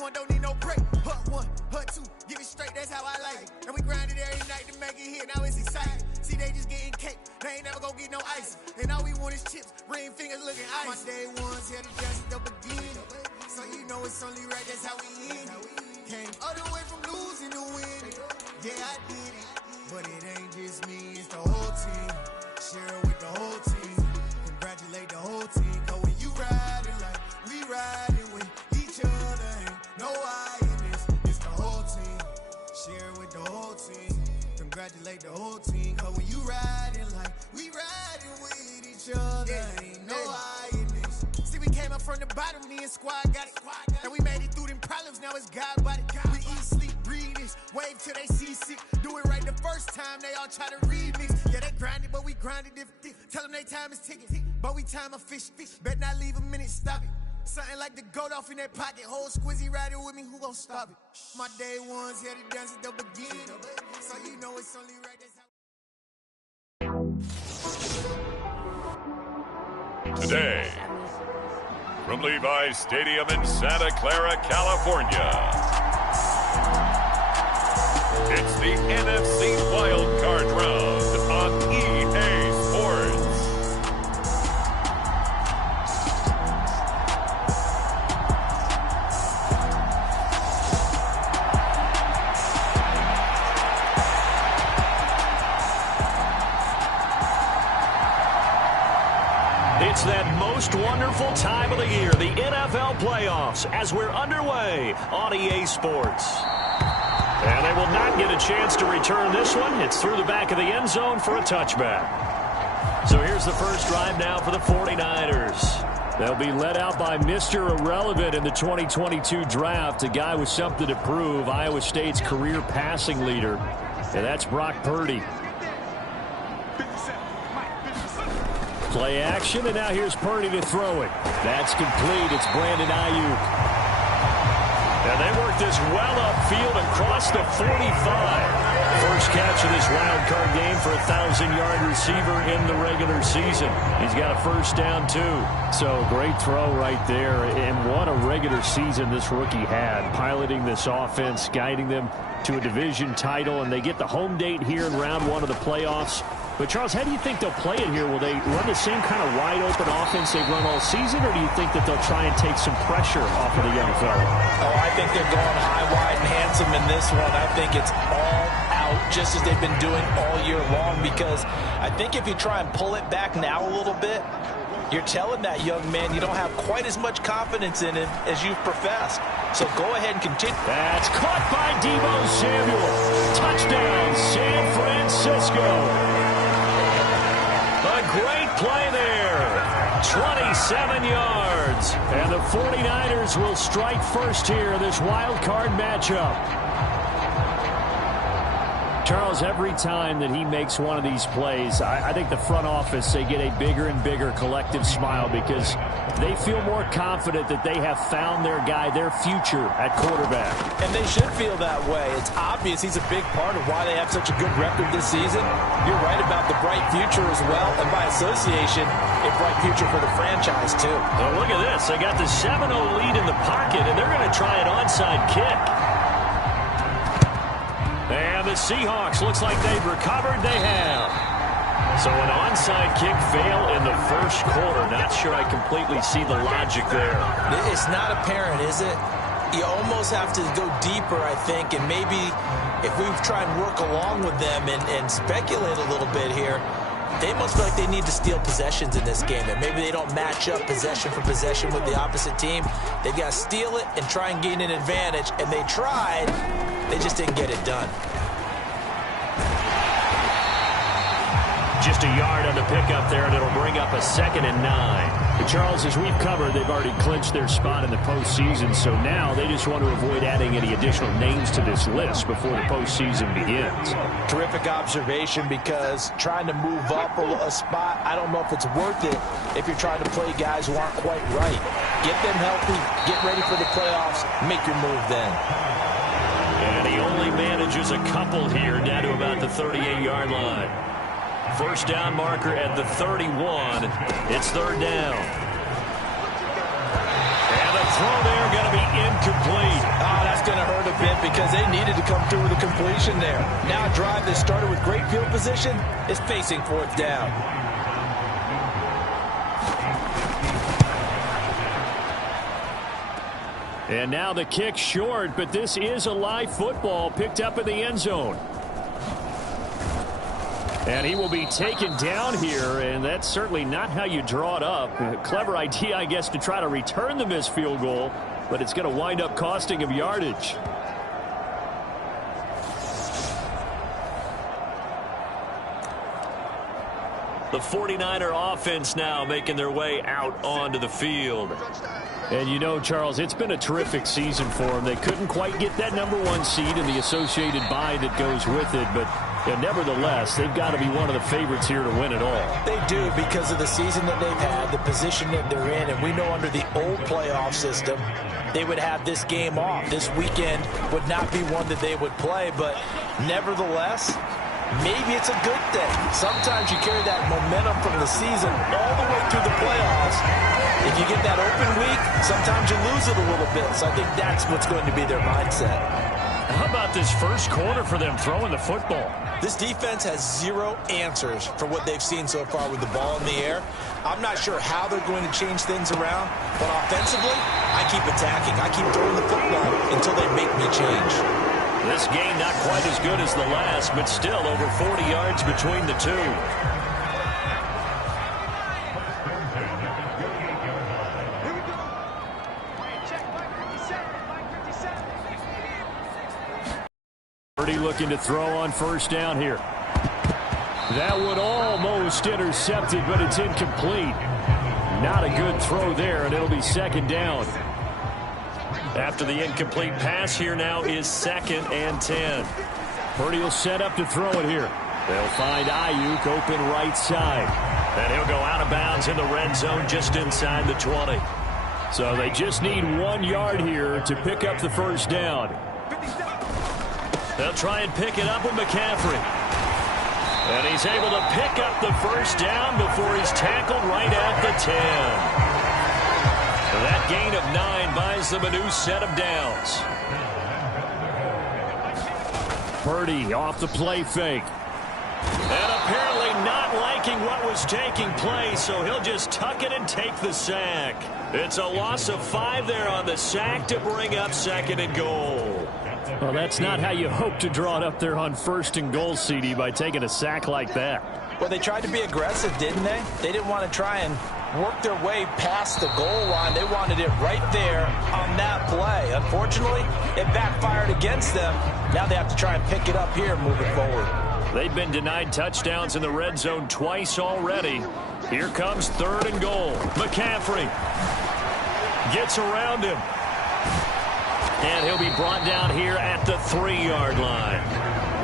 one, don't need no break. Hut one, hut two, give it straight, that's how I like it. And we grinded every night to make it here, now it's exciting. See, they just getting cake, they ain't never gonna get no ice. And all we want is chips, ring fingers looking ice. My day ones here to just the beginning. So you know it's only right, that's how we end it. Came all the way from losing to winning. Yeah, I did it. But it ain't just me, it's the whole team. Share it with the whole team. Congratulate the whole team. Cause when you riding like we riding with each other, ain't no I in this. It's the whole team. Share it with the whole team. Congratulate the whole team. Cause when you riding like we riding with each other, ain't no I in this. See, we came up from the bottom, me and squad got it. And we made it through them problems, now it's God body. We eat, sleep, breathe this, wave till they see sick. Do it right the first time, they all try to remix. Yeah, they grinded, but we grinded different. Tell them they time is ticking, but we time a fish. Bet not leave a minute, stop it. Something like the goat off in that pocket. Whole squizzy riding with me, who gon' stop it? My day ones here to dance at the beginning. So you know it's only right, that's how. Today, from Levi's Stadium in Santa Clara, California, it's the NFC Wildcard Round on EA Sports. It's that most wonderful time of the year, the NFL playoffs, as we're underway on EA Sports. And they will not get a chance to return this one. It's through the back of the end zone for a touchback. So here's the first drive now for the 49ers. They'll be led out by Mr. Irrelevant in the 2022 draft, a guy with something to prove, Iowa State's career passing leader. And that's Brock Purdy. Play action, and now here's Purdy to throw it. That's complete. It's Brandon Ayuk. And they work this well upfield across the 45. First catch of this wild card game for a 1,000-yard receiver in the regular season. He's got a first down, too. So great throw right there. And what a regular season this rookie had, piloting this offense, guiding them to a division title. And they get the home date here in round one of the playoffs. But, Charles, how do you think they'll play it here? Will they run the same kind of wide-open offense they've run all season, or do you think that they'll try and take some pressure off of the young fella? Oh, I think they're going high, wide, and handsome in this one. I think it's all out, just as they've been doing all year long, because I think if you try and pull it back now a little bit, you're telling that young man you don't have quite as much confidence in him as you've professed. So go ahead and continue. That's caught by Deebo Samuel. Touchdown, San Francisco. A great play there. 27 yards. And the 49ers will strike first here in this wild card matchup. Charles, every time that he makes one of these plays, I think the front office, they get a bigger and bigger collective smile because they feel more confident that they have found their guy, their future at quarterback. And they should feel that way. It's obvious he's a big part of why they have such a good record this season. You're right about the bright future as well, and by association, a bright future for the franchise, too. Well, look at this. They got the 7-0 lead in the pocket, and they're going to try an onside kick. And the Seahawks, looks like they've recovered. They have. So an onside kick fail in the first quarter. Not sure I completely see the logic there. It's not apparent, is it? You almost have to go deeper, I think, and maybe if we try and work along with them and speculate a little bit here, they must feel like they need to steal possessions in this game, and maybe they don't match up possession for possession with the opposite team. They've got to steal it and try and gain an advantage, and they tried. They just didn't get it done. Just a yard on the pickup there, and it'll bring up a 2nd and 9. But Charles, as we've covered, they've already clinched their spot in the postseason, so now they just want to avoid adding any additional names to this list before the postseason begins. Terrific observation, because trying to move up a spot, I don't know if it's worth it if you're trying to play guys who aren't quite right. Get them healthy, get ready for the playoffs, make your move then. And he only manages a couple here, down to about the 38-yard line. First down marker at the 31. It's 3rd down. And the throw there going to be incomplete. Smith, because they needed to come through with a completion there. Now a drive that started with great field position is facing fourth down. And now the kick short, but this is a live football picked up in the end zone. And he will be taken down here, and that's certainly not how you draw it up. A clever idea, I guess, to try to return the missed field goal, but it's going to wind up costing him yardage. The 49er offense now making their way out onto the field. And you know, Charles, it's been a terrific season for them. They couldn't quite get that #1 seed and the associated bye that goes with it, but nevertheless, they've got to be one of the favorites here to win it all. They do, because of the season that they've had, the position that they're in, and we know under the old playoff system, they would have this game off. This weekend would not be one that they would play, but nevertheless, maybe it's a good thing. Sometimes you carry that momentum from the season all the way through the playoffs. If you get that open week, sometimes you lose it a little bit. So I think that's what's going to be their mindset. How about this first quarter for them throwing the football? This defense has zero answers for what they've seen so far with the ball in the air. I'm not sure how they're going to change things around, but offensively, I keep attacking. I keep throwing the football until they make me change. This game not quite as good as the last, but still over 40 yards between the two. Purdy looking to throw on first down here. That one almost intercepted, but it's incomplete. Not a good throw there, and it'll be second down. After the incomplete pass, here now is 2nd and 10. Purdy will set up to throw it here. They'll find Ayuk open right side. And he'll go out of bounds in the red zone just inside the 20. So they just need 1 yard here to pick up the first down. They'll try and pick it up with McCaffrey. And he's able to pick up the first down before he's tackled right at the 10. That gain of 9 buys them a new set of downs. Purdy off the play fake. And apparently not liking what was taking place, so he'll just tuck it and take the sack. It's a loss of 5 there on the sack to bring up 2nd and goal. Well, that's not how you hope to draw it up there on 1st and goal, CD, by taking a sack like that. Well, they tried to be aggressive, didn't they? They didn't want to try and work their way past the goal line. They wanted it right there on that play. Unfortunately, it backfired against them. Now they have to try and pick it up here moving forward. They've been denied touchdowns in the red zone twice already. Here comes 3rd and goal. McCaffrey gets around him. And he'll be brought down here at the 3-yard line.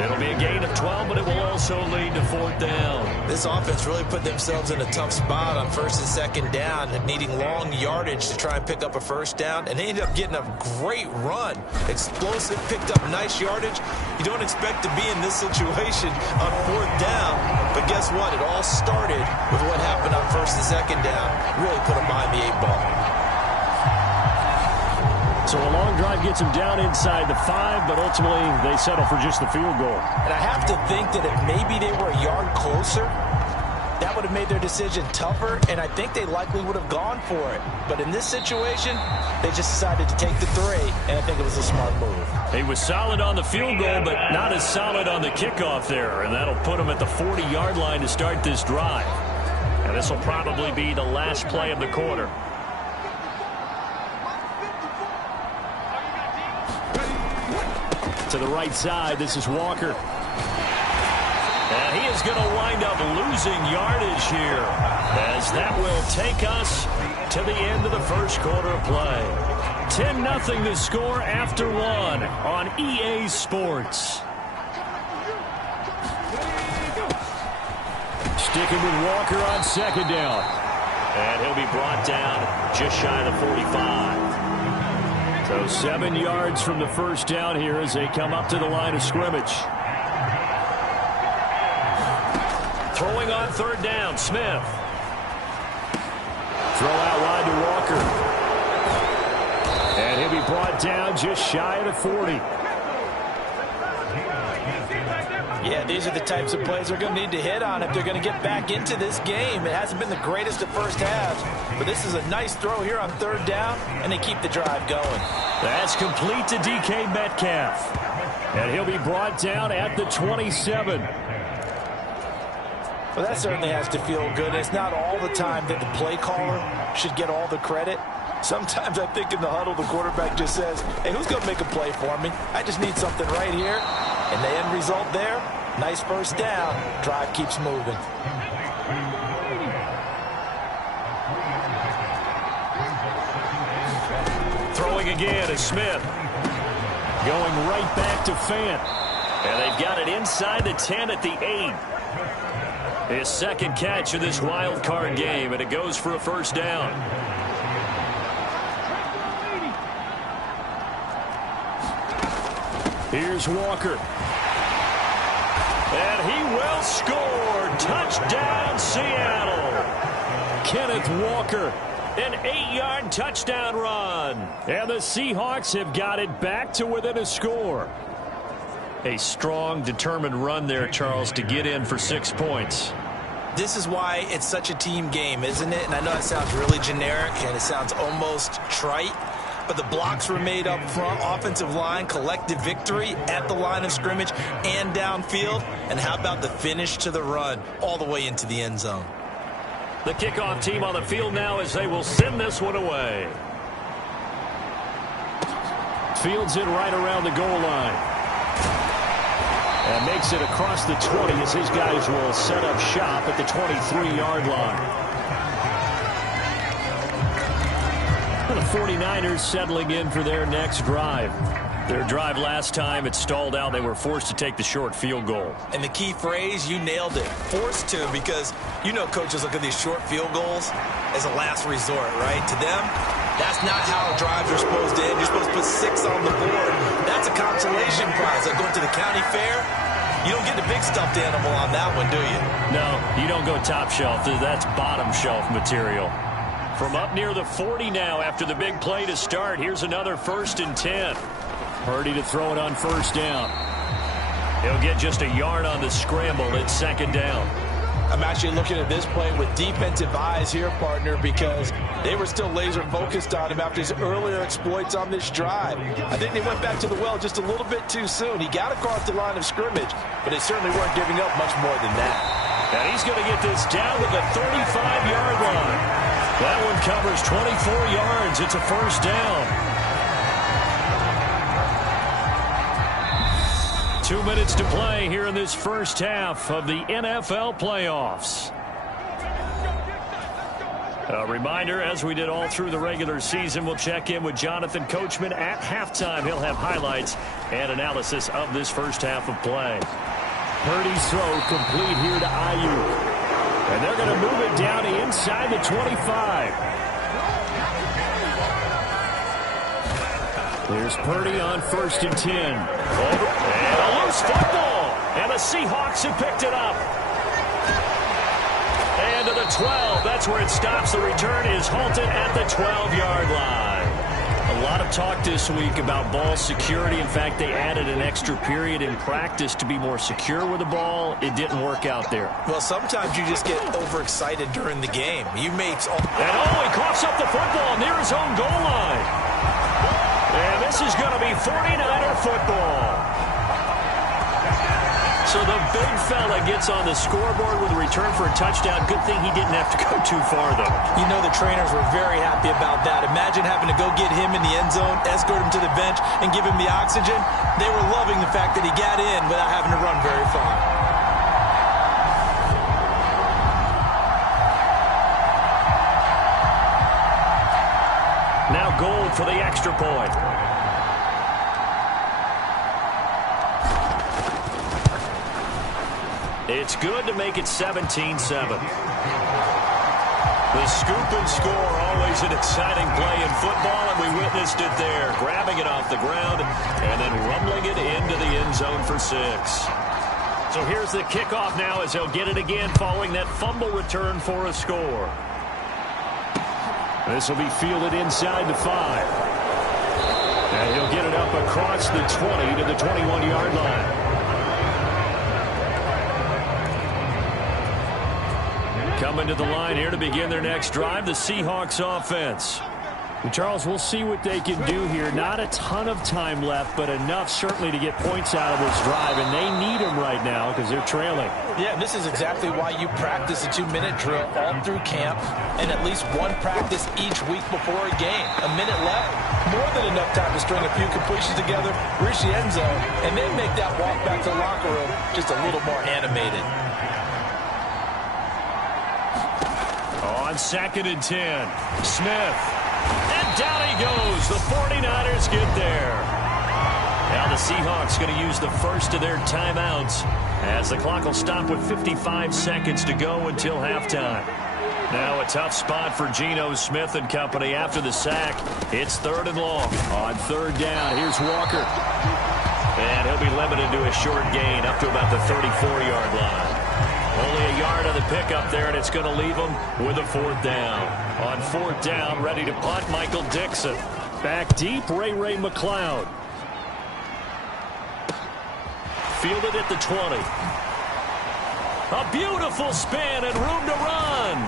It'll be a gain of 12, but it will also lead to 4th down. This offense really put themselves in a tough spot on 1st and 2nd down, and needing long yardage to try and pick up a first down. And they ended up getting a great run. Explosive, picked up nice yardage. You don't expect to be in this situation on 4th down. But guess what? It all started with what happened on 1st and 2nd down. Really put them behind the 8 ball. So a long drive gets them down inside the 5, but ultimately they settle for just the field goal. And I have to think that if maybe they were a yard closer, that would have made their decision tougher, and I think they likely would have gone for it. But in this situation, they just decided to take the 3, and I think it was a smart move. He was solid on the field goal, but not as solid on the kickoff there, and that'll put him at the 40-yard line to start this drive. And this will probably be the last play of the quarter. To the right side, this is Walker. And he is going to wind up losing yardage here, as that will take us to the end of the first quarter of play. 10-0 the score after 1 on EA Sports. Sticking with Walker on 2nd down. And he'll be brought down just shy of the 45. So 7 yards from the first down here as they come up to the line of scrimmage. Throwing on 3rd down, Smith. Throw out wide to Walker. And he'll be brought down just shy of the 40. Yeah, these are the types of plays they're going to need to hit on if they're going to get back into this game. It hasn't been the greatest of first halves, but this is a nice throw here on third down, and they keep the drive going. That's complete to DK Metcalf. And he'll be brought down at the 27. Well, that certainly has to feel good. It's not all the time that the play caller should get all the credit. Sometimes I think in the huddle, the quarterback just says, hey, who's going to make a play for me? I just need something right here. And the end result there, nice first down. Drive keeps moving. Throwing again is Smith. Going right back to Fant. And they've got it inside the 10 at the 8. His second catch of this wild card game, and it goes for a first down. Here's Walker. And he will score. Touchdown, Seattle. Kenneth Walker, an 8-yard touchdown run. And the Seahawks have got it back to within a score. A strong, determined run there, Charles, to get in for 6 points. This is why it's such a team game, isn't it? And I know it sounds really generic and it sounds almost trite, but the blocks were made up front, offensive line, collective victory at the line of scrimmage and downfield. And how about the finish to the run all the way into the end zone? The kickoff team on the field now as they will send this one away. Fields it right around the goal line. And makes it across the 20 as his guys will set up shop at the 23-yard line. And the 49ers settling in for their next drive. Their drive last time, it stalled out. They were forced to take the short field goal. And the key phrase, you nailed it, forced to, because you know coaches look at these short field goals as a last resort, right? To them, that's not how drives are supposed to end. You're supposed to put 6 on the board. That's a consolation prize. Like going to the county fair, you don't get the big stuffed animal on that one, do you? No, you don't go top shelf. That's bottom shelf material. From up near the 40 now after the big play to start, here's another 1st and 10. Purdy to throw it on first down. He'll get just a yard on the scramble. It's 2nd down. I'm actually looking at this play with defensive eyes here, partner, because they were still laser focused on him after his earlier exploits on this drive. I think they went back to the well just a little bit too soon. He got across the line of scrimmage, but they certainly weren't giving up much more than that. And he's going to get this down to the 35-yard line. That one covers 24 yards. It's a first down. 2 minutes to play here in this first half of the NFL playoffs. A reminder, as we did all through the regular season, we'll check in with Jonathan Coachman at halftime. He'll have highlights and analysis of this first half of play. Purdy's throw complete here to Ayuk. And they're going to move it down inside the 25. Here's Purdy on 1st and 10. Over, and a loose football. And the Seahawks have picked it up. And to the 12. That's where it stops. The return is halted at the 12-yard line. A lot of talk this week about ball security. In fact, they added an extra period in practice to be more secure with the ball. It didn't work out there. Well, sometimes you just get overexcited during the game. You make... And he coughs up the football near his own goal line. And this is going to be 49er football. So the big fella gets on the scoreboard with a return for a touchdown. Good thing he didn't have to go too far, though. You know the trainers were very happy about that. Imagine having to go get him in the end zone, escort him to the bench, and give him the oxygen. They were loving the fact that he got in without having to run very far. Now Gold for the extra point. It's good to make it 17-7. The scoop and score, always an exciting play in football, and we witnessed it there. Grabbing it off the ground and then rumbling it into the end zone for 6. So here's the kickoff now as they'll get it again following that fumble return for a score. This will be fielded inside the 5. And he'll get it up across the 20 to the 21-yard line. Coming to the line here to begin their next drive, the Seahawks offense. Charles, we'll see what they can do here. Not a ton of time left, but enough certainly to get points out of this drive, and they need them right now because they're trailing. Yeah, this is exactly why you practice a 2-minute drill all through camp and at least one practice each week before a game. A minute left, more than enough time to string a few completions together, reach the end zone, and then make that walk back to the locker room just a little more animated. On 2nd and 10, Smith. And down he goes. The 49ers get there. Now the Seahawks going to use the first of their timeouts as the clock will stop with 55 seconds to go until halftime. Now a tough spot for Geno Smith and company after the sack. It's 3rd and long. On 3rd down, here's Walker. And he'll be limited to a short gain up to about the 34-yard line. Only a yard on the pickup there, and it's going to leave him with a 4th down. On 4th down, ready to punt, Michael Dixon. Back deep, Ray McCloud. Fielded at the 20. A beautiful spin and room to run.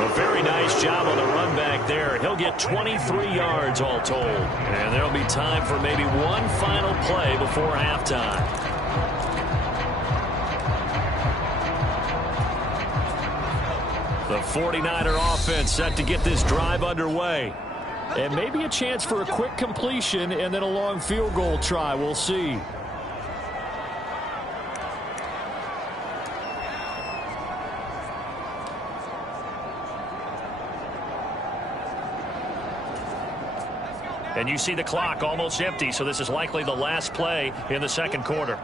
A very nice job on the run back there. He'll get 23 yards all told. And there'll be time for maybe one final play before halftime. The 49er offense set to get this drive underway. And maybe a chance for a quick completion and then a long field goal try. We'll see. And you see the clock almost empty, so this is likely the last play in the 2nd quarter.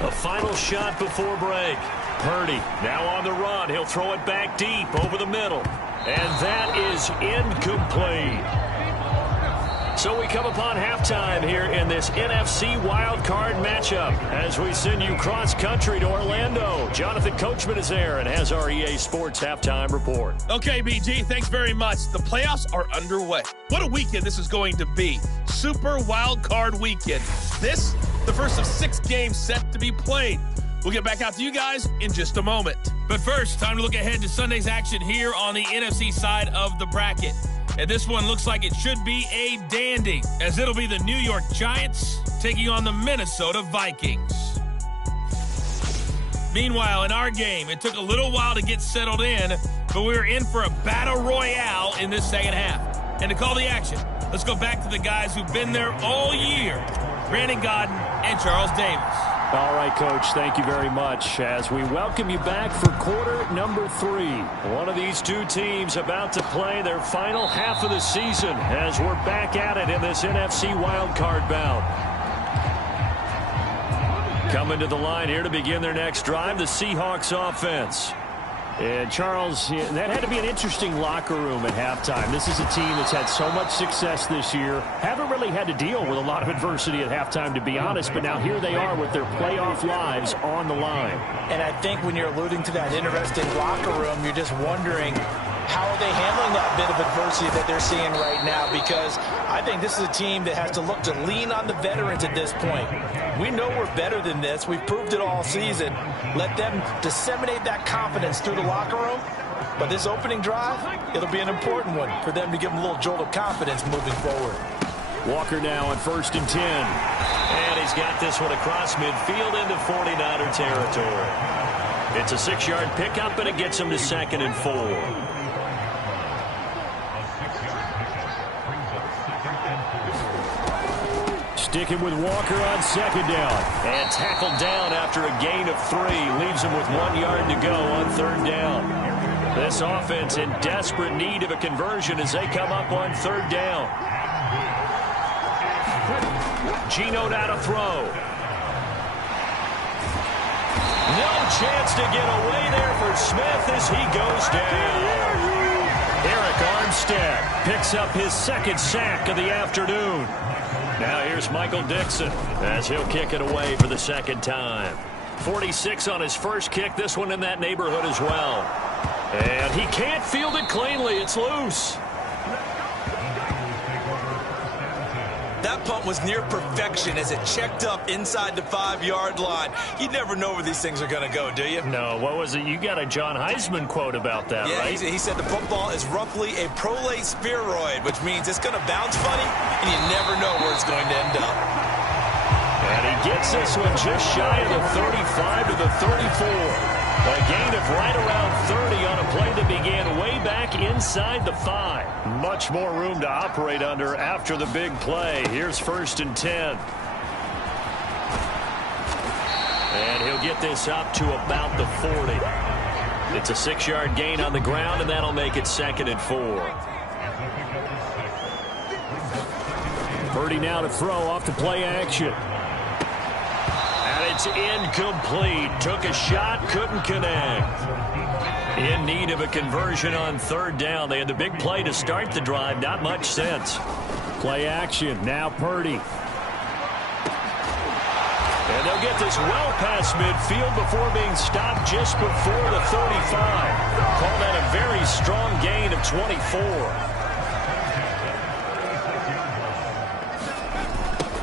A final shot before break. Purdy now on the run. He'll throw it back deep over the middle. And that is incomplete. So we come upon halftime here in this NFC wildcard matchup as we send you cross-country to Orlando. Jonathan Coachman is there and has our EA Sports halftime report. Okay, BG, thanks very much. The playoffs are underway. What a weekend this is going to be. Super wildcard weekend. This, the first of 6 games set to be played. We'll get back out to you guys in just a moment. But first, time to look ahead to Sunday's action here on the NFC side of the bracket. And this one looks like it should be a dandy, as it'll be the New York Giants taking on the Minnesota Vikings. Meanwhile, in our game, it took a little while to get settled in, but we were in for a battle royale in this second half. And to call the action, let's go back to the guys who've been there all year, Brandon Gaudin and Charles Davis. All right, Coach, thank you very much as we welcome you back for quarter number 3. One of these two teams about to play their final half of the season as we're back at it in this NFC wildcard bout. Coming to the line here to begin their next drive, the Seahawks offense. And, Charles, that had to be an interesting locker room at halftime. This is a team that's had so much success this year. Haven't really had to deal with a lot of adversity at halftime, to be honest. But now here they are with their playoff lives on the line. And I think when you're alluding to that interesting locker room, you're just wondering, how are they handling that bit of adversity that they're seeing right now? Because I think this is a team that has to look to lean on the veterans at this point. We know we're better than this. We've proved it all season. Let them disseminate that confidence through the locker room. But this opening drive, it'll be an important one for them to give them a little jolt of confidence moving forward. Walker now on 1st and 10. And he's got this one across midfield into 49er territory. It's a 6-yard pickup, and it gets him to 2nd and 4. Sticking with Walker on 2nd down. And tackled down after a gain of 3. Leaves him with 1 yard to go on 3rd down. This offense in desperate need of a conversion as they come up on 3rd down. Geno now to throw. No chance to get away there for Smith as he goes down. Eric Armstead picks up his 2nd sack of the afternoon. Now here's Michael Dixon as he'll kick it away for the 2nd time. 46 on his first kick, this one in that neighborhood as well. And he can't field it cleanly, it's loose. That punt punt was near perfection as it checked up inside the 5-yard line. You never know where these things are going to go, do you? No, what was it? You got a John Heisman quote about that, right? Yeah, he said the football is roughly a prolate spheroid, which means it's going to bounce funny, and you never know where it's going to end up. And he gets this one just shy of the 35 to the 34. A gain of right around 30 on a play that began way back inside the 5. Much more room to operate under after the big play. Here's 1st and 10. And he'll get this up to about the 40. It's a 6-yard gain on the ground, and that'll make it 2nd and 4. Purdy now to throw off the play action. It's incomplete. Took a shot, couldn't connect. In need of a conversion on 3rd down. They had the big play to start the drive. Not much sense. Play action. Now Purdy. And they'll get this well past midfield before being stopped just before the 35. Call that a very strong gain of 24.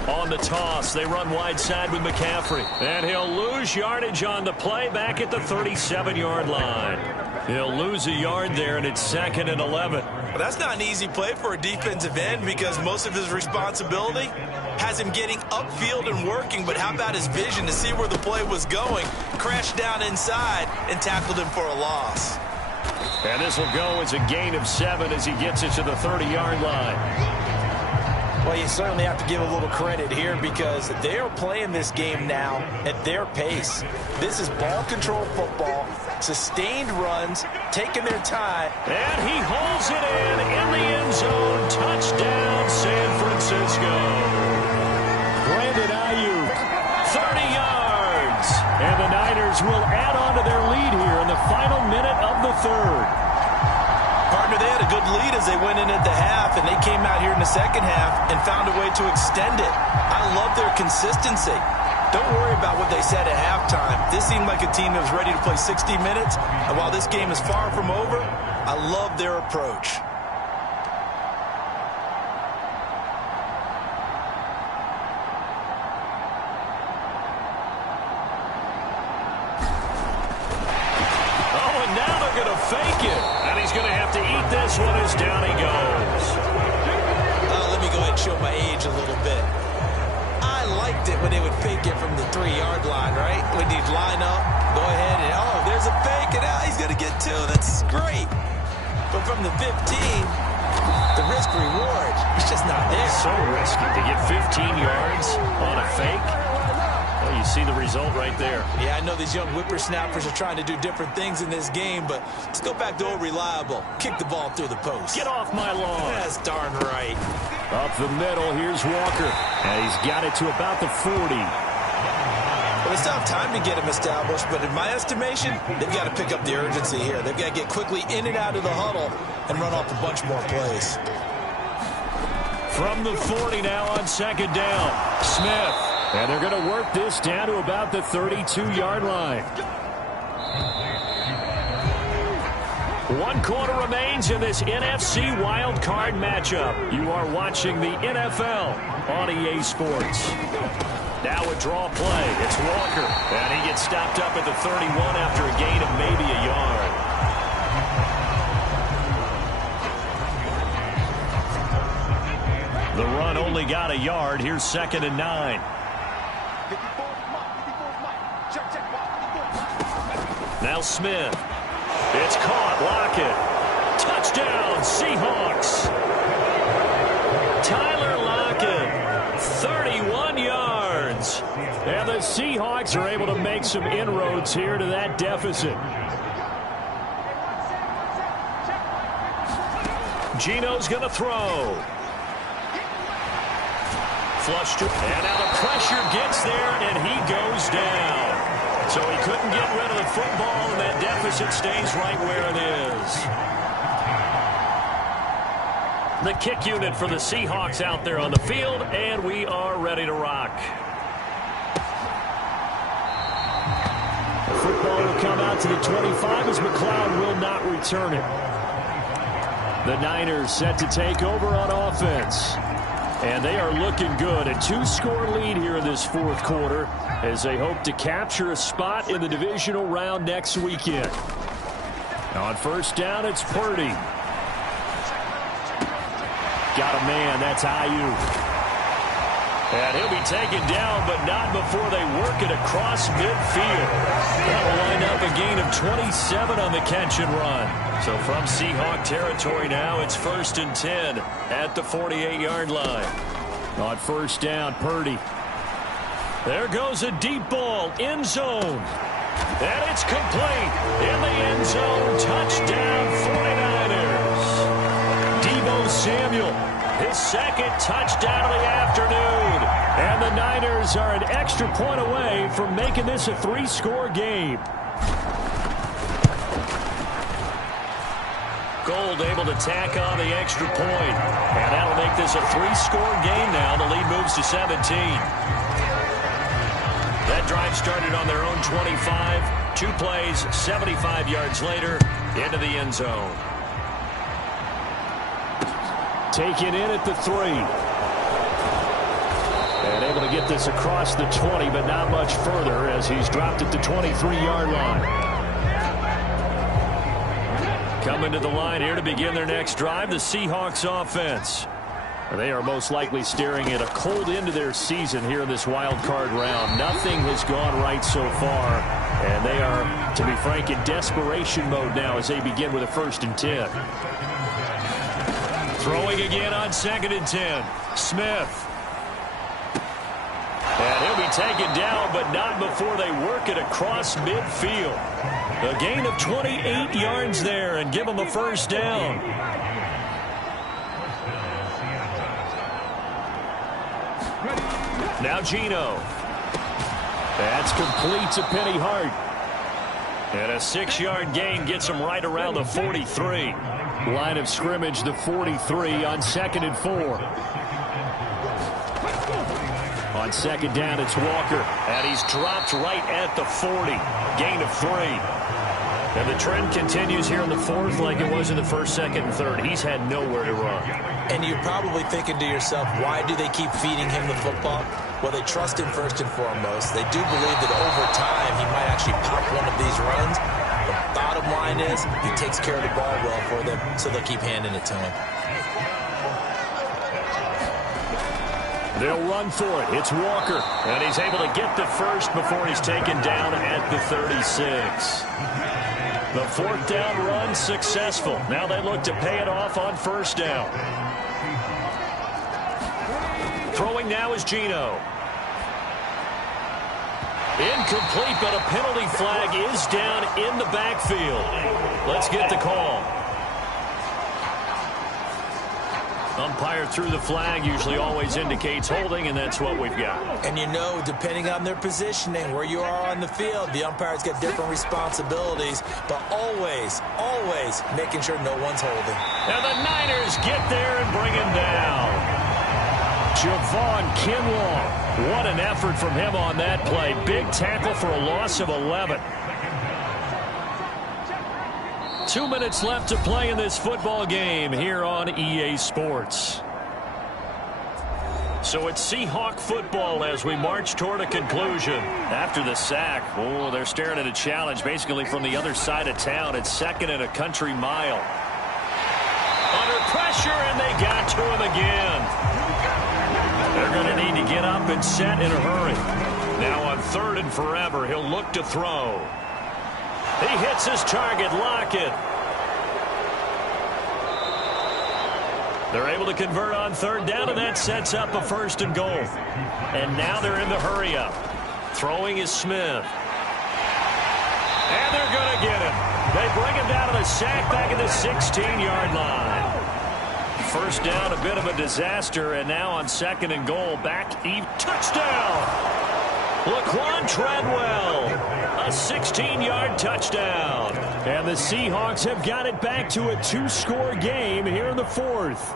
On the toss, they run wide side with McCaffrey. And he'll lose yardage on the play back at the 37-yard line. He'll lose a yard there, and it's 2nd and 11. Well, that's not an easy play for a defensive end because most of his responsibility has him getting upfield and working, but how about his vision to see where the play was going, crashed down inside, and tackled him for a loss. And this will go as a gain of 7 as he gets it to the 30-yard line. Well, you certainly have to give a little credit here because they are playing this game now at their pace. This is ball control football, sustained runs, taking their time. And he holds it in the end zone. Touchdown, San Francisco. Brandon Ayuk, 30 yards. And the Niners will add on to their lead here in the final minute of the 3rd. Partner, they had a good lead as they went in at the half, and they came out here in the 2nd half and found a way to extend it. I love their consistency. Don't worry about what they said at halftime. This seemed like a team that was ready to play 60 minutes, and while this game is far from over, I love their approach. Oh, and now they're going to fake it. And he's going to have to eat this one as down he goes. Let me go ahead and show my age a little bit. I liked it when they would fake it from the 3-yard line, right? When they'd line up, go ahead and, oh, there's a fake, and he's going to get 2. That's great. But from the 15, the risk-reward, it's just not there. So risky to get 15 yards on a fake. Well, you see the result right there. Yeah, I know these young whippersnappers are trying to do different things in this game, but let's go back to old reliable. Kick the ball through the post. Get off my lawn. That's darn right. Up the middle, here's Walker. And he's got it to about the 40. Well, they still have time to get him established, but in my estimation, they've got to pick up the urgency here. They've got to get quickly in and out of the huddle and run off a bunch more plays. From the 40 now on 2nd down. Smith. And they're going to work this down to about the 32-yard line. 1 quarter remains in this NFC wild card matchup. You are watching the NFL on EA Sports. Now a draw play. It's Walker. And he gets stopped up at the 31 after a gain of maybe a yard. The run only got a yard. Here's 2nd and 9. Now Smith. It's caught. Lockett. Touchdown, Seahawks. Tyler Lockett, 31 yards. And the Seahawks are able to make some inroads here to that deficit. Geno's going to throw. Flushed it. And now the pressure gets there, and he goes down. So he couldn't get rid of the football, and that deficit stays right where it is. The kick unit for the Seahawks out there on the field, and we are ready to rock. The football will come out to the 25 as McLeod will not return it. The Niners set to take over on offense. And they are looking good. A 2-score lead here in this fourth quarter as they hope to capture a spot in the divisional round next weekend. On first down, it's Purdy. Got a man. That's Ayuk. And he'll be taken down, but not before they work it across midfield. That'll line up a gain of 27 on the catch and run. So from Seahawk territory now, it's 1st and 10 at the 48-yard line. On first down, Purdy. There goes a deep ball, end zone. And it's complete. In the end zone, touchdown 49ers. Deebo Samuel, his second touchdown of the afternoon. And the Niners are an extra point away from making this a 3-score game. Gold able to tack on the extra point. And that'll make this a 3-score game now. The lead moves to 17. That drive started on their own 25. 2 plays, 75 yards later, into the end zone. Taken in at the 3. And able to get this across the 20, but not much further as he's dropped at the 23-yard line. Coming to the line here to begin their next drive, the Seahawks offense. They are most likely staring at a cold end to their season here in this wild card round. Nothing has gone right so far, and they are, to be frank, in desperation mode now as they begin with a 1st and 10. Throwing again on 2nd and 10. Smith. And he'll be taken down, but not before they work it across midfield. A gain of 28 yards there and give them a 1st down. Now Geno. That's complete to Penny Hart. And a 6-yard gain gets him right around the 43. Line of scrimmage, the 43 on 2nd and 4. On 2nd down, it's Walker. And he's dropped right at the 40. Gain of 3. And the trend continues here in the 4th like it was in the 1st, 2nd, and 3rd. He's had nowhere to run. And you're probably thinking to yourself, why do they keep feeding him the football? Well, they trust him first and foremost. They do believe that over time he might actually pop one of these runs. The bottom line is he takes care of the ball well for them, so they'll keep handing it to him. They'll run for it. It's Walker. And he's able to get the first before he's taken down at the 36. The 4th down run successful. Now they look to pay it off on 1st down. Throwing now is Geno. Incomplete, but a penalty flag is down in the backfield. Let's get the call. Umpire threw the flag, usually always indicates holding, and that's what we've got. And you know, depending on their positioning, where you are on the field, the umpire's got different responsibilities, but always, always making sure no one's holding. And the Niners get there and bring him down. Javon Kinlaw, what an effort from him on that play. Big tackle for a loss of 11. 2 minutes left to play in this football game here on EA Sports. So it's Seahawk football as we march toward a conclusion. After the sack, oh, they're staring at a challenge basically from the other side of town. It's 2nd and a country mile. Under pressure, and they got to him again. They're going to need to get up and set in a hurry. Now on 3rd and forever, he'll look to throw. He hits his target, Lockett. They're able to convert on 3rd down, and that sets up a 1st and goal. And now they're in the hurry-up. Throwing is Smith. And they're going to get him. They bring him down to the sack back at the 16-yard line. 1st down, a bit of a disaster, and now on 2nd and goal, back, touchdown! Laquan Treadwell, a 16-yard touchdown. And the Seahawks have got it back to a 2-score game here in the 4th.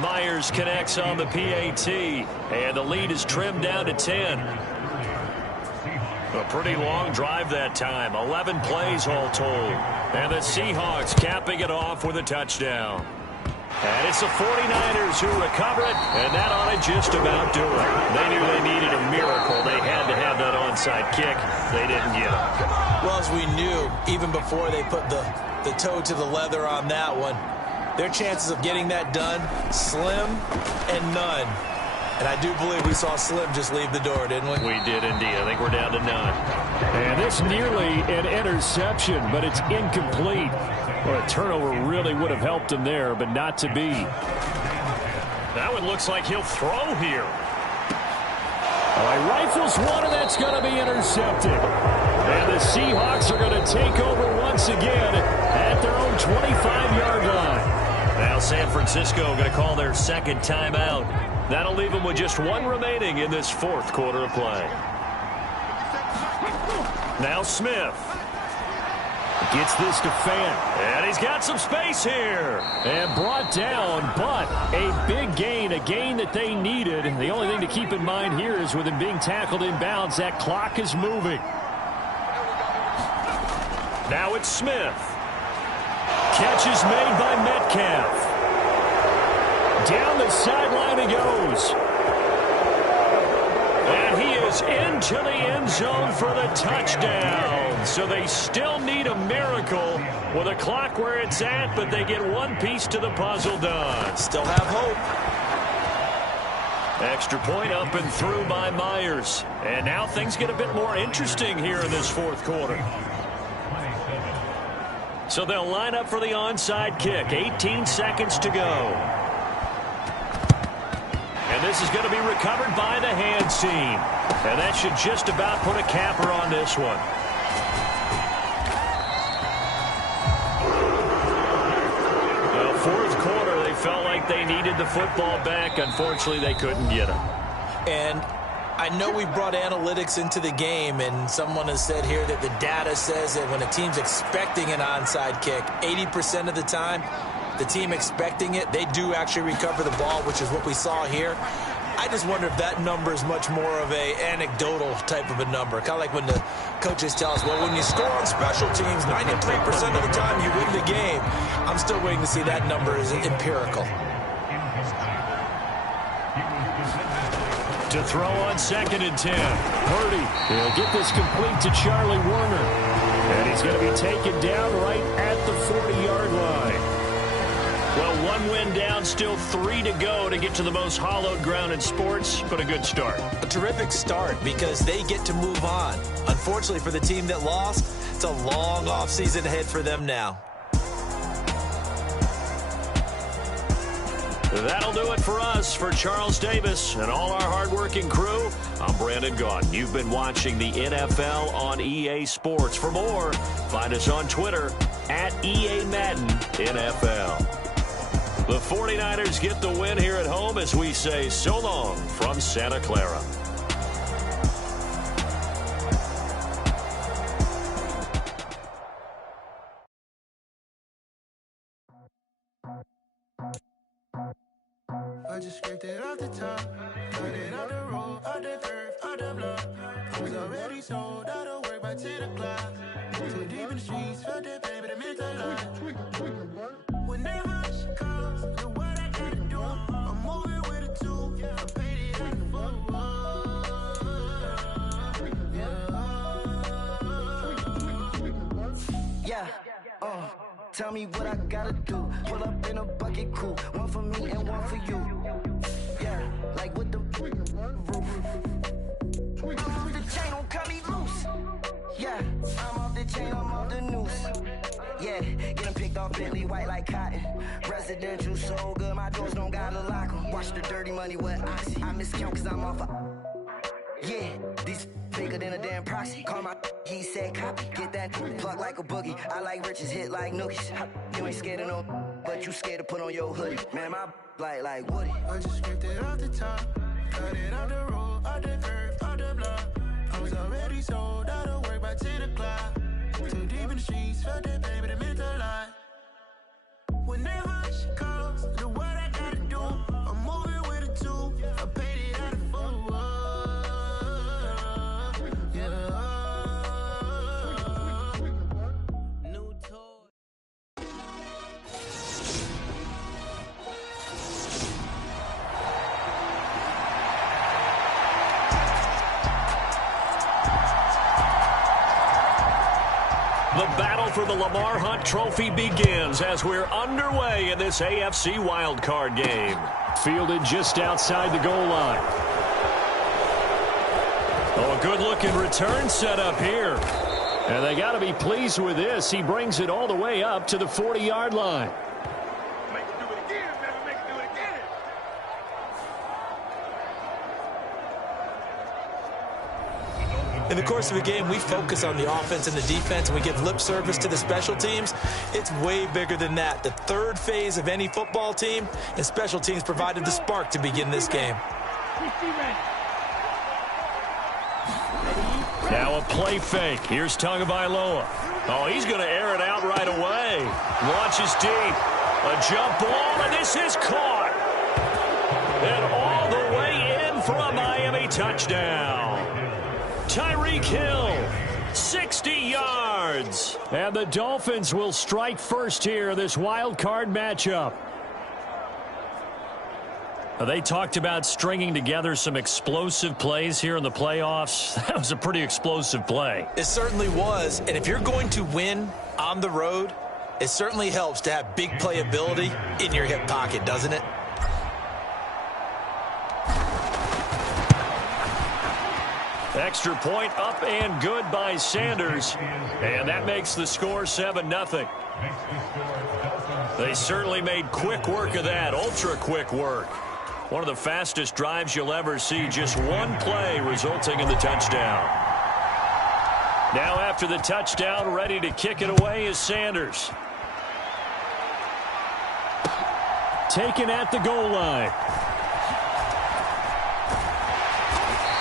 Myers connects on the PAT, and the lead is trimmed down to 10. A pretty long drive that time. 11 plays all told. And the Seahawks capping it off with a touchdown. And it's the 49ers who recover it, and that ought to just about do it. They knew they needed a miracle. They had to have that onside kick. They didn't get it. Well, as we knew, even before they put the toe to the leather on that one, their chances of getting that done, slim and none. And I do believe we saw Slim just leave the door, didn't we? We did indeed. I think we're down to none. And this nearly an interception, but it's incomplete. Well, a turnover really would have helped him there, but not to be. That one looks like he'll throw here. He rifles one, and that's going to be intercepted. And the Seahawks are going to take over once again at their own 25-yard line. Now San Francisco going to call their second timeout. That'll leave them with just one remaining in this fourth quarter of play. Now Smith. Gets this to Fant. And he's got some space here. And brought down, but a big gain, a gain that they needed. The only thing to keep in mind here is with him being tackled inbounds, that clock is moving. Now it's Smith. Catch is made by Metcalf. Down the sideline he goes. And he is into the end zone for the touchdown. So they still need a miracle with a clock where it's at, but they get one piece to the puzzle done. Still have hope. Extra point up and through by Myers. And now things get a bit more interesting here in this fourth quarter. So they'll line up for the onside kick. 18 seconds to go. And this is going to be recovered by the hands team. And that should just about put a capper on this one. Well, fourth quarter, they felt like they needed the football back. Unfortunately, they couldn't get it. And I know we brought analytics into the game, and someone has said here that the data says that when a team's expecting an onside kick, 80% of the time, the team expecting it, they do actually recover the ball, which is what we saw here. I just wonder if that number is much more of a anecdotal type of a number. Kind of like when the coaches tell us, well, when you score on special teams, 93% of the time you win the game. I'm still waiting to see that number is empirical. To throw on 2nd and 10. Purdy, he'll get this complete to Charlie Warner. And he's going to be taken down right at the 40-yard line. Well, one win down, still 3 to go to get to the most hallowed ground in sports, but a good start. A terrific start because they get to move on. Unfortunately for the team that lost, it's a long offseason ahead for them now. That'll do it for us. For Charles Davis and all our hardworking crew, I'm Brandon Gaudin. You've been watching the NFL on EA Sports. For more, find us on Twitter at EA Madden NFL. The 49ers get the win here at home as we say so long from Santa Clara. I just scraped it off the top, cut it out the road, out the curve, out the block. I was already sold, out of work by 10 o'clock. Too deep in the streets, felt that baby, that meant a lot. Whenever she calls, look what I gotta do. I'm moving with a two, I paid it out the full. Yeah, tell me what I gotta do. Pull up in a bucket crew, one for me and one for you. Yeah, like with the roof. I'm off the chain, don't cut me loose. Yeah, I'm off the chain, I'm off the noose. Yeah, getting picked off Bentley white like cotton. Residential so good, my doors don't gotta lock them. Watch the dirty money with Oxy. I miscount cause I'm off a... Yeah, these bigger than a damn proxy. Call my he said copy. Get that plug like a boogie. I like riches, hit like nookies. You ain't scared of no, but you scared to put on your hoodie. Man, my like Woody. I just scraped it off the top, cut it out the road, out the curve, out the block. I was already sold, out of work by 10 o'clock. Too deep in the streets, felt that baby, that meant a lot. Whenever she calls, look what I gotta do. I'm moving with a two, I paid it out of full. Yeah. The battle for the Lamar Hunt Trophy begins as we're underway in this AFC wildcard game. Fielded just outside the goal line. Oh, a good-looking return set up here. And they got to be pleased with this. He brings it all the way up to the 40-yard line. Make it do it again, baby. Make it do it again. In the course of a game, we focus on the offense and the defense, and we give lip service to the special teams. It's way bigger than that. The third phase of any football team, and special teams provided the spark to begin this game. Now a play fake. Here's Tagovailoa. Oh, he's going to air it out right away. Launches deep. A jump ball, and this is caught. And all the way in for a Miami touchdown. Tyreek Hill, 60 yards. And the Dolphins will strike first here in this wild card matchup. They talked about stringing together some explosive plays here in the playoffs. That was a pretty explosive play. It certainly was. And if you're going to win on the road, it certainly helps to have big playability in your hip pocket, doesn't it? Extra point up and good by Sanders. And that makes the score 7-0. They certainly made quick work of that, ultra quick work. One of the fastest drives you'll ever see, just one play resulting in the touchdown. Now after the touchdown, ready to kick it away is Sanders. Taken at the goal line.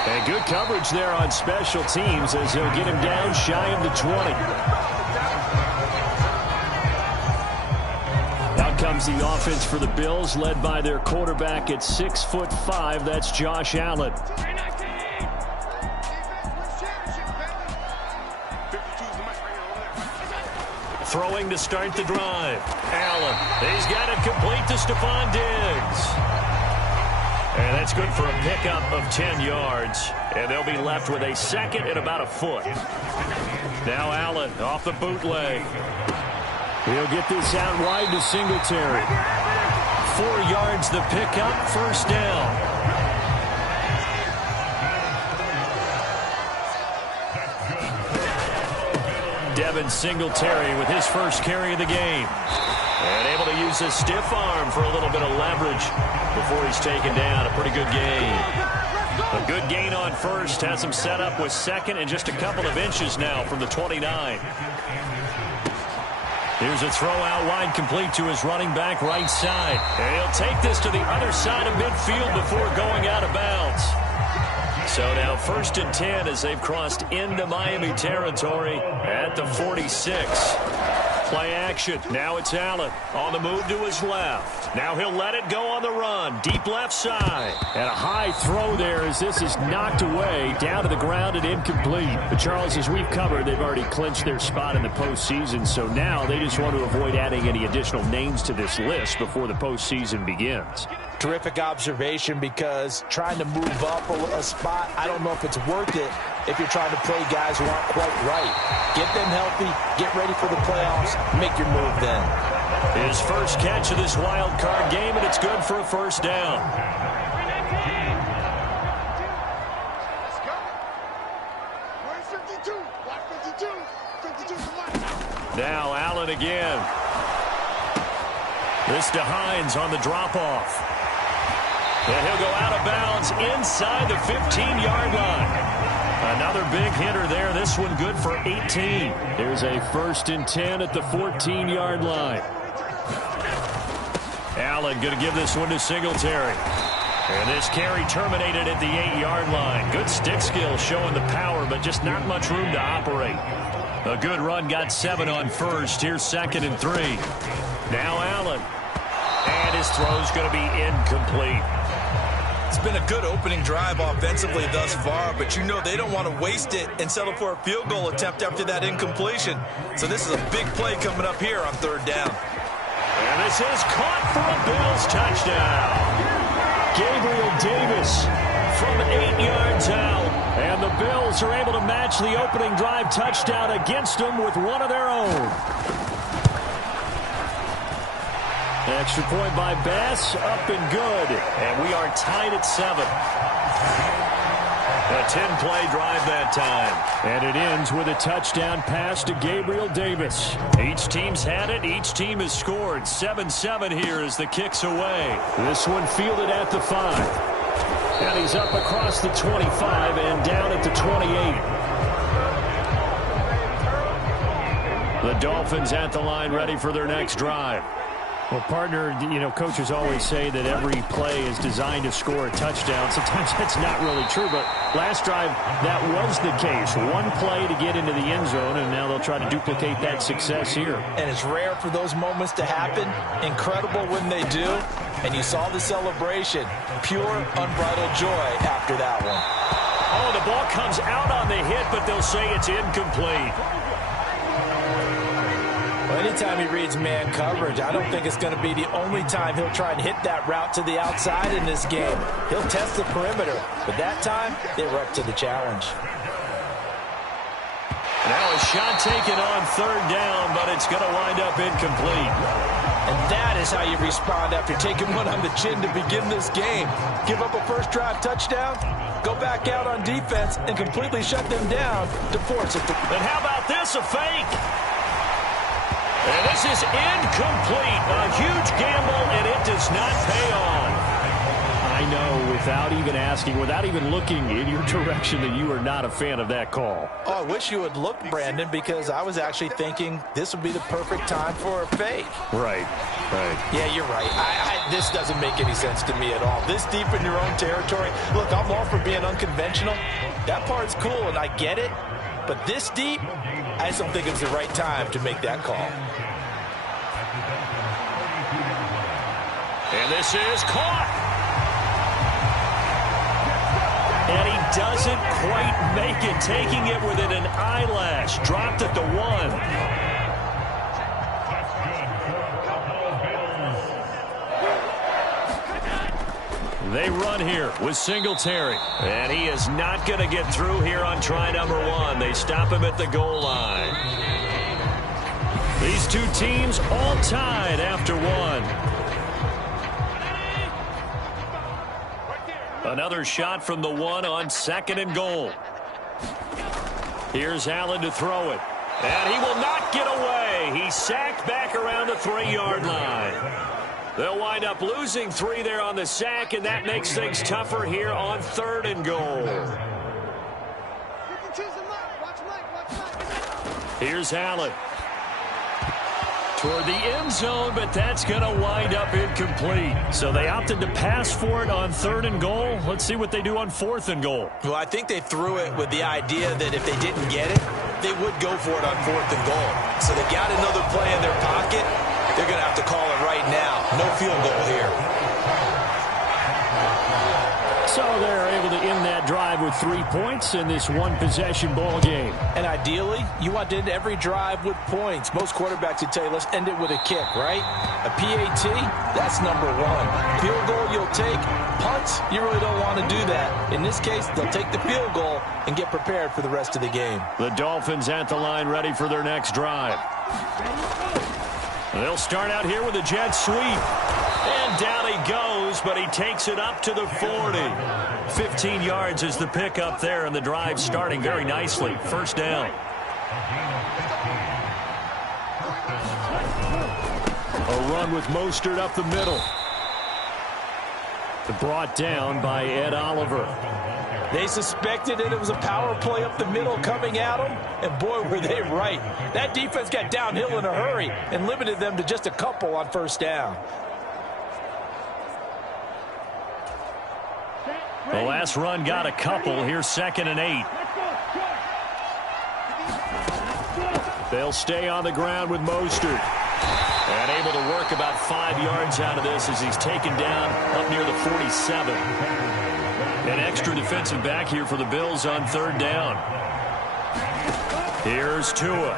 And good coverage there on special teams as they'll get him down shy of the 20. Comes the offense for the Bills, led by their quarterback at 6'5". That's Josh Allen. Throwing to start the drive. Allen, he's got it complete to Stephon Diggs. And that's good for a pickup of 10 yards. And they'll be left with a second and about a foot. Now Allen off the bootleg. He'll get this out wide to Singletary. 4 yards the pickup, first down. Devin Singletary with his first carry of the game. And able to use his stiff arm for a little bit of leverage before he's taken down. A pretty good gain. A good gain on first. Has him set up with second and just a couple of inches now from the 29. Here's a throw out wide, complete to his running back right side. And he'll take this to the other side of midfield before going out of bounds. So now 1st and 10 as they've crossed into Miami territory at the 46. Play action. Now it's Allen on the move to his left. Now he'll let it go on the run. Deep left side. And a high throw there as this is knocked away down to the ground and incomplete. But Charles, as we've covered, they've already clinched their spot in the postseason. So now they just want to avoid adding any additional names to this list before the postseason begins. Terrific observation, because trying to move up a spot, I don't know if it's worth it if you're trying to play guys who aren't quite right. Get them healthy, get ready for the playoffs, make your move then. His first catch of this wild card game, and it's good for a first down. Now Allen again. This to Hines on the drop-off. And he'll go out of bounds inside the 15-yard line. Another big hitter there. This one good for 18. There's a 1st and 10 at the 14-yard line. Allen going to give this one to Singletary. And this carry terminated at the 8-yard line. Good stick skill showing the power, but just not much room to operate. A good run, got 7 on first. Here's 2nd and 3. Now Allen. And his throw's going to be incomplete. It's been a good opening drive offensively thus far, but you know they don't want to waste it and settle for a field goal attempt after that incompletion. So this is a big play coming up here on 3rd down. And this is caught for a Bills touchdown. Gabriel Davis from 8 yards out. And the Bills are able to match the opening drive touchdown against them with one of their own. Extra point by Bass, up and good. And we are tied at 7. A 10-play drive that time. And it ends with a touchdown pass to Gabriel Davis. Each team's had it. Each team has scored. 7-7 here as the kick's away. This one fielded at the 5. And he's up across the 25 and down at the 28. The Dolphins at the line ready for their next drive. Well, partner, coaches always say that every play is designed to score a touchdown. Sometimes that's not really true, but last drive, that was the case. One play to get into the end zone, and now they'll try to duplicate that success here. And it's rare for those moments to happen. Incredible when they do. And you saw the celebration. Pure, unbridled joy after that one. Oh, the ball comes out on the hit, but they'll say it's incomplete. Well, anytime he reads man coverage, I don't think it's going to be the only time he'll try and hit that route to the outside in this game. He'll test the perimeter, but that time, they were up to the challenge. Now a shot taken on third down, but it's going to wind up incomplete. And that is how you respond after taking one on the chin to begin this game. Give up a first drive touchdown, go back out on defense, and completely shut them down to force it. And how about this, a fake? And this is incomplete. A huge gamble, and it does not pay off. I know, without even asking, without even looking in your direction, that you are not a fan of that call. Oh, I wish you would look, Brandon, because I was actually thinking this would be the perfect time for a fake. Right. Yeah, you're right. This doesn't make any sense to me at all. This deep in your own territory. Look, I'm all for being unconventional. That part's cool, and I get it. But this deep, I just don't think it was the right time to make that call. And this is caught. And he doesn't quite make it, taking it within an eyelash. Dropped at the 1. They run here with Singletary. And he is not going to get through here on try number 1. They stop him at the goal line. These two teams all tied after 1. Another shot from the 1 on 2nd and goal. Here's Allen to throw it. And he will not get away. He's sacked back around the 3-yard line. They'll wind up losing 3 there on the sack, and that makes things tougher here on 3rd and goal. Here's Allen. Toward the end zone, but that's going to wind up incomplete. So they opted to pass for it on 3rd and goal. Let's see what they do on 4th and goal. Well, I think they threw it with the idea that if they didn't get it, they would go for it on 4th and goal. So they got another play in their pocket. They're going to have to call it right now. No field goal here. So they're able to end that drive with 3 points in this one-possession ball game. And ideally, you want to end every drive with points. Most quarterbacks would tell you, let's end it with a kick, right? A PAT, that's number 1. Field goal you'll take. Punts, you really don't want to do that. In this case, they'll take the field goal and get prepared for the rest of the game. The Dolphins at the line ready for their next drive. They'll start out here with a jet sweep. And down he goes, but he takes it up to the 40. 15 yards is the pickup there, and the drive starting very nicely. First down. A run with Mostert up the middle. Brought down by Ed Oliver. They suspected it was a power play up the middle coming at them, and boy, were they right. That defense got downhill in a hurry and limited them to just a couple on first down. The last run got a couple. Here's 2nd and 8. They'll stay on the ground with Mostert. And able to work about 5 yards out of this as he's taken down up near the 47. An extra defensive back here for the Bills on 3rd down. Here's Tua.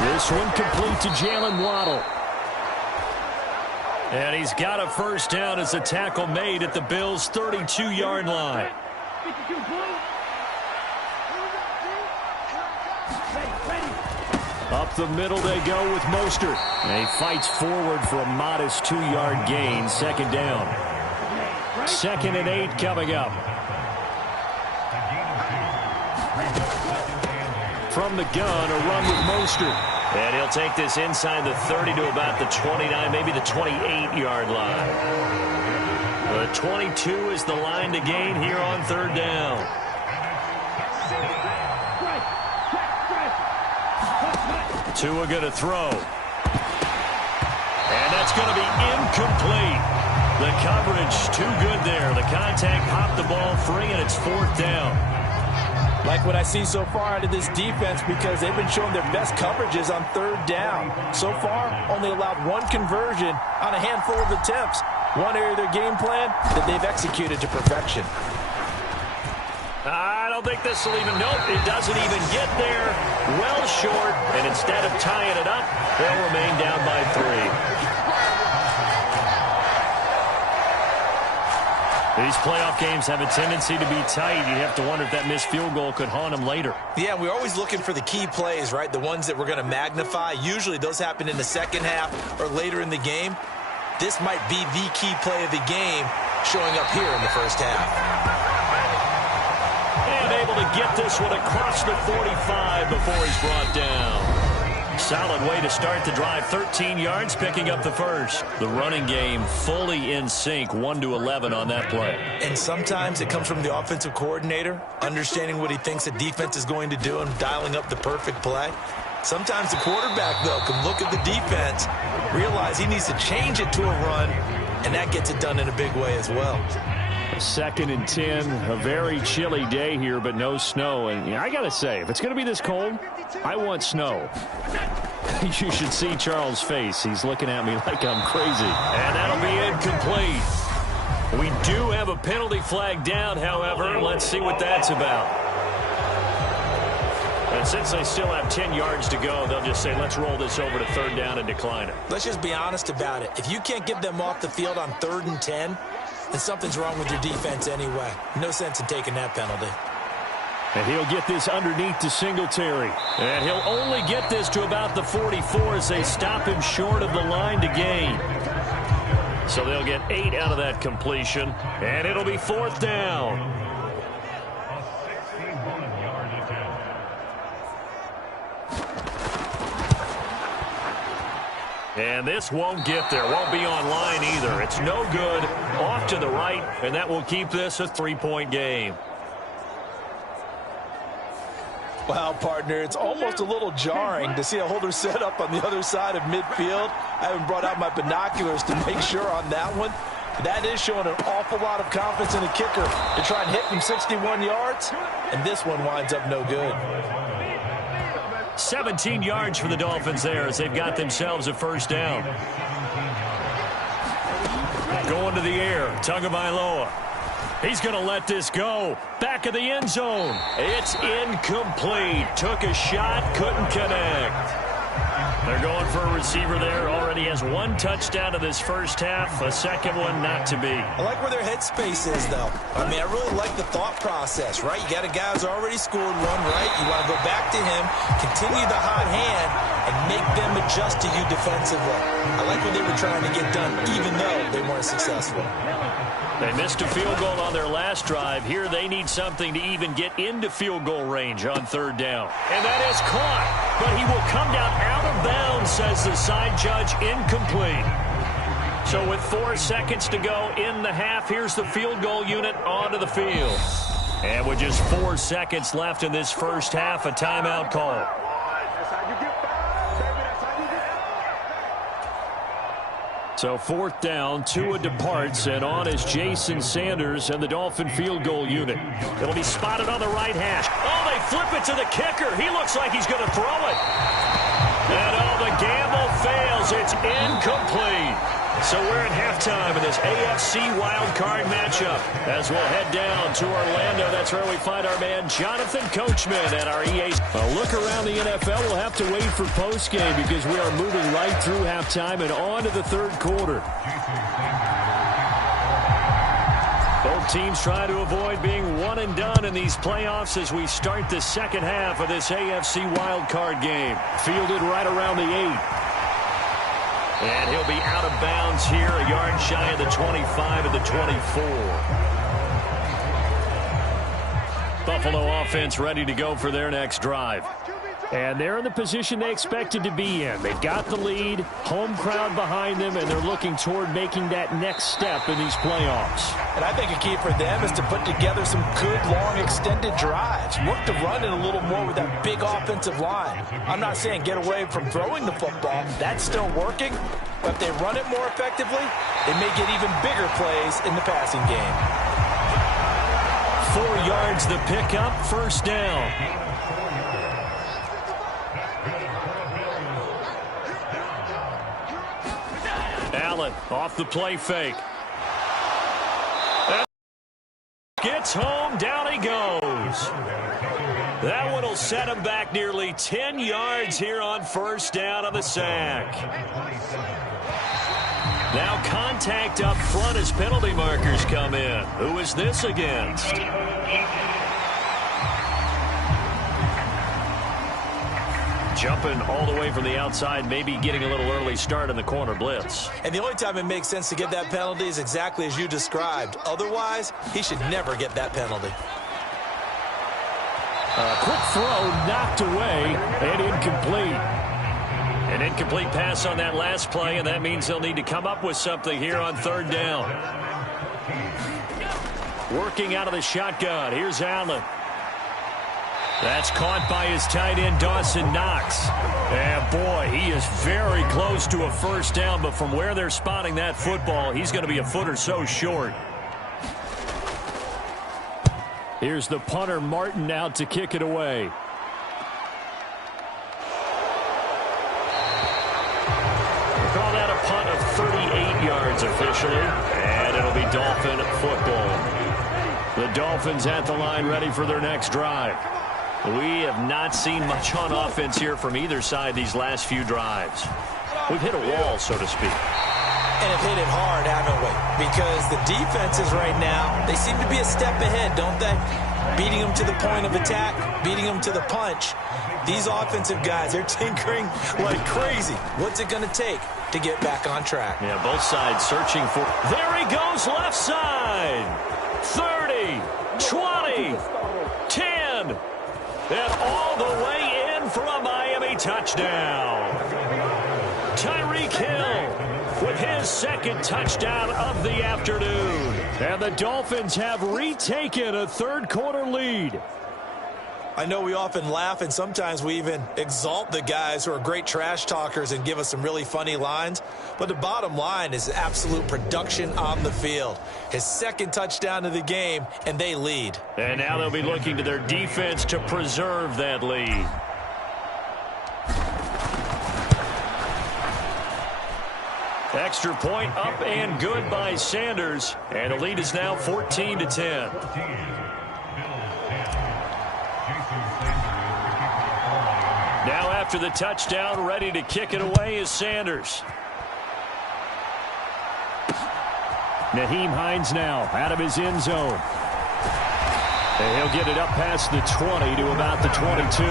This one complete to Jalen Waddle. And he's got a first down as a tackle made at the Bills' 32-yard line. Up the middle they go with Mostert. And he fights forward for a modest 2-yard gain. Second down. 2nd and 8 coming up. From the gun, a run with Mostert. And he'll take this inside the 30 to about the 29, maybe the 28-yard line. The 22 is the line to gain here on 3rd down. Tua going to throw. And that's going to be incomplete. The coverage too good there. The contact popped the ball free, and it's 4th down. Like what I see so far out of this defense, because they've been showing their best coverages on 3rd down. So far, only allowed 1 conversion on a handful of attempts. One area of their game plan that they've executed to perfection. I don't think this will even, nope, it doesn't even get there. Well short, and instead of tying it up, they'll remain down by 3. These playoff games have a tendency to be tight. You have to wonder if that missed field goal could haunt them later. Yeah, we're always looking for the key plays, right? The ones that we're going to magnify. Usually those happen in the second half or later in the game. This might be the key play of the game showing up here in the first half. And able to get this one across the 45 before he's brought down. Solid way to start the drive. 13 yards, picking up the first. The running game fully in sync, 1-11 on that play. And sometimes it comes from the offensive coordinator, understanding what he thinks the defense is going to do and dialing up the perfect play. Sometimes the quarterback, though, can look at the defense, realize he needs to change it to a run, and that gets it done in a big way as well. 2nd and 10, a very chilly day here, but no snow. And I got to say, if it's going to be this cold, I want snow. You should see Charles' face. He's looking at me like I'm crazy. And that'll be incomplete. We do have a penalty flag down, however. Let's see what that's about. And since they still have 10 yards to go, they'll just say, let's roll this over to 3rd down and decline it. Let's just be honest about it. If you can't get them off the field on 3rd and 10, then something's wrong with your defense anyway. No sense in taking that penalty. And he'll get this underneath to Singletary. And he'll only get this to about the 44 as they stop him short of the line to gain. So they'll get 8 out of that completion. And it'll be 4th down. And this won't get there. Won't be on line either. It's no good. Off to the right, and that will keep this a 3-point game. Wow, partner, it's almost a little jarring to see a holder set up on the other side of midfield. I haven't brought out my binoculars to make sure on that one. That is showing an awful lot of confidence in the kicker to try and hit from 61 yards, and this one winds up no good. 17 yards for the Dolphins there as they've got themselves a first down. Going to the air, Tagovailoa. He's going to let this go. Back of the end zone. It's incomplete. Took a shot, couldn't connect. They're going for a receiver there. Already has 1 touchdown in this first half. A second one not to be. I like where their headspace is, though. I mean, I really like the thought process, right? You got a guy who's already scored one, right? You want to go back to him, continue the hot hand, and make them adjust to you defensively. I like what they were trying to get done, even though they weren't successful. They missed a field goal on their last drive. Here they need something to even get into field goal range on 3rd down. And that is caught, but he will come down out of bounds, says the side judge, incomplete. So with 4 seconds to go in the half, here's the field goal unit onto the field. And with just 4 seconds left in this first half, a timeout call. So 4th down, Tua departs, and on is Jason Sanders and the Dolphin field goal unit. It'll be spotted on the right hash. Oh, they flip it to the kicker. He looks like he's going to throw it. And oh, the gamble fails. It's incomplete. So we're at halftime in this AFC wildcard matchup. As we'll head down to Orlando, that's where we find our man Jonathan Coachman at our EA. A look around the NFL, we'll have to wait for postgame because we are moving right through halftime and on to the third quarter. Both teams try to avoid being one and done in these playoffs as we start the second half of this AFC wildcard game. Fielded right around the 8. And he'll be out of bounds here, a yard shy of the 25 at the 24. Buffalo offense ready to go for their next drive. And they're in the position they expected to be in. They've got the lead, home crowd behind them, and they're looking toward making that next step in these playoffs. And I think a key for them is to put together some good, long, extended drives. Work to run it a little more with that big offensive line. I'm not saying get away from throwing the football. That's still working. But if they run it more effectively, they may get even bigger plays in the passing game. 4 yards the pickup, first down. Allen off the play fake. Gets home, down he goes. That one will set him back nearly 10 yards here on first down on the sack. Now contact up front as penalty markers come in. Who is this against? Jumping all the way from the outside, maybe getting a little early start in the corner blitz. And the only time it makes sense to get that penalty is exactly as you described. Otherwise, he should never get that penalty. Quick throw knocked away and incomplete. An incomplete pass on that last play, and that means they'll need to come up with something here on third down. Working out of the shotgun. Here's Allen. That's caught by his tight end, Dawson Knox. And boy, he is very close to a first down, but from where they're spotting that football, he's going to be a foot or so short. Here's the punter, Martin, out to kick it away. We'll call that a punt of 38 yards officially, and it'll be Dolphin football. The Dolphins at the line ready for their next drive. We have not seen much on offense here from either side these last few drives. We've hit a wall, so to speak. And have hit it hard, haven't we? Because the defenses right now, they seem to be a step ahead, don't they? Beating them to the point of attack, beating them to the punch. These offensive guys, they're tinkering like crazy. What's it going to take to get back on track? Yeah, both sides searching for... There he goes, left side. 30, 20, 10... And all the way in for a Miami touchdown. Tyreek Hill with his second touchdown of the afternoon. And the Dolphins have retaken a third quarter lead. I know we often laugh and sometimes we even exalt the guys who are great trash talkers and give us some really funny lines. But the bottom line is absolute production on the field. His second touchdown of the game, and they lead. And now they'll be looking to their defense to preserve that lead. Extra point up and good by Sanders. And the lead is now 14-10. Now after the touchdown, ready to kick it away is Sanders. Nyheim Hines now out of his end zone. And he'll get it up past the 20 to about the 22.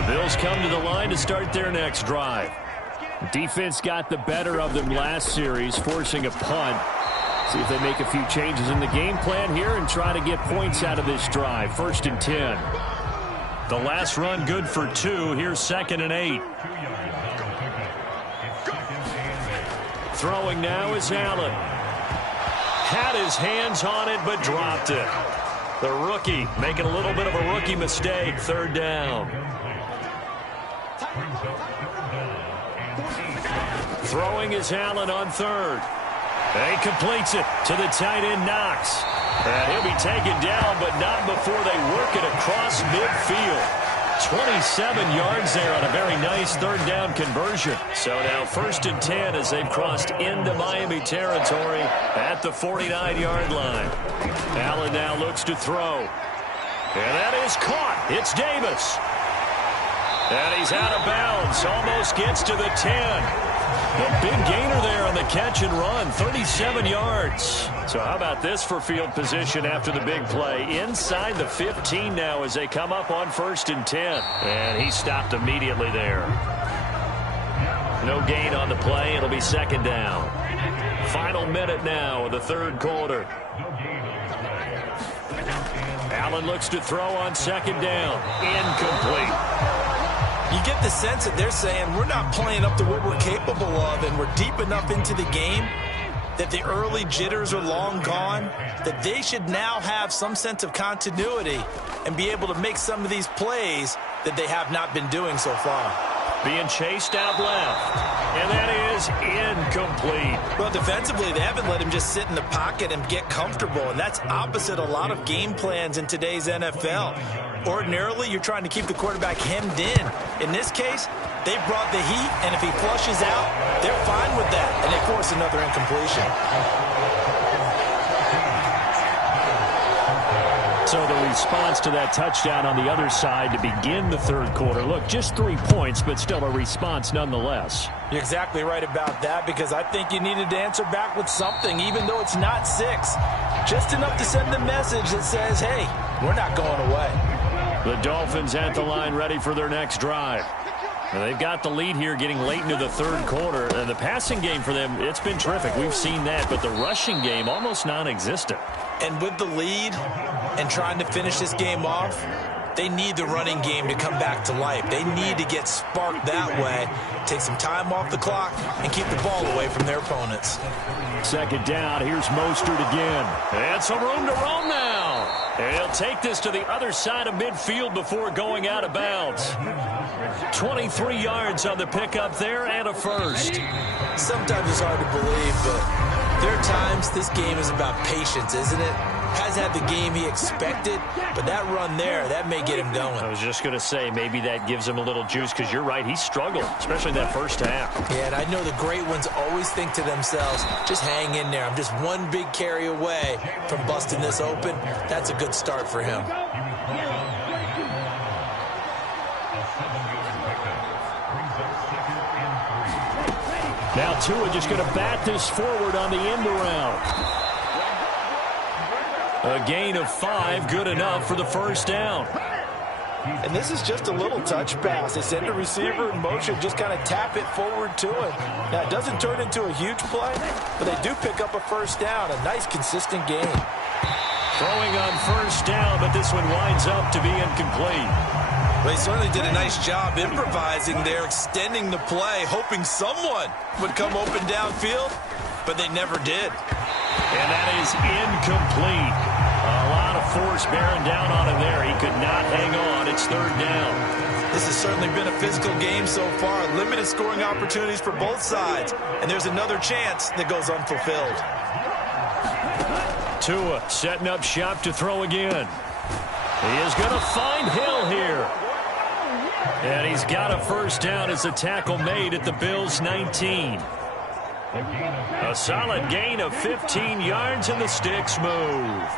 The Bills come to the line to start their next drive. Defense got the better of them last series, forcing a punt. See if they make a few changes in the game plan here and try to get points out of this drive. 1st and 10. The last run good for 2. Here's 2nd and 8. Throwing now is Allen. Had his hands on it but dropped it. The rookie making a little bit of a rookie mistake. 3rd down. Throwing is Allen on 3rd. And he completes it to the tight end, Knox. And he'll be taken down, but not before they work it across midfield. 27 yards there on a very nice third down conversion. So now 1st and 10 as they've crossed into Miami territory at the 49-yard line. Allen now looks to throw. And that is caught. It's Davis. And he's out of bounds. Almost gets to the 10. A big gainer there on the catch and run, 37 yards. So how about this for field position after the big play? Inside the 15 now as they come up on 1st and 10. And he stopped immediately there. No gain on the play. It'll be 2nd down. Final minute now of the 3rd quarter. Allen looks to throw on 2nd down. Incomplete. You get the sense that they're saying we're not playing up to what we're capable of, and we're deep enough into the game that the early jitters are long gone, that they should now have some sense of continuity and be able to make some of these plays that they have not been doing so far. Being chased out left, and that is incomplete. Well, defensively, they haven't let him just sit in the pocket and get comfortable, and that's opposite a lot of game plans in today's NFL. Ordinarily, you're trying to keep the quarterback hemmed in. In this case, they brought the heat, and if he flushes out, they're fine with that, and they force another incompletion. So the response to that touchdown on the other side to begin the 3rd quarter. Look, just 3 points, but still a response nonetheless. You're exactly right about that, because I think you needed to answer back with something, even though it's not 6. Just enough to send a message that says, hey, we're not going away. The Dolphins at the line ready for their next drive. And they've got the lead here getting late into the 3rd quarter. And the passing game for them, it's been terrific. We've seen that, but the rushing game almost non-existent. And with the lead and trying to finish this game off, they need the running game to come back to life. They need to get sparked that way, take some time off the clock, and keep the ball away from their opponents. 2nd down. Here's Mostert again. And some room to roam now. And he'll take this to the other side of midfield before going out of bounds. 23 yards on the pickup there and a first. Sometimes it's hard to believe, but there are times this game is about patience, isn't it? Has had the game he expected, but that run there, that may get him going. I was just going to say, maybe that gives him a little juice, because you're right, he struggled, especially that first half. Yeah, and I know the great ones always think to themselves, just hang in there. I'm just one big carry away from busting this open. That's a good start for him. Now Tua just going to bat this forward on the end around. A gain of 5, good enough for the 1st down. And this is just a little touch pass. They send a receiver in motion, just kind of tap it forward to him. Now, it doesn't turn into a huge play, but they do pick up a 1st down, a nice, consistent gain. Throwing on 1st down, but this one winds up to be incomplete. Well, he certainly did a nice job improvising there, extending the play, hoping someone would come open downfield, but they never did. And that is incomplete. A lot of force bearing down on him there. He could not hang on. It's 3rd down. This has certainly been a physical game so far. Limited scoring opportunities for both sides. And there's another chance that goes unfulfilled. Tua setting up shop to throw again. He is going to find Hill here. And he's got a 1st down as a tackle made at the Bills' 19. A solid gain of 15 yards, and the sticks move.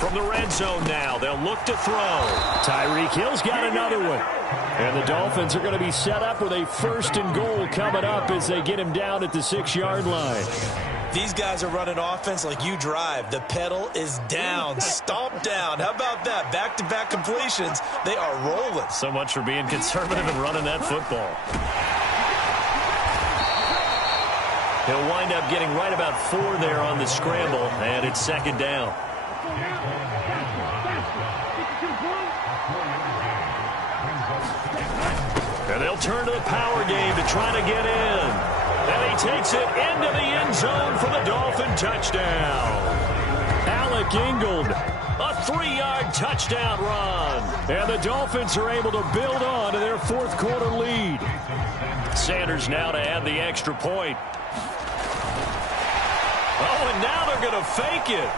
From the red zone now, they'll look to throw. Tyreek Hill's got another one. And the Dolphins are going to be set up with a 1st and goal coming up as they get him down at the 6-yard line. These guys are running offense like you drive. The pedal is down, stomp down. How about that? Back-to-back completions. They are rolling. So much for being conservative and running that football. He'll wind up getting right about 4 there on the scramble, and it's 2nd down. And they'll turn to the power game to try to get in. And he takes it into the end zone for the Dolphin touchdown. Alec Ingold, a 3-yard touchdown run. And the Dolphins are able to build on to their 4th quarter lead. Sanders now to add the extra point. Oh, and now they're going to fake it.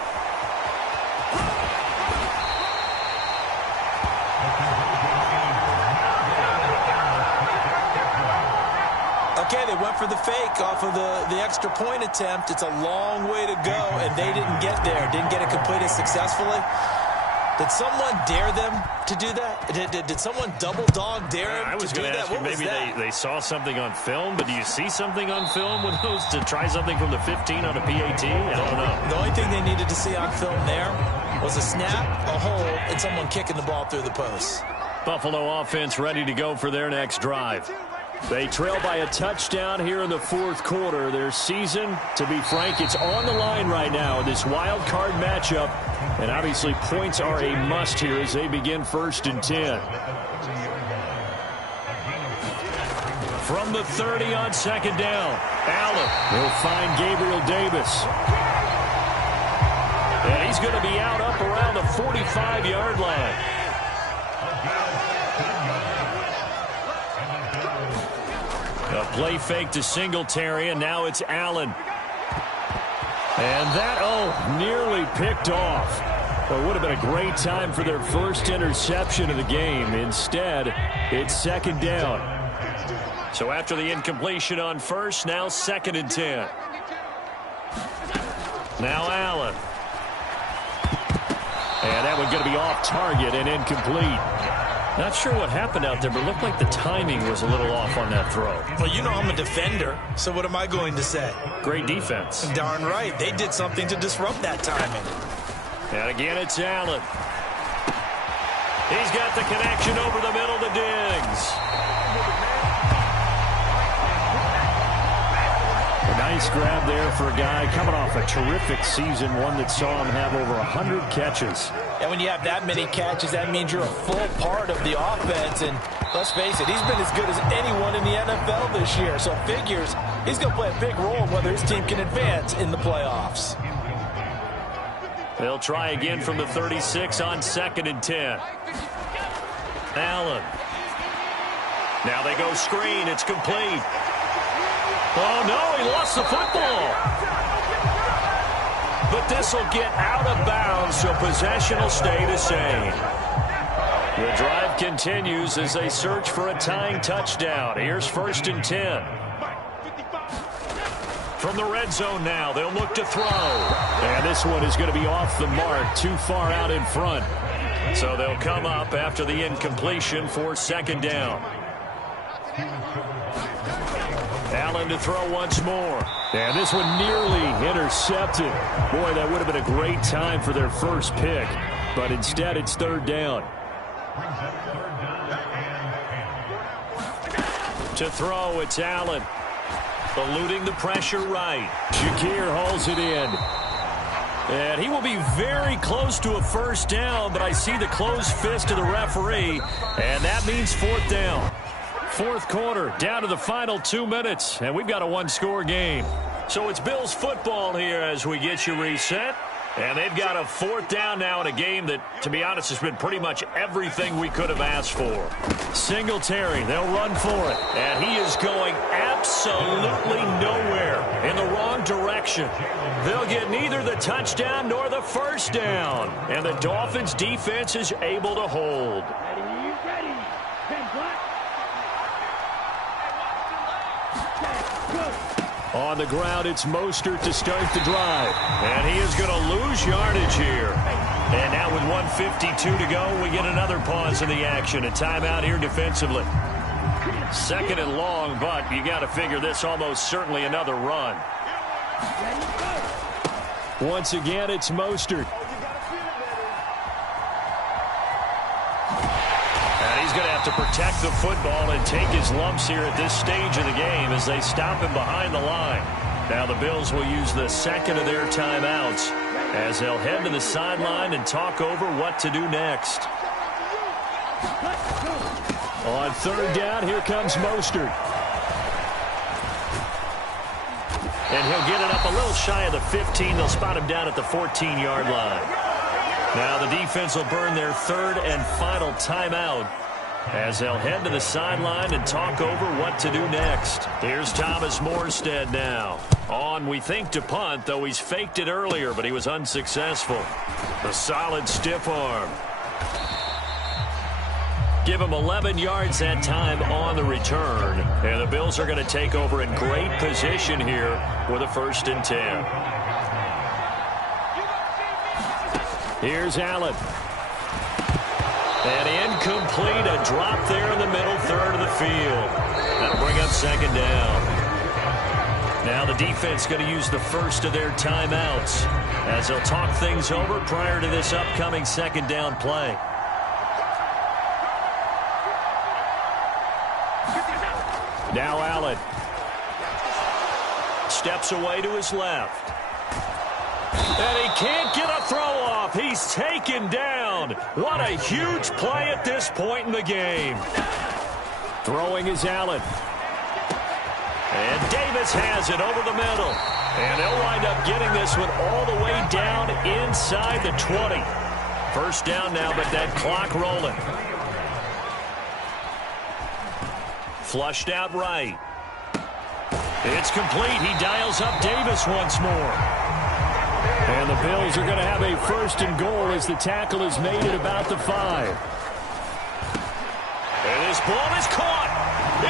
for the fake off of the extra point attempt. It's a long way to go, and they didn't get there. Didn't get it completed successfully. Did someone dare them to do that? Did someone double dog dare them I was to do going to that? ask you, maybe they saw something on film, but do you see something on film with those to try something from the 15 on a PAT? I don't know. The only thing they needed to see on film there was a snap, a hold, and someone kicking the ball through the post. Buffalo offense ready to go for their next drive. They trail by a touchdown here in the fourth quarter. Their season, to be frank, it's on the line right now in this wild card matchup. And obviously points are a must here as they begin 1st and 10. From the 30 on 2nd down, Allen will find Gabriel Davis. And he's going to be out up around the 45-yard line. A play fake to Singletary, and now it's Allen. And that, nearly picked off. Well, it would have been a great time for their first interception of the game. Instead, it's 2nd down. So after the incompletion on first, now 2nd and 10. Now Allen. And that one's going to be off target and incomplete. Not sure what happened out there, but it looked like the timing was a little off on that throw. Well, you know I'm a defender, so what am I going to say? Great defense. Darn right. They did something to disrupt that timing. And again, it's Allen. He's got the connection over the middle to Diggs. A nice grab there for a guy coming off a terrific season, one that saw him have over 100 catches. And when you have that many catches, that means you're a full part of the offense. And let's face it, he's been as good as anyone in the NFL this year. So figures he's going to play a big role in whether his team can advance in the playoffs. They'll try again from the 36 on 2nd and 10. Allen. Now they go screen. It's complete. Oh, no, he lost the football. But this will get out of bounds, so possession will stay the same. The drive continues as they search for a tying touchdown. Here's 1st and 10. From the red zone now, they'll look to throw. And this one is going to be off the mark, too far out in front. So they'll come up after the incompletion for 2nd down. Allen to throw once more. And this one nearly intercepted. Boy, that would have been a great time for their first pick. But instead, it's 3rd down. To throw, it's Allen. Eluding the pressure right. Shakir hauls it in. And he will be very close to a 1st down, but I see the closed fist of the referee, and that means 4th down. 4th quarter, down to the final 2 minutes, and we've got a 1-score game. So it's Bills football here as we get you reset. And they've got a 4th down now in a game that, to be honest, has been pretty much everything we could have asked for. Singletary, they'll run for it. And he is going absolutely nowhere in the wrong direction. They'll get neither the touchdown nor the 1st down. And the Dolphins' defense is able to hold. On the ground, it's Mostert to start the drive. And he is going to lose yardage here. And now with 1:52 to go, we get another pause in the action. A timeout here defensively. 2nd and long, but you got to figure this almost certainly another run. Once again, it's Mostert. He's going to have to protect the football and take his lumps here at this stage of the game as they stop him behind the line. Now the Bills will use the 2nd of their timeouts as they'll head to the sideline and talk over what to do next. On 3rd down, here comes Mostert. And he'll get it up a little shy of the 15. They'll spot him down at the 14-yard line. Now the defense will burn their 3rd and final timeout as they'll head to the sideline and talk over what to do next. Here's Thomas Morstead now. On, we think, to punt, though he's faked it earlier, but he was unsuccessful. A solid stiff arm. Give him 11 yards that time on the return. And the Bills are going to take over in great position here with a 1st and 10. Here's Allen. And incomplete, a drop there in the middle third of the field. That'll bring up 2nd down. Now the defense going to use the first of their timeouts as they'll talk things over prior to this upcoming 2nd down play. Now Allen steps away to his left. And he can't get a throw off. He's taken down. What a huge play at this point in the game. Throwing is Allen. And Davis has it over the middle. And they'll wind up getting this one all the way down inside the 20. 1st down now, but that clock rolling. Flushed out right. It's complete. He dials up Davis once more. And the Bills are going to have a 1st and goal as the tackle is made at about the 5. And this ball is caught.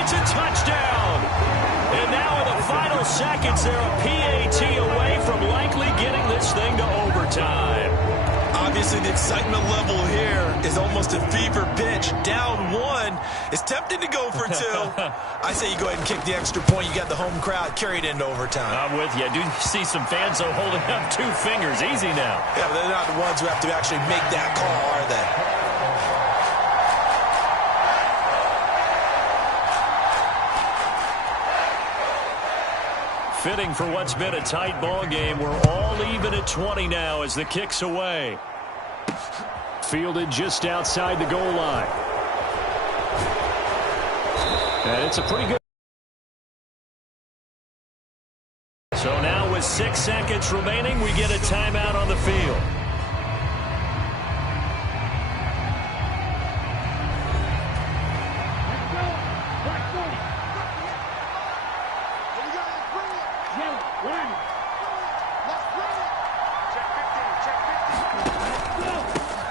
It's a touchdown. And now in the final seconds, they're a PAT away from likely getting this thing to overtime. Obviously, the excitement level here is almost a fever pitch. Down 1. It's tempting to go for 2. I say you go ahead and kick the extra point. You got the home crowd carried into overtime. I'm with you. I do see some fans, though, holding up 2 fingers. Easy now. Yeah, but they're not the ones who have to actually make that call, are they? Fitting for what's been a tight ball game. We're all even at 20 now as the kick's away. Fielded just outside the goal line. And it's a pretty good. So now with 6 seconds remaining, we get a timeout on the field.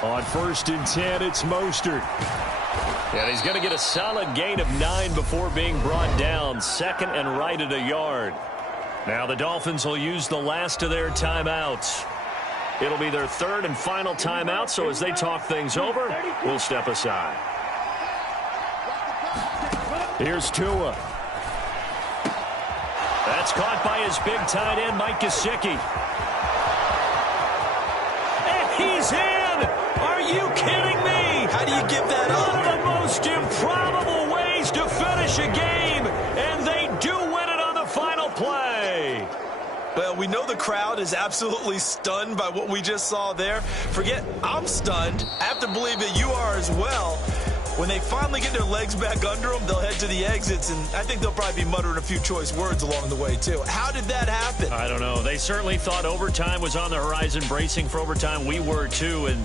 On 1st and 10, it's Mostert. Yeah, he's going to get a solid gain of 9 before being brought down. 2nd and right at a yard. Now the Dolphins will use the last of their timeouts. It'll be their 3rd and final timeout, so as they talk things over, we'll step aside. Here's Tua. That's caught by his big tight end, Mike Gesicki. And he's in! Are you kidding me? How do you give that up? One of the most improbable ways to finish a game, and they do win it on the final play. Well, we know the crowd is absolutely stunned by what we just saw there. Forget I'm stunned. I have to believe that you are as well. When they finally get their legs back under them, they'll head to the exits, and I think they'll probably be muttering a few choice words along the way, too. How did that happen? I don't know. They certainly thought overtime was on the horizon, bracing for overtime. We were, too, and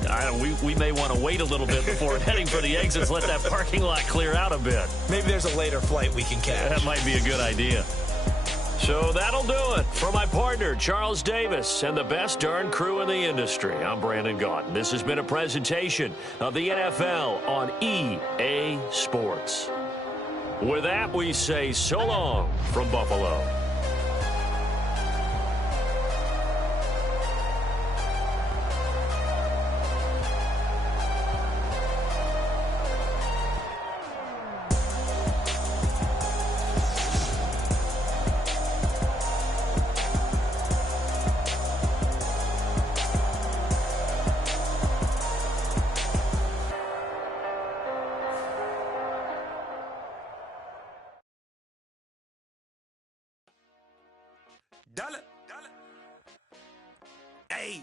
we may want to wait a little bit before heading for the exits, let that parking lot clear out a bit. Maybe there's a later flight we can catch. That might be a good idea. So that'll do it. For my partner, Charles Davis, and the best darn crew in the industry, I'm Brandon Gaudin. This has been a presentation of the NFL on EA Sports. With that, we say so long from Buffalo. Dollar. Hey.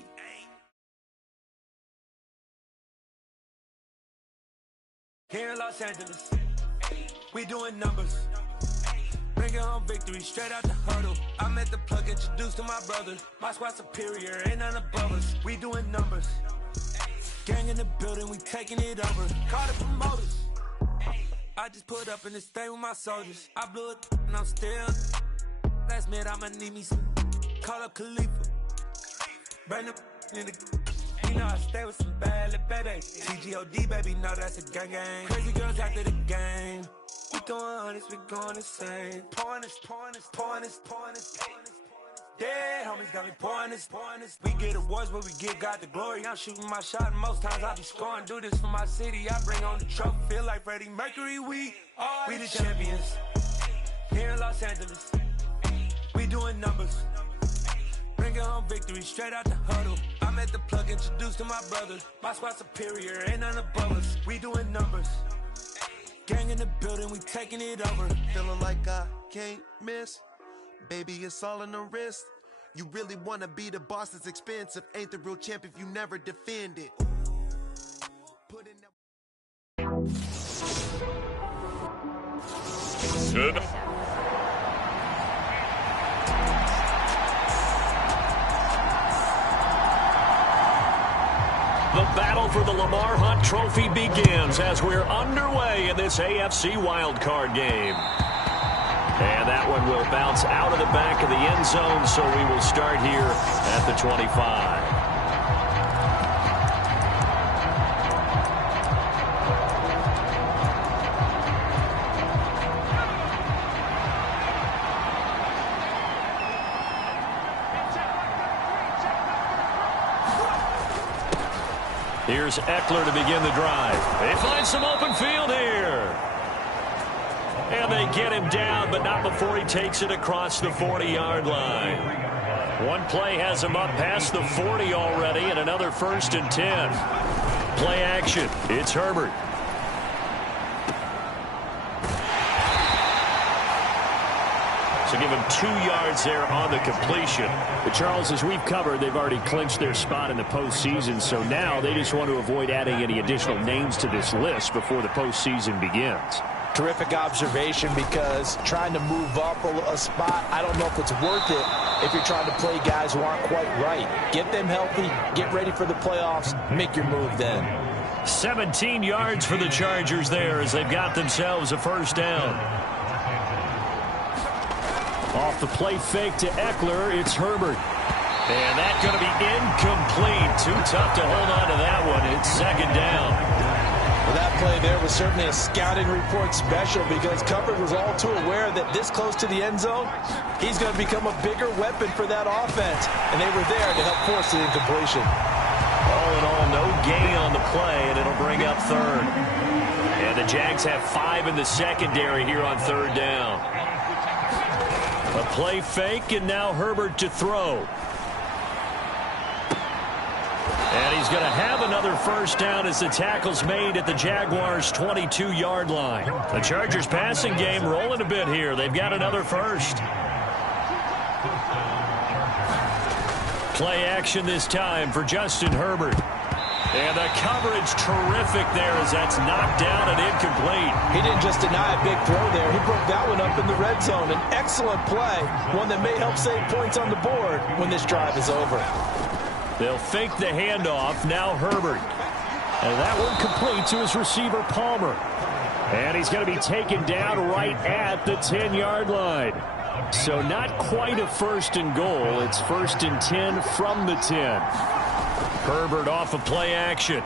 Here in Los Angeles, we doing numbers. Bringing home victory straight out the huddle. I'm at the plug, introduced to my brothers. My squad superior, ain't none above us. We doing numbers. Gang in the building, we taking it over. Call the promoters. I just put up in this thing with my soldiers. I blew it and I'm still. Last minute I'ma need me some. Call up Khalifa. Brand new in the You know I stay with some bad little baby. CGOD, baby, know that's a gang gang. Crazy girls after the game. We throwing hundreds, we going insane. Pouring this. Dead homies got me pouring this. We get awards, but we give God the glory. I'm shooting my shot, and most times I be scoring. Do this for my city, I bring on the trophy. Feel like Freddie Mercury, we the champions. Here in Los Angeles, we doing numbers. Bringing home victory straight out the huddle. I'm at the plug, introduced to my brother. My squad superior, ain't none above us. We doing numbers. Gang in the building, we taking it over. Feeling like I can't miss. Baby, it's all in the wrist. You really wanna be the boss, it's expensive. Ain't the real champ if you never defend it. Put in that. Good. The battle for the Lamar Hunt Trophy begins as we're underway in this AFC wildcard game. And that one will bounce out of the back of the end zone, so we will start here at the 25. Here's Eckler to begin the drive. They find some open field here. And they get him down, but not before he takes it across the 40-yard line. One play has him up past the 40 already, and another 1st and 10. Play action. It's Herbert. So give him 2 yards there on the completion. But Charles, as we've covered, they've already clinched their spot in the postseason, so now they just want to avoid adding any additional names to this list before the postseason begins. Terrific observation, because trying to move up a spot, I don't know if it's worth it if you're trying to play guys who aren't quite right. Get them healthy, get ready for the playoffs, make your move then. 17 yards for the Chargers there as they've got themselves a 1st down. Off the play fake to Eckler, it's Herbert. And that's going to be incomplete. Too tough to hold on to that one. It's 2nd down. Well, that play there was certainly a scouting report special, because coverage was all too aware that this close to the end zone, he's going to become a bigger weapon for that offense. And they were there to help force the incompletion. All in all, no gain on the play, and it'll bring up 3rd. And the Jags have 5 in the secondary here on 3rd down. A play fake, and now Herbert to throw. And he's going to have another 1st down as the tackle's made at the Jaguars' 22-yard line. The Chargers passing game rolling a bit here. They've got another 1st. Play action this time for Justin Herbert. And the coverage terrific there as that's knocked down and incomplete. He didn't just deny a big throw there. He broke that one up in the red zone. An excellent play, one that may help save points on the board when this drive is over. They'll fake the handoff. Now Herbert. And that one complete to his receiver, Palmer. And he's going to be taken down right at the 10-yard line. So not quite a 1st and goal. It's 1st and 10 from the 10. Herbert off of play action.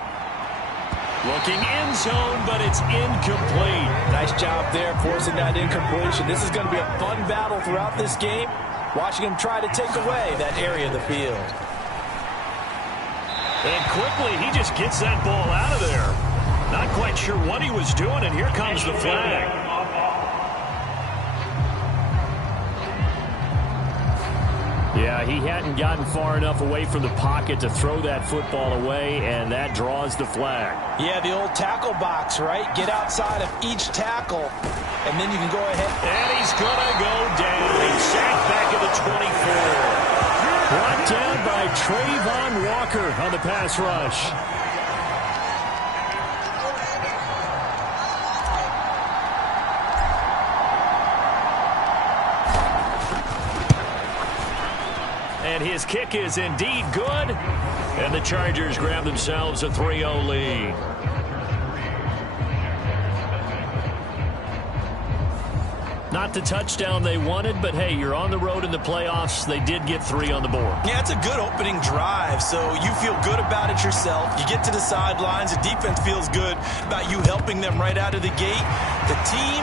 Looking end zone, but it's incomplete. Nice job there forcing that incompletion. This is going to be a fun battle throughout this game, watching him try to take away that area of the field. And quickly, he just gets that ball out of there. Not quite sure what he was doing, and here comes the flag. Yeah, he hadn't gotten far enough away from the pocket to throw that football away, and that draws the flag. Yeah, the old tackle box, right? Get outside of each tackle, and then you can go ahead. And he's going to go down. He's sacked back at the 24. Brought down by Trayvon Walker on the pass rush. And his kick is indeed good. And the Chargers grab themselves a 3-0 lead. not the touchdown they wanted, but hey, you're on the road in the playoffs. They did get 3 on the board. Yeah, it's a good opening drive, so you feel good about it yourself. You get to the sidelines. The defense feels good about you helping them right out of the gate. The team,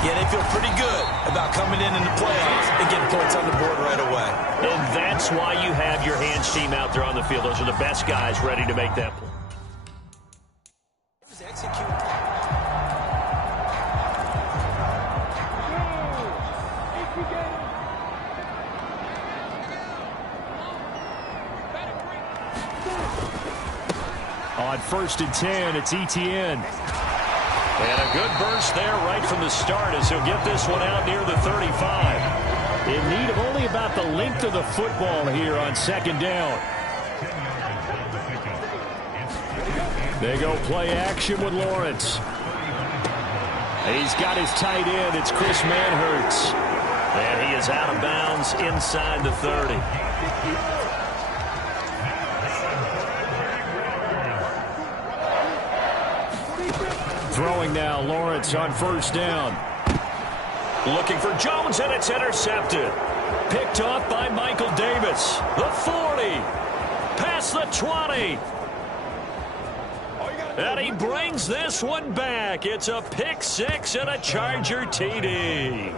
yeah, they feel pretty good about coming in the playoffs and getting points on the board right away. And that's why you have your hands team out there on the field. Those are the best guys ready to make that play. On 1st and 10, it's Etienne. And a good burst there right from the start as he'll get this one out near the 35. In need of only about the length of the football here on 2nd down. They go play action with Lawrence. He's got his tight end. It's Chris Manhertz. And he is out of bounds inside the 30. Throwing now, Lawrence on 1st down. Looking for Jones, and it's intercepted. Picked off by Michael Davis. The 40. Past the 20. And he brings this one back. It's a pick 6 and a Charger TD.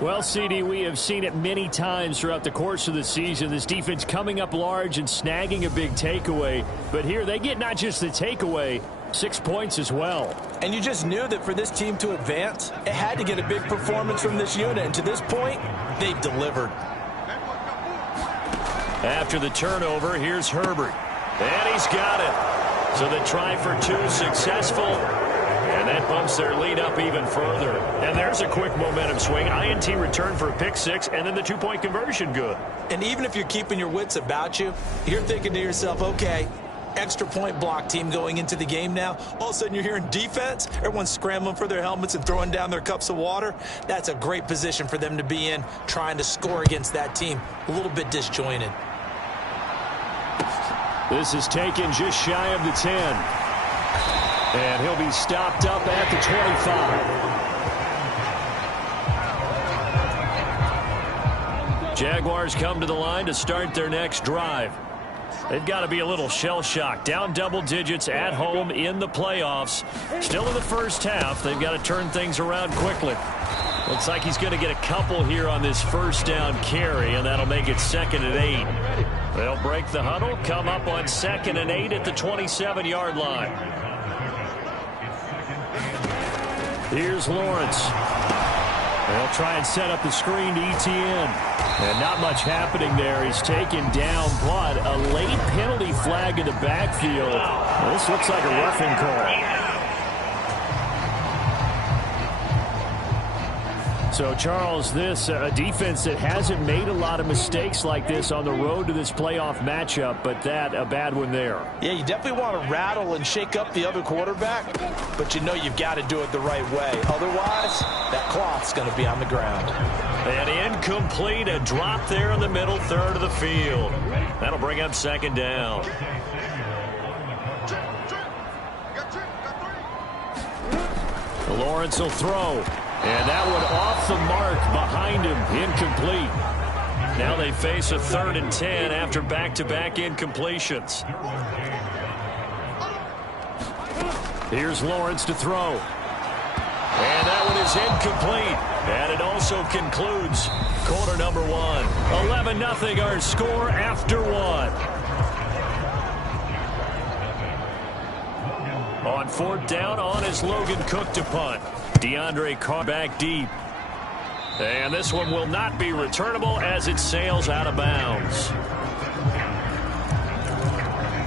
Well, CD, we have seen it many times throughout the course of the season. This defense coming up large and snagging a big takeaway. But here they get not just the takeaway, 6 points as well. And you just knew that for this team to advance, it had to get a big performance from this unit. And to this point, they've delivered. After the turnover, here's Herbert. And he's got it. So the try for 2 successful. And that bumps their lead up even further. And there's a quick momentum swing. INT return for a pick 6, and then the 2-point conversion good. And even if you're keeping your wits about you, you're thinking to yourself, okay, extra point block team going into the game now. All of a sudden you're hearing defense. Everyone's scrambling for their helmets and throwing down their cups of water. That's a great position for them to be in, trying to score against that team. A little bit disjointed. This is taken just shy of the 10. And he'll be stopped up at the 25. Jaguars come to the line to start their next drive. They've got to be a little shell-shocked. Down double digits at home in the playoffs. Still in the first half. They've got to turn things around quickly. Looks like he's going to get a couple here on this 1st down carry, and that'll make it 2nd and 8. They'll break the huddle, come up on 2nd and 8 at the 27-yard line. Here's Lawrence. They'll try and set up the screen to Etienne. And not much happening there. He's taken down, but a late penalty flag in the backfield. Well, this looks like a roughing call. So, Charles, this a defense that hasn't made a lot of mistakes like this on the road to this playoff matchup, but that a bad one there. Yeah, you definitely want to rattle and shake up the other quarterback, but you know you've got to do it the right way. Otherwise, that cloth's going to be on the ground. And incomplete, a drop there in the middle third of the field. That'll bring up 2nd down. Lawrence will throw. And that one off the mark behind him, incomplete. Now they face a 3rd and 10 after back-to-back incompletions. Here's Lawrence to throw. And that one is incomplete. And it also concludes quarter number 1. 11-0 our score after 1. On 4th down, on is Logan Cook to punt. DeAndre Carr back deep. And this one will not be returnable as it sails out of bounds.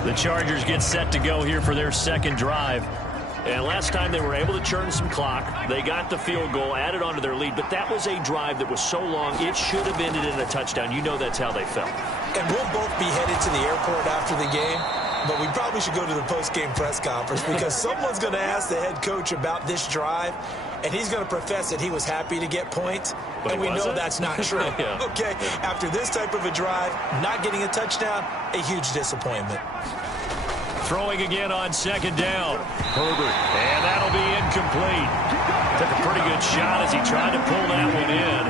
The Chargers get set to go here for their 2nd drive. And last time they were able to churn some clock. They got the field goal, added onto their lead. But that was a drive that was so long, it should have ended in a touchdown. You know that's how they felt. And we'll both be headed to the airport after the game. But we probably should go to the post-game press conference because someone's going to ask the head coach about this drive, and he's going to profess that he was happy to get points, and we know that's not true. Yeah. Okay, after this type of a drive, not getting a touchdown, a huge disappointment. throwing again on second down. Herbert, and that'll be incomplete. Took a pretty good shot as he tried to pull that one in.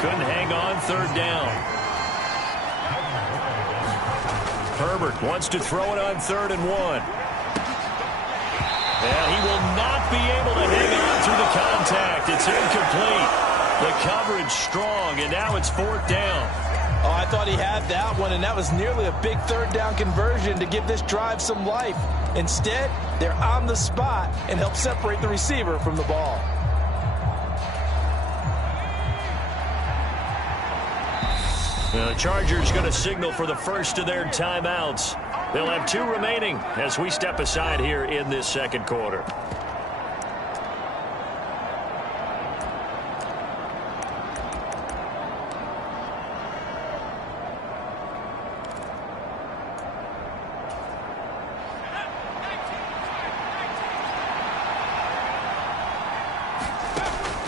Couldn't hang on third down. Herbert wants to throw it on 3rd and 1. And he will not be able to hang on through the contact. It's incomplete. The coverage strong, and now it's 4th down. Oh, I thought he had that one, and that was nearly a big 3rd down conversion to give this drive some life. Instead, they're on the spot and help separate the receiver from the ball. The Chargers going to signal for the first of their timeouts. They'll have 2 remaining as we step aside here in this second quarter.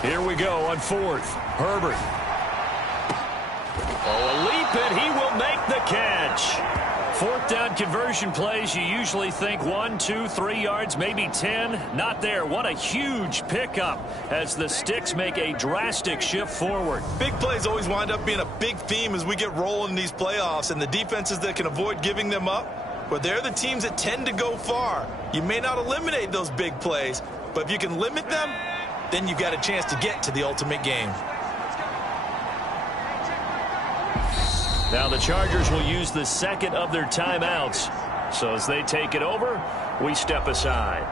Here we go on 4th. Herbert. Oh, a leap, and he will make the catch. 4th down conversion plays, you usually think 1, 2, 3 yards, maybe 10. Not there. What a huge pickup as the Sticks make a drastic shift forward. Big plays always wind up being a big theme as we get rolling in these playoffs, and the defenses that can avoid giving them up, well, they're the teams that tend to go far. You may not eliminate those big plays, but if you can limit them, then you've got a chance to get to the ultimate game. Now the Chargers will use the second of their timeouts. So as they take it over, we step aside.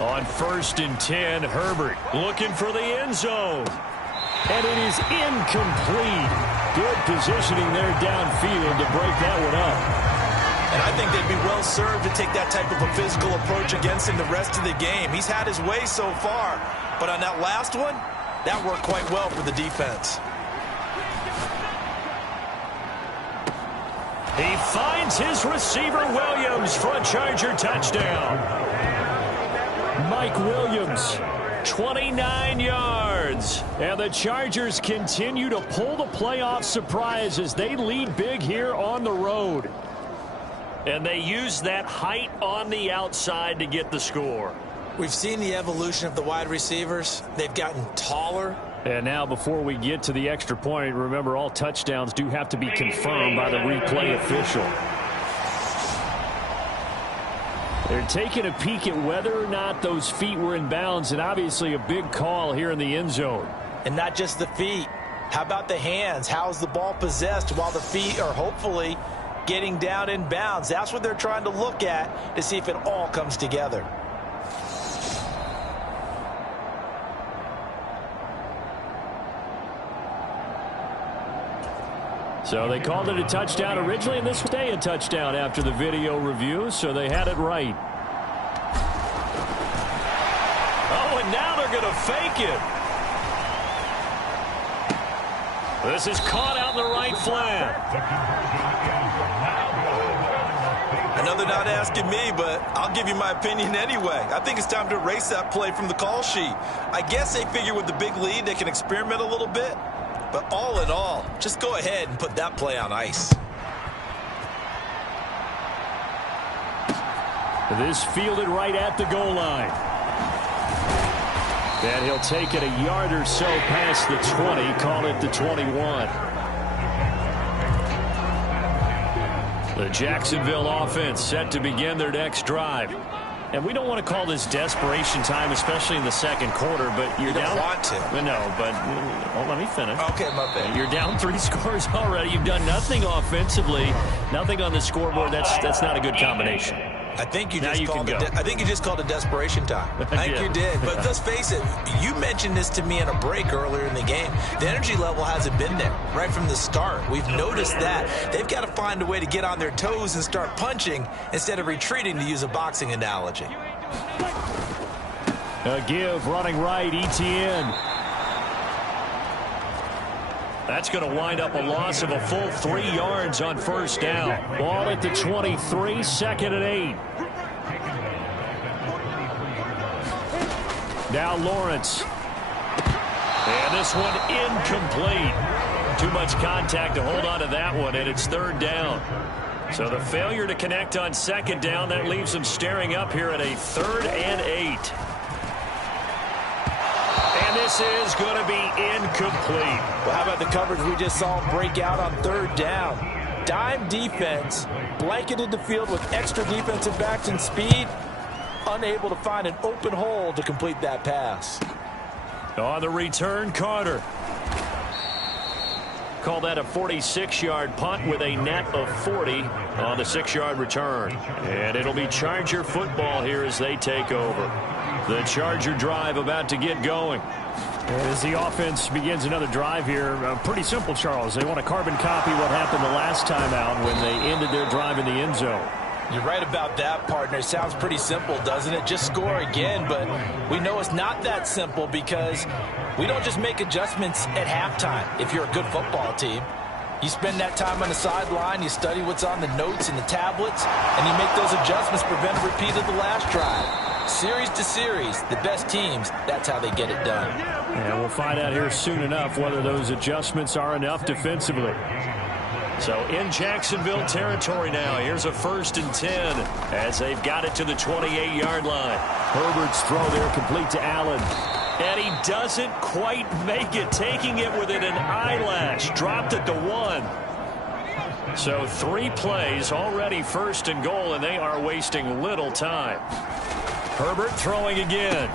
On 1st and 10, Herbert looking for the end zone. And it is incomplete. Good positioning there downfield to break that one up. And I think they'd be well served to take that type of a physical approach against him the rest of the game. He's had his way so far, but on that last one, that worked quite well for the defense. He finds his receiver, Williams, for a Charger touchdown. Mike Williams, 29 yards. And the Chargers continue to pull the playoff surprise as they lead big here on the road. And they use that height on the outside to get the score. We've seen the evolution of the wide receivers. They've gotten taller. And now before we get to the extra point, remember all touchdowns do have to be confirmed by the replay official. They're taking a peek at whether or not those feet were in bounds, and obviously a big call here in the end zone. And not just the feet. How about the hands? How's the ball possessed while the feet are hopefully getting down in bounds? That's what they're trying to look at to see if it all comes together. So they called it a touchdown originally, and this will stay a touchdown after the video review, so they had it right. Oh, and now they're going to fake it. This is caught out in the right flat. I know they're not asking me, but I'll give you my opinion anyway. I think it's time to erase that play from the call sheet. I guess they figure with the big lead they can experiment a little bit. But all in all, just go ahead and put that play on ice. This fielded right at the goal line. And he'll take it a yard or so past the 20, call it the 21. The Jacksonville offense set to begin their next drive. And we don't want to call this desperation time, especially in the second quarter, but you're down. You don't want to. No, but let me finish. Okay, my bad. You're down 3 scores already. You've done nothing offensively, nothing on the scoreboard. That's not a good combination. I think you just called it desperation time. I think you did. But let's face it, you mentioned this to me in a break earlier in the game. The energy level hasn't been there right from the start. We've noticed that. They've got to find a way to get on their toes and start punching instead of retreating, to use a boxing analogy. A give running right, Etienne. That's going to wind up a loss of a full 3 yards on first down. Ball at the 23, 2nd and 8. Now Lawrence. And this one incomplete. Too much contact to hold on to that one, and it's third down. So the failure to connect on second down, that leaves them staring up here at a 3rd and 8. And this is going to be incomplete. Well, how about the coverage we just saw break out on third down? Dime defense, blanketed the field with extra defensive backs and speed, unable to find an open hole to complete that pass. On the return, Carter. Call that a 46-yard punt with a net of 40 on the 6-yard return. And it'll be Charger football here as they take over. The Charger drive about to get going. As the offense begins another drive here, pretty simple, Charles. They want to carbon copy what happened the last time out when they ended their drive in the end zone. You're right about that, partner. It sounds pretty simple, doesn't it? Just score again, but we know it's not that simple because we don't just make adjustments at halftime if you're a good football team. You spend that time on the sideline, you study what's on the notes and the tablets, and you make those adjustments to prevent a repeat of the last drive. Series to series, the best teams, that's how they get it done. And we'll find out here soon enough whether those adjustments are enough defensively. So in Jacksonville territory now, here's a 1st and 10 as they've got it to the 28-yard line. Herbert's throw there complete to Allen. And he doesn't quite make it, taking it within an eyelash. Dropped it to 1. So 3 plays, already 1st and goal, and they are wasting little time. Herbert throwing again.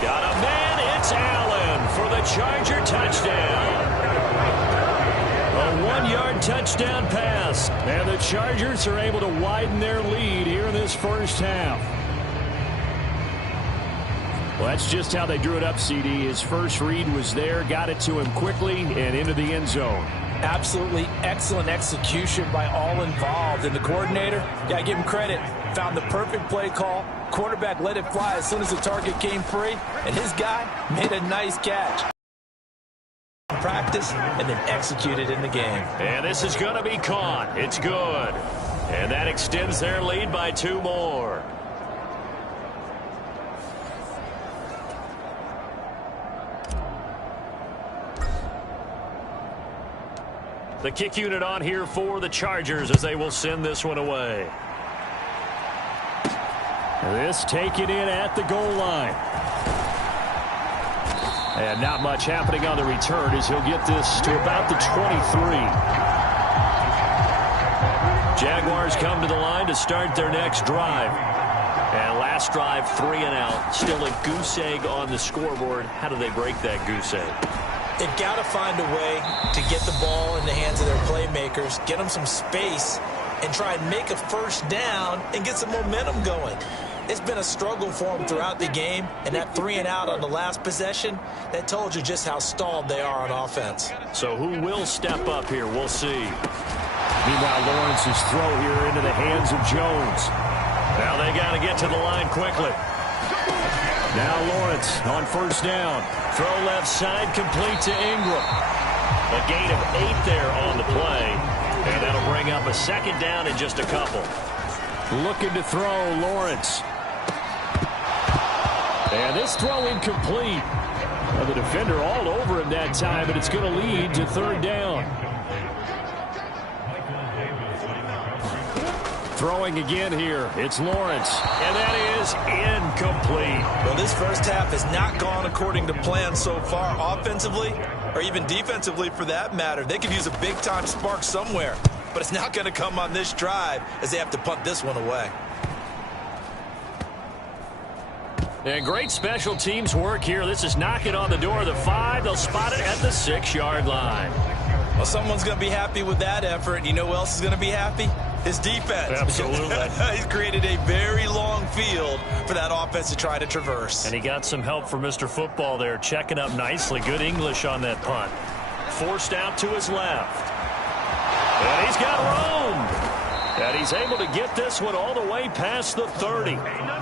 Got a man, it's Allen for the Charger touchdown. A 1-yard touchdown pass. And the Chargers are able to widen their lead here in this first half. Well, that's just how they drew it up, CD. His first read was there, got it to him quickly, and into the end zone. Absolutely excellent execution by all involved. And the coordinator, yeah, give him credit, found the perfect play call. Quarterback let it fly as soon as the target came free, and his guy made a nice catch. Practice and then executed in the game. And this is going to be caught. It's good. And that extends their lead by 2 more. The kick unit on here for the Chargers as they will send this one away. This taken in at the goal line. And not much happening on the return as he'll get this to about the 23. Jaguars come to the line to start their next drive. And last drive, 3 and out. Still a goose egg on the scoreboard. How do they break that goose egg? They've got to find a way to get the ball in the hands of their playmakers, get them some space, and try and make a first down and get some momentum going. It's been a struggle for them throughout the game, and that 3 and out on the last possession, that told you just how stalled they are on offense. So who will step up here? We'll see. Meanwhile, Lawrence's throw here into the hands of Jones. Now they got to get to the line quickly. Now Lawrence on first down. Throw left side, complete to Ingram. A gain of 8 there on the play. And that'll bring up a 2nd down in just a couple. Looking to throw, Lawrence. And this throw incomplete. Well, the defender all over him that time, but it's going to lead to 3rd down. Throwing again here. It's Lawrence. And that is incomplete. Well, this first half has not gone according to plan so far offensively or even defensively for that matter. They could use a big-time spark somewhere, but it's not going to come on this drive as they have to punt this one away. And great special teams work here. This is knocking on the door of the 5. They'll spot it at the 6-yard line. Well, someone's going to be happy with that effort. You know who else is going to be happy? His defense. Absolutely. He's created a very long field for that offense to try to traverse. And he got some help from Mr. Football there, checking up nicely. Good English on that punt. Forced out to his left. And he's got room. And he's able to get this one all the way past the 30.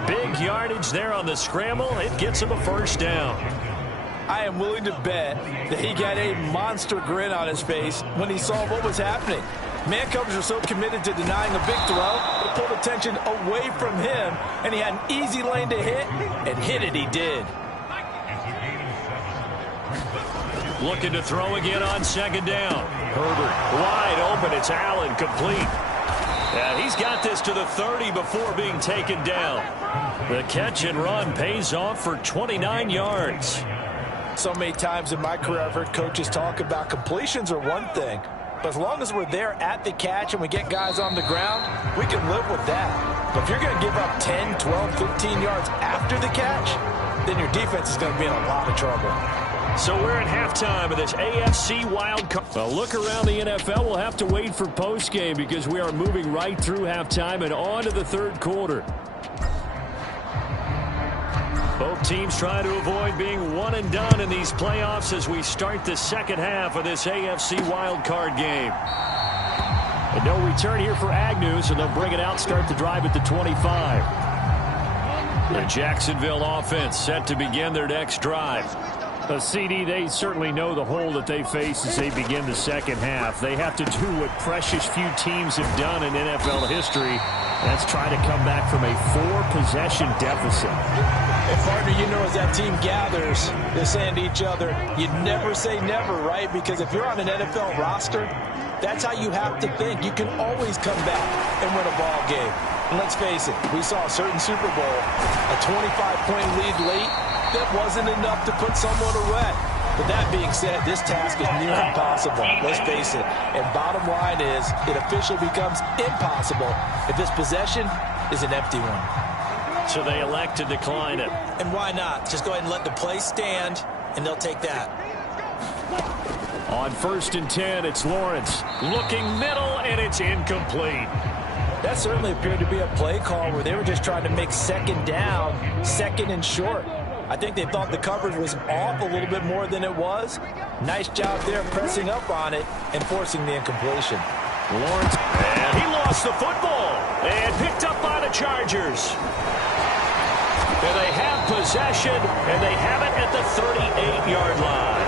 Big yardage there on the scramble. It gets him a first down. I am willing to bet that he got a monster grin on his face when he saw what was happening. Man coverage were so committed to denying a big throw, it pulled attention away from him, and he had an easy lane to hit, and hit it he did. looking to throw again on second down. Herbert wide open. It's Allen, complete. And he's got this to the 30 before being taken down. The catch and run pays off for 29 yards. So many times in my career I've heard coaches talk about completions are one thing, but as long as we're there at the catch and we get guys on the ground, we can live with that. But if you're going to give up 10, 12, 15 yards after the catch, then your defense is going to be in a lot of trouble. So we're at halftime of this AFC wild card. A look around the NFL. We'll have to wait for postgame because we are moving right through halftime and on to the third quarter. Both teams trying to avoid being one and done in these playoffs as we start the second half of this AFC wild card game. And no return here for Agnew, so they'll bring it out, start the drive at the 25. The Jacksonville offense set to begin their next drive. CD, they certainly know the hole that they face as they begin the second half. They have to do what precious few teams have done in NFL history. That's try to come back from a 4-possession deficit. And partner, you know, as that team gathers, they're saying to each other, you never say never, right? Because if you're on an NFL roster, that's how you have to think. You can always come back and win a ball game. And let's face it, we saw a certain Super Bowl, a 25-point lead late, that wasn't enough to put someone away. But that being said, this task is near impossible. Let's face it. And bottom line is, it officially becomes impossible if this possession is an empty one. So they elect to decline it. And why not? Just go ahead and let the play stand, and they'll take that. On 1st and 10, it's Lawrence. Looking middle, and it's incomplete. That certainly appeared to be a play call where they were just trying to make second down, second and short. I think they thought the coverage was off a little bit more than it was. Nice job there pressing up on it and forcing the incompletion. Lawrence, and he lost the football and picked up by the Chargers. And they have possession, and they have it at the 38-yard line.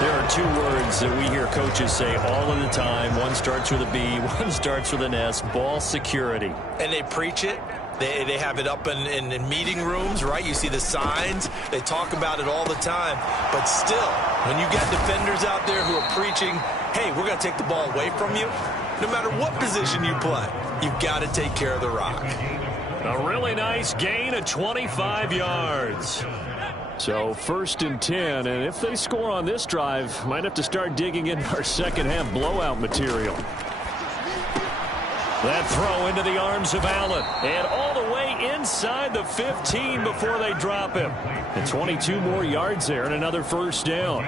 There are two words that we hear coaches say all of the time. One starts with a B, one starts with an S, ball security. And they preach it. They have it up in meeting rooms, right? You see the signs. They talk about it all the time. But still, when you got defenders out there who are preaching, hey, we're going to take the ball away from you, no matter what position you play, you've got to take care of the rock. A really nice gain of 25 yards. So 1st and 10, and if they score on this drive, might have to start digging into our second half blowout material. That throw into the arms of Allen, and all the way inside the 15 before they drop him. And 22 more yards there and another first down.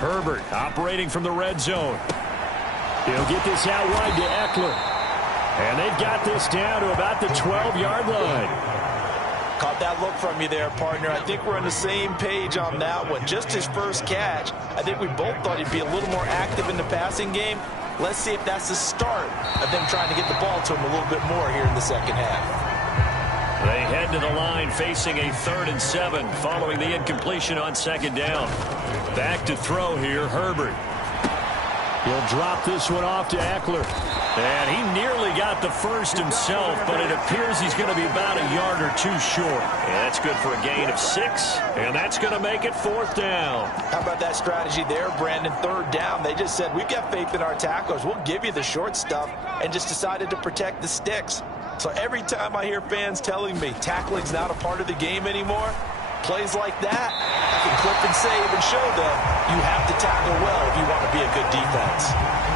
Herbert operating from the red zone. He'll get this out wide to Eckler. And they've got this down to about the 12-yard line. Caught that look from you there, partner. I think we're on the same page on that one. Just his first catch. I think we both thought he'd be a little more active in the passing game. Let's see if that's the start of them trying to get the ball to him a little bit more here in the second half. They head to the line facing a 3rd and 7 following the incompletion on second down. Back to throw here, Herbert. He'll drop this one off to Eckler. And he nearly got the first himself, but it appears he's going to be about a yard or two short. And that's good for a gain of 6, and that's going to make it 4th down. How about that strategy there, Brandon? 3rd down. They just said, we've got faith in our tacklers. We'll give you the short stuff, and just decided to protect the sticks. So every time I hear fans telling me tackling's not a part of the game anymore, plays like that, I can clip and save and show them you have to tackle well if you want to be a good defense.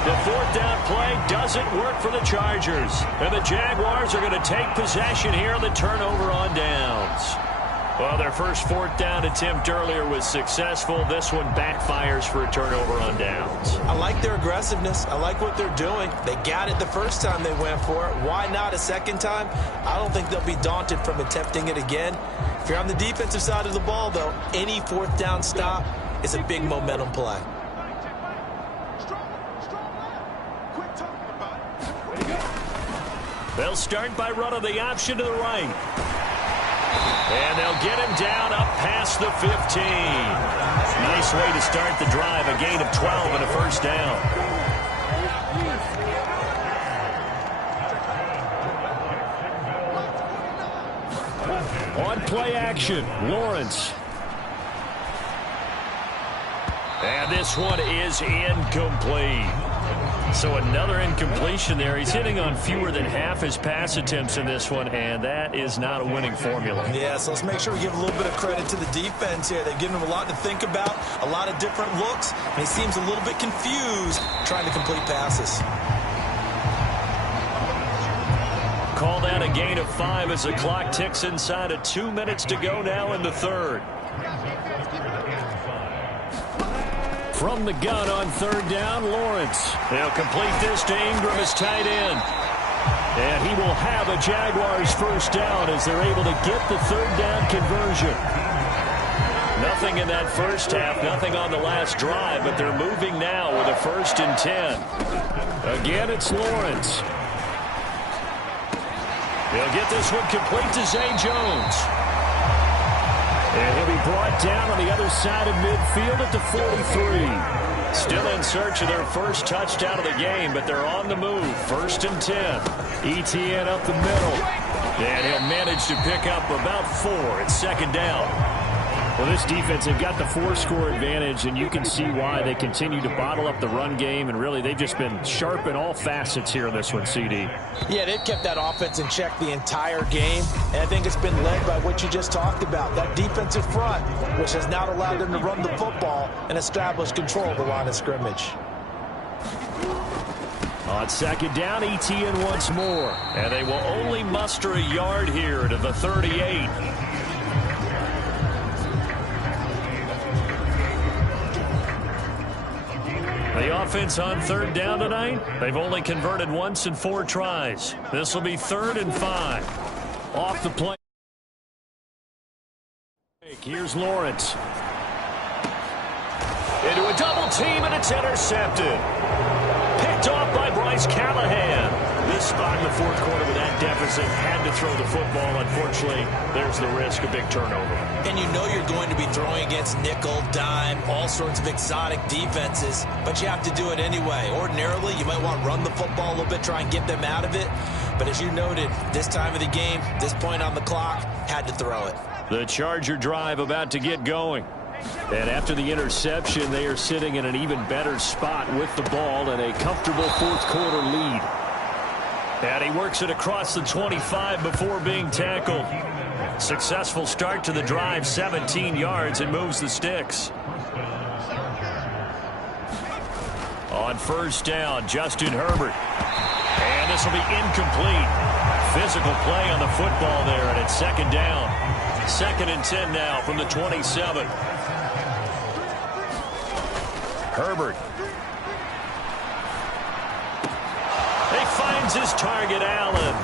The 4th down play doesn't work for the Chargers. And the Jaguars are going to take possession here on the turnover on downs. Well, their first 4th down attempt earlier was successful. This one backfires for a turnover on downs. I like their aggressiveness. I like what they're doing. They got it the first time they went for it. Why not a second time? I don't think they'll be daunted from attempting it again. If you're on the defensive side of the ball, though, any 4th down stop is a big momentum play. They'll start by running the option to the right. And they'll get him down up past the 15. Nice way to start the drive, a gain of 12 and a first down. on play action. Lawrence. And this one is incomplete. So another incompletion there. He's hitting on fewer than half his pass attempts in this one, and that is not a winning formula. Yeah, so let's make sure we give a little bit of credit to the defense here. They've given him a lot to think about, a lot of different looks, and he seems a little bit confused trying to complete passes. Call that a gain of 5 as the clock ticks inside of 2 minutes to go now in the third. From the gun on third down, Lawrence. They'll complete this to Ingram as tight end. And he will have a Jaguars first down as they're able to get the third down conversion. Nothing in that first half, nothing on the last drive, but they're moving now with a 1st and 10. Again, it's Lawrence. They'll get this one complete to Zay Jones. And he'll be brought down on the other side of midfield at the 43. Still in search of their first touchdown of the game, but they're on the move. 1st and 10. ETN up the middle. And he'll manage to pick up about 4. It's 2nd down. Well, this defense, they've got the 4-score advantage, and you can see why they continue to bottle up the run game, and really they've just been sharp in all facets here in this one, CD. Yeah, they've kept that offense in check the entire game, and I think it's been led by what you just talked about, that defensive front, which has now allowed them to run the football and establish control of the line of scrimmage. On 2nd down, ETN once more. And they will only muster a yard here to the 38. The offense on 3rd down tonight, they've only converted once in 4 tries. This will be 3rd and 5. Off the play. Here's Lawrence. Into a double team, and it's intercepted. Picked off by Bryce Callahan. This spot in the 4th quarter with that deficit, had to throw the football. Unfortunately, there's the risk of big turnover. And you know you're going to be throwing against nickel, dime, all sorts of exotic defenses, but you have to do it anyway. Ordinarily, you might want to run the football a little bit, try and get them out of it. But as you noted, this time of the game, this point on the clock, had to throw it. The Charger drive about to get going. And after the interception, they are sitting in an even better spot with the ball and a comfortable 4th quarter lead. And he works it across the 25 before being tackled. Successful start to the drive, 17 yards, and moves the sticks. On 1st down, Justin Herbert. And this will be incomplete. Physical play on the football there, and it's 2nd down. 2nd and 10 now from the 27. Herbert. He finds his target, Allen.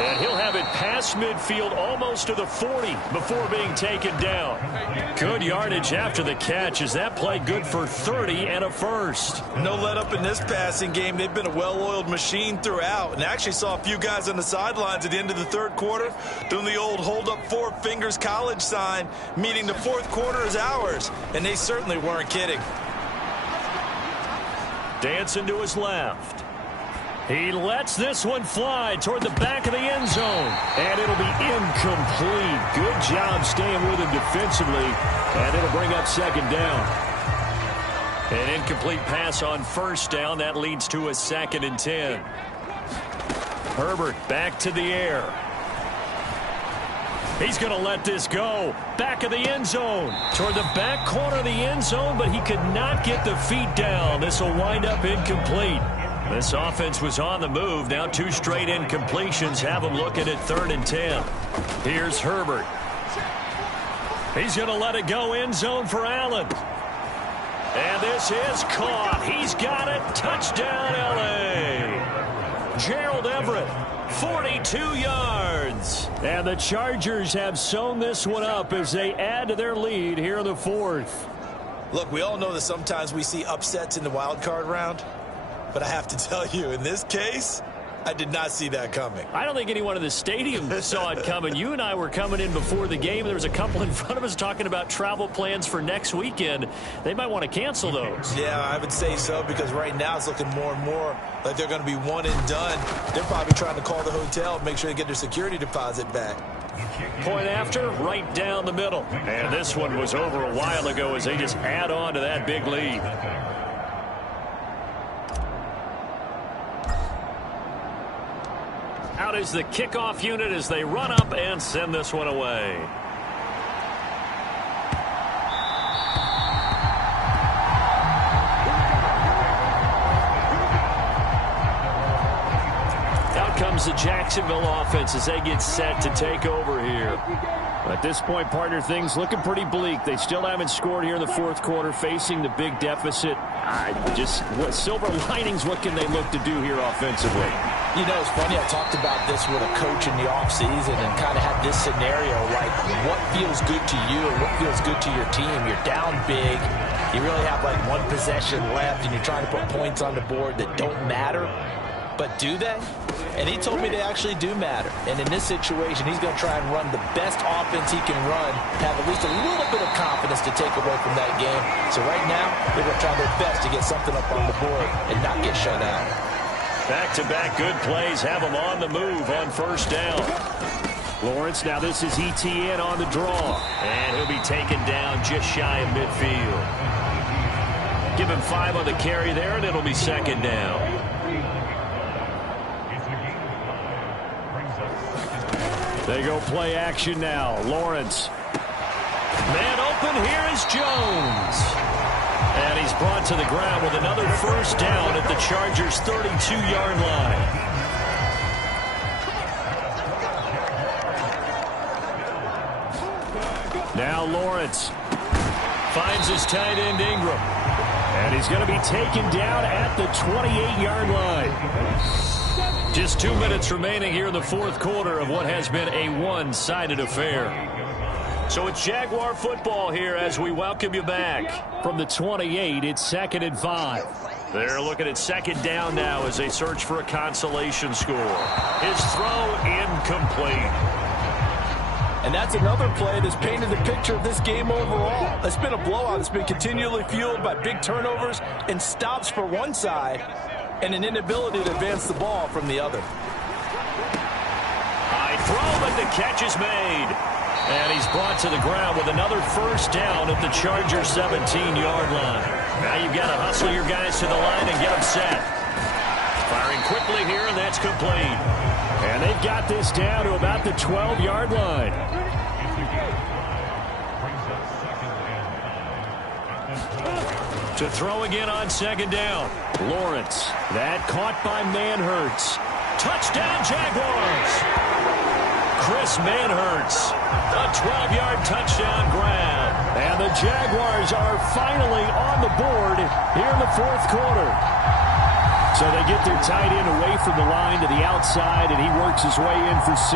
And he'll have it past midfield almost to the 40 before being taken down. Good yardage after the catch. Is that play good for 30 and a first? No let up in this passing game. They've been a well-oiled machine throughout. And actually saw a few guys on the sidelines at the end of the 3rd quarter doing the old hold up 4 fingers college sign, meaning the 4th quarter is ours. And they certainly weren't kidding. Dancing to his left. He lets this one fly toward the back of the end zone. And it'll be incomplete. Good job staying with him defensively. And it'll bring up 2nd down. An incomplete pass on 1st down. That leads to a 2nd and 10. Herbert back to the air. He's going to let this go. Back of the end zone. Toward the back corner of the end zone, but he could not get the feet down. This will wind up incomplete. This offense was on the move. Now 2 straight incompletions have them looking at 3rd and 10. Here's Herbert. He's going to let it go end zone for Allen. And this is caught. He's got it. Touchdown, L.A. Gerald Everett, 42 yards. And the Chargers have sewn this one up as they add to their lead here in the 4th. Look, we all know that sometimes we see upsets in the wild card round. But I have to tell you, in this case, I did not see that coming. I don't think anyone in the stadium saw it coming. You and I were coming in before the game. There was a couple in front of us talking about travel plans for next weekend. They might want to cancel those. Yeah, I would say so, because right now it's looking more and more like they're going to be one and done. They're probably trying to call the hotel and make sure they get their security deposit back. Point after, right down the middle. And this one was over a while ago as they just add on to that big lead. Out is the kickoff unit as they run up and send this one away. Comes the Jacksonville offense as they get set to take over here. At this point, partner, things looking pretty bleak. They still haven't scored here in the fourth quarter, facing the big deficit. What silver linings, what can they look to do here offensively? You know, it's funny, I talked about this with a coach in the offseason and kind of had this scenario, like what feels good to you and what feels good to your team. You're down big. You really have like one possession left, and you're trying to put points on the board that don't matter. But do they? And he told me they actually do matter. And in this situation, he's going to try and run the best offense he can run, have at least a little bit of confidence to take away from that game. So right now, they're going to try their best to get something up on the board and not get shut out. Back-to-back good plays have them on the move on first down. Lawrence, now this is ETN on the draw. And he'll be taken down just shy of midfield. Give him 5 on the carry there, and it'll be second down. They go play action now. Lawrence. Man open, here is Jones. And he's brought to the ground with another first down at the Chargers' 32-yard line. Now Lawrence finds his tight end Ingram. And he's going to be taken down at the 28-yard line. Just 2 minutes remaining here in the fourth quarter of what has been a one-sided affair. So it's Jaguar football here as we welcome you back. From the 28, it's 2nd and 5. They're looking at second down now as they search for a consolation score. His throw incomplete. And that's another play that's painted the picture of this game overall. It's been a blowout. It's been continually fueled by big turnovers and stops for one side and an inability to advance the ball from the other. High throw, but the catch is made. And he's brought to the ground with another first down at the Chargers' 17-yard line. Now you've got to hustle your guys to the line and get them set. Firing quickly here, and that's complete. And they've got this down to about the 12-yard line. To throw again on second down. Lawrence. That caught by Manhertz. Touchdown, Jaguars. Chris Manhertz. A 12-yard touchdown grab. And the Jaguars are finally on the board here in the fourth quarter. So they get their tight end away from the line to the outside, and he works his way in for 6.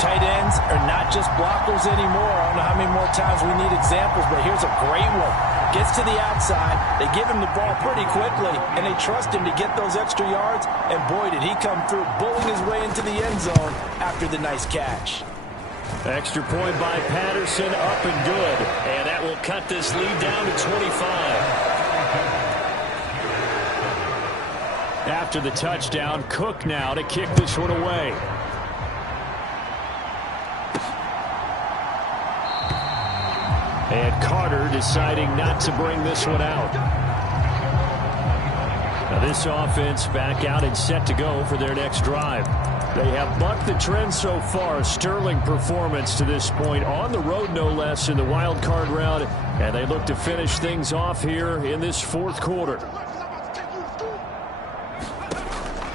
Tight ends are not just blockers anymore. I don't know how many more times we need examples, but here's a great one. Gets to the outside, they give him the ball pretty quickly, and they trust him to get those extra yards, and boy, did he come through, bullying his way into the end zone after the nice catch. Extra point by Patterson, up and good. And that will cut this lead down to 25. After the touchdown, Cook now to kick this one away. And Carter deciding not to bring this one out. Now this offense back out and set to go for their next drive. They have bucked the trend so far. Sterling performance to this point on the road, no less, in the wild card round. And they look to finish things off here in this fourth quarter.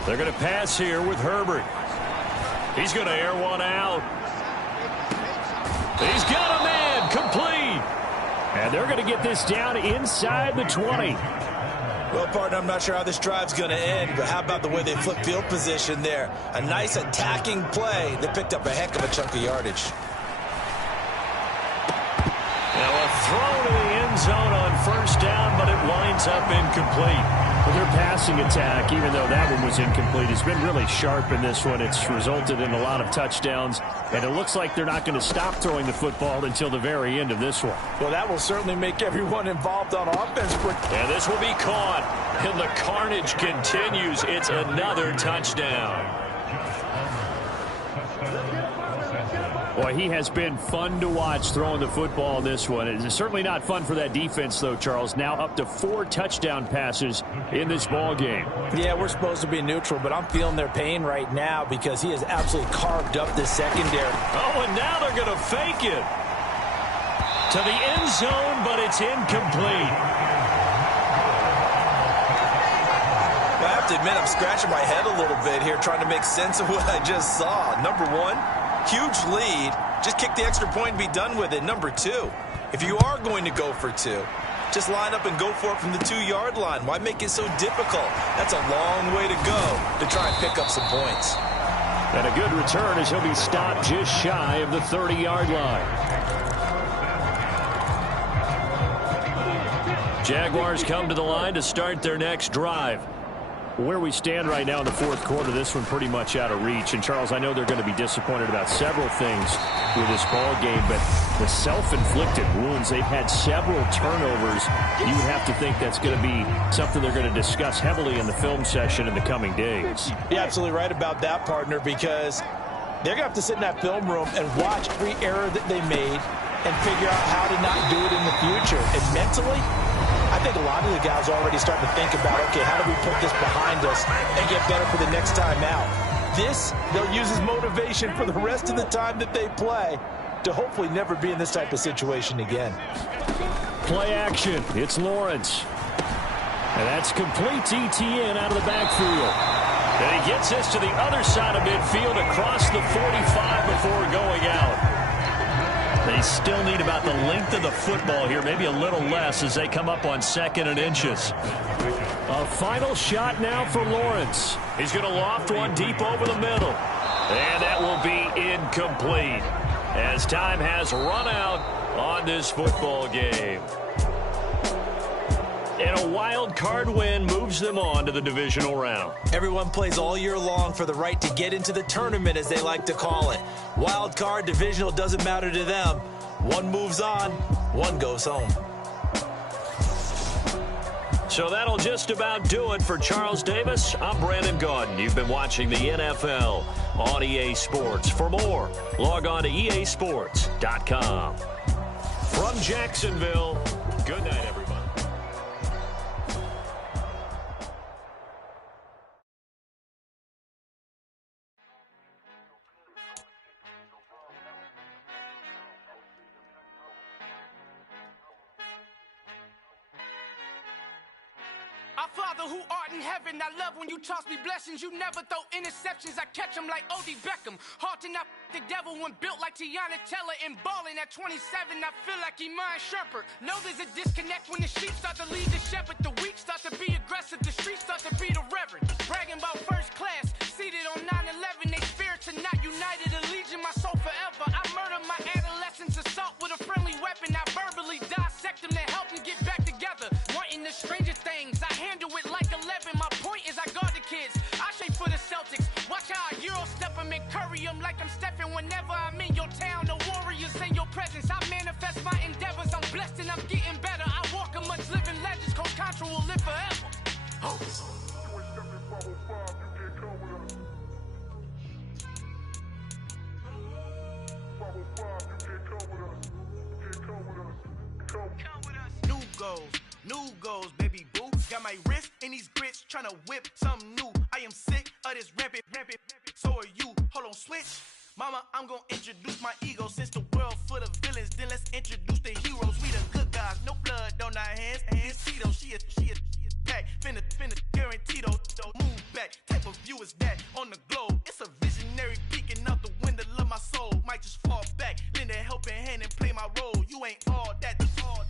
They're going to pass here with Herbert. He's going to air one out. He's got a man, complete. And they're going to get this down inside the 20. Well, partner, I'm not sure how this drive's going to end, but how about the way they flip field position there? A nice attacking play. They picked up a heck of a chunk of yardage. Now a throw to the end zone on first down, but it winds up incomplete. Well, their passing attack, even though that one was incomplete, has been really sharp in this one. It's resulted in a lot of touchdowns, and it looks like they're not going to stop throwing the football until the very end of this one. Well, that will certainly make everyone involved on offense. And this will be caught, and the carnage continues. It's another touchdown. Boy, he has been fun to watch throwing the football in this one. It's certainly not fun for that defense, though, Charles. Now up to 4 touchdown passes in this ball game. Yeah, we're supposed to be neutral, but I'm feeling their pain right now because he has absolutely carved up this secondary. Oh, and now they're going to fake it to the end zone, but it's incomplete. I have to admit, I'm scratching my head a little bit here trying to make sense of what I just saw. Number one, huge lead. Just kick the extra point and be done with it. Number two, if you are going to go for 2, just line up and go for it from the 2-yard line. Why make it so difficult? That's a long way to go to try and pick up some points. And a good return as he'll be stopped just shy of the 30-yard line. Jaguars come to the line to start their next drive. Where we stand right now in the fourth quarter, this one pretty much out of reach. And, Charles, I know they're going to be disappointed about several things with this ball game, but the self-inflicted wounds, they've had several turnovers. You would have to think that's going to be something they're going to discuss heavily in the film session in the coming days. You're absolutely right about that, partner, because they're going to have to sit in that film room and watch every error that they made and figure out how to not do it in the future. And mentally, I think a lot of the guys are already starting to think about, okay, how do we put this behind us and get better for the next time out? This, they'll use as motivation for the rest of the time that they play to hopefully never be in this type of situation again. Play action. It's Lawrence. And that's complete ETN out of the backfield. And he gets this to the other side of midfield across the 45 before going out. They still need about the length of the football here, maybe a little less as they come up on 2nd and inches. A final shot now for Lawrence. He's going to loft one deep over the middle. And that will be incomplete as time has run out on this football game. And a wild card win moves them on to the divisional round. Everyone plays all year long for the right to get into the tournament, as they like to call it. Wild card, divisional, doesn't matter to them. One moves on, one goes home. So that'll just about do it for Charles Davis. I'm Brandon Gaudin. You've been watching the NFL on EA Sports. For more, log on to easports.com. From Jacksonville, good night, everybody. Our Father who art in heaven, I love when you toss me blessings. You never throw interceptions, I catch them like O.D. Beckham. Hard to not the devil when built like Tiana Teller and balling at 27. I feel like Iman Shumpert. Know there's a disconnect when the sheep start to lead the shepherd. The weak start to be aggressive, the streets start to be the reverend. Bragging about first class, seated on 9/11. They spirits are not united, a legion, my soul forever. I murder my adolescence, assault with a friendly weapon. I verbally dissect them to help them get back together. Wanting the stranger things, I handle it like 11. My point is I guard the kids. I shape for the Celtics. Watch how I Euro step them and curry them like I'm Stephen. Whenever I'm in your town, the Warriors in your presence. I manifest my endeavors. I'm blessed and I'm getting better. I walk amongst living legends. Coach Contra will live forever. Oh. New goals, baby boo. Got my wrist in these grits, tryna whip something new. I am sick of this rampant. So are you. Hold on, switch. Mama, I'm gonna introduce my ego. Since the world full of villains, then let's introduce the heroes. We the good guys, no blood on our hands. Hands Tito, she a pack. Finna guaranteed move back. Type of view is that on the globe? It's a visionary peeking out the window of my soul. Might just fall back, lend a helping hand and play my role. You ain't all that.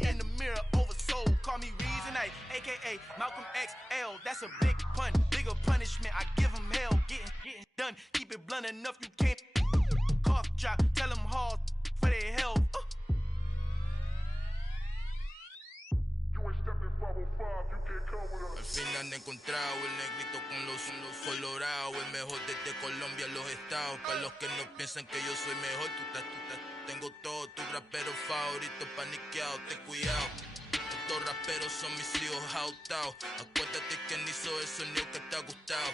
In the mirror, oversold. Call me Reason A, aka Malcolm XL. That's a big pun, bigger punishment. I give him hell, getting done. Keep it blunt enough, you can't. Cough drop, tell them hard for their health. Al fin han encontrado el negrito con los colorados, el mejor desde Colombia, los estados. Para los que no piensan que yo soy mejor, tengo todo, tu rapero favorito paniqueado, ten cuidado. Estos raperos son mis hijos adoptados. Acuérdate que ni hizo el sonido que te ha gustado.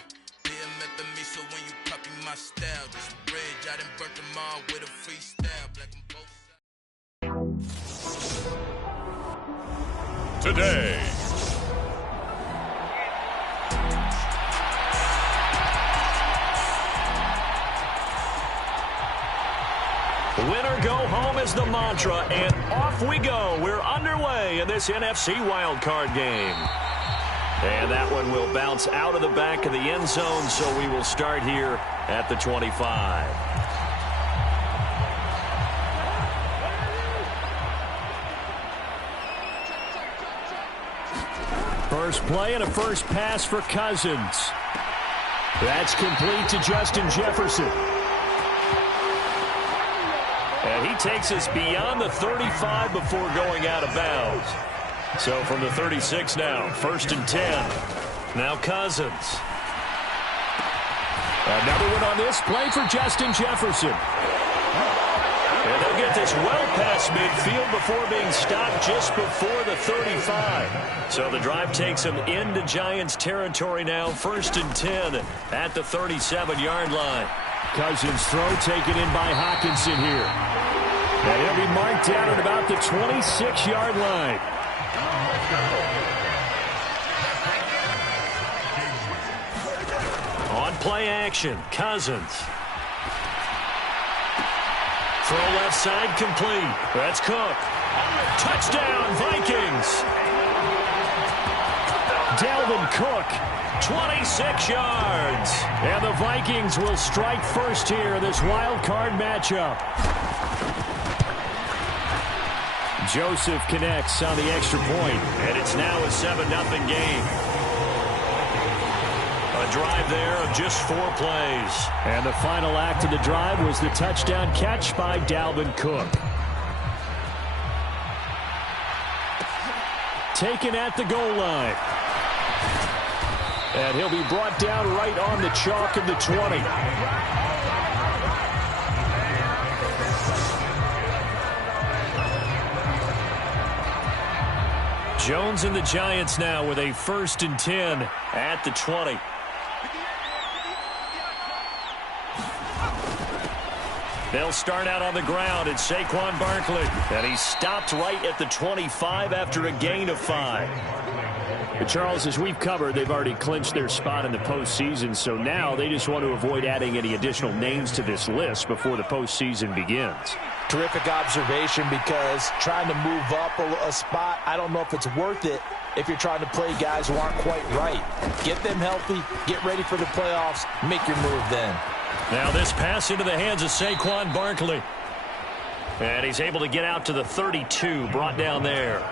BMF and me, so when you copy my style, this bridge, I done burnt them all with a freestyle. Black and both sides. Today. Winner go home is the mantra, and off we go. We're underway in this NFC wildcard game. And that one will bounce out of the back of the end zone, so we will start here at the 25. First play and a first pass for Cousins. That's complete to Justin Jefferson. And he takes us beyond the 35 before going out of bounds. So from the 36 now, 1st and 10. Now Cousins. Another one on this play for Justin Jefferson. And they'll get this well past midfield before being stopped just before the 35. So the drive takes them into Giants territory now, 1st and 10 at the 37-yard line. Cousins' throw taken in by Hockenson here. And he'll be marked down at about the 26-yard line. On play action, Cousins. Throw left side complete. That's Cook. Touchdown, Vikings. Dalvin Cook. 26 yards. And the Vikings will strike first here in this wild card matchup. Joseph connects on the extra point. And it's now a 7-0 game. A drive there of just 4 plays. And the final act of the drive was the touchdown catch by Dalvin Cook. Taken at the goal line. And he'll be brought down right on the chalk of the 20. Jones and the Giants now with a 1st and 10 at the 20. They'll start out on the ground. It's Saquon Barkley. And he's stopped right at the 25 after a gain of 5. But Charles, as we've covered, they've already clinched their spot in the postseason, so now they just want to avoid adding any additional names to this list before the postseason begins. Terrific observation, because trying to move up a spot, I don't know if it's worth it if you're trying to play guys who aren't quite right. Get them healthy, get ready for the playoffs, make your move then. Now this pass into the hands of Saquon Barkley. And he's able to get out to the 32, brought down there.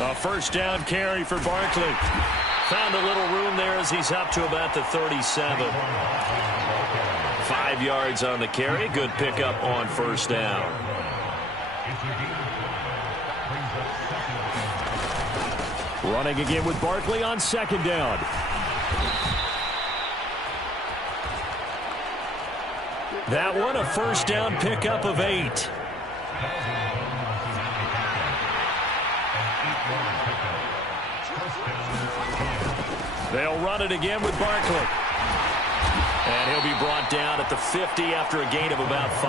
A first down carry for Barkley. Found a little room there as he's up to about the 37. 5 yards on the carry. Good pickup on first down. Running again with Barkley on 2nd down. That one, a first down pickup of 8. They'll run it again with Barkley. And he'll be brought down at the 50 after a gain of about 5.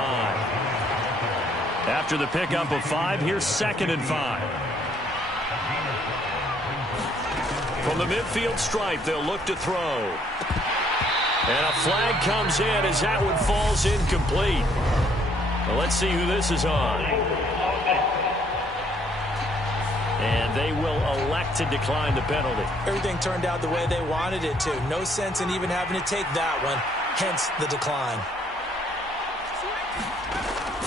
After the pickup of 5, here's 2nd and 5. From the midfield stripe, they'll look to throw. And a flag comes in as that one falls incomplete. Well, let's see who this is on. And they will elect to decline the penalty. Everything turned out the way they wanted it to. No sense in even having to take that one, hence the decline.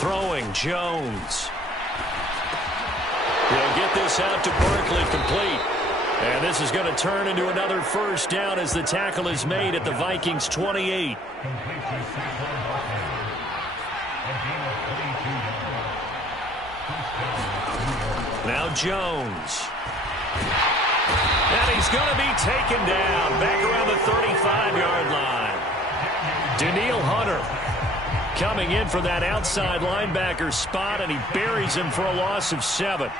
Throwing, Jones. They'll get this out to Barkley, complete. And this is going to turn into another first down as the tackle is made at the Vikings 28. Now Jones. And he's going to be taken down back around the 35-yard line. Danielle Hunter coming in from that outside linebacker spot, and he buries him for a loss of 7.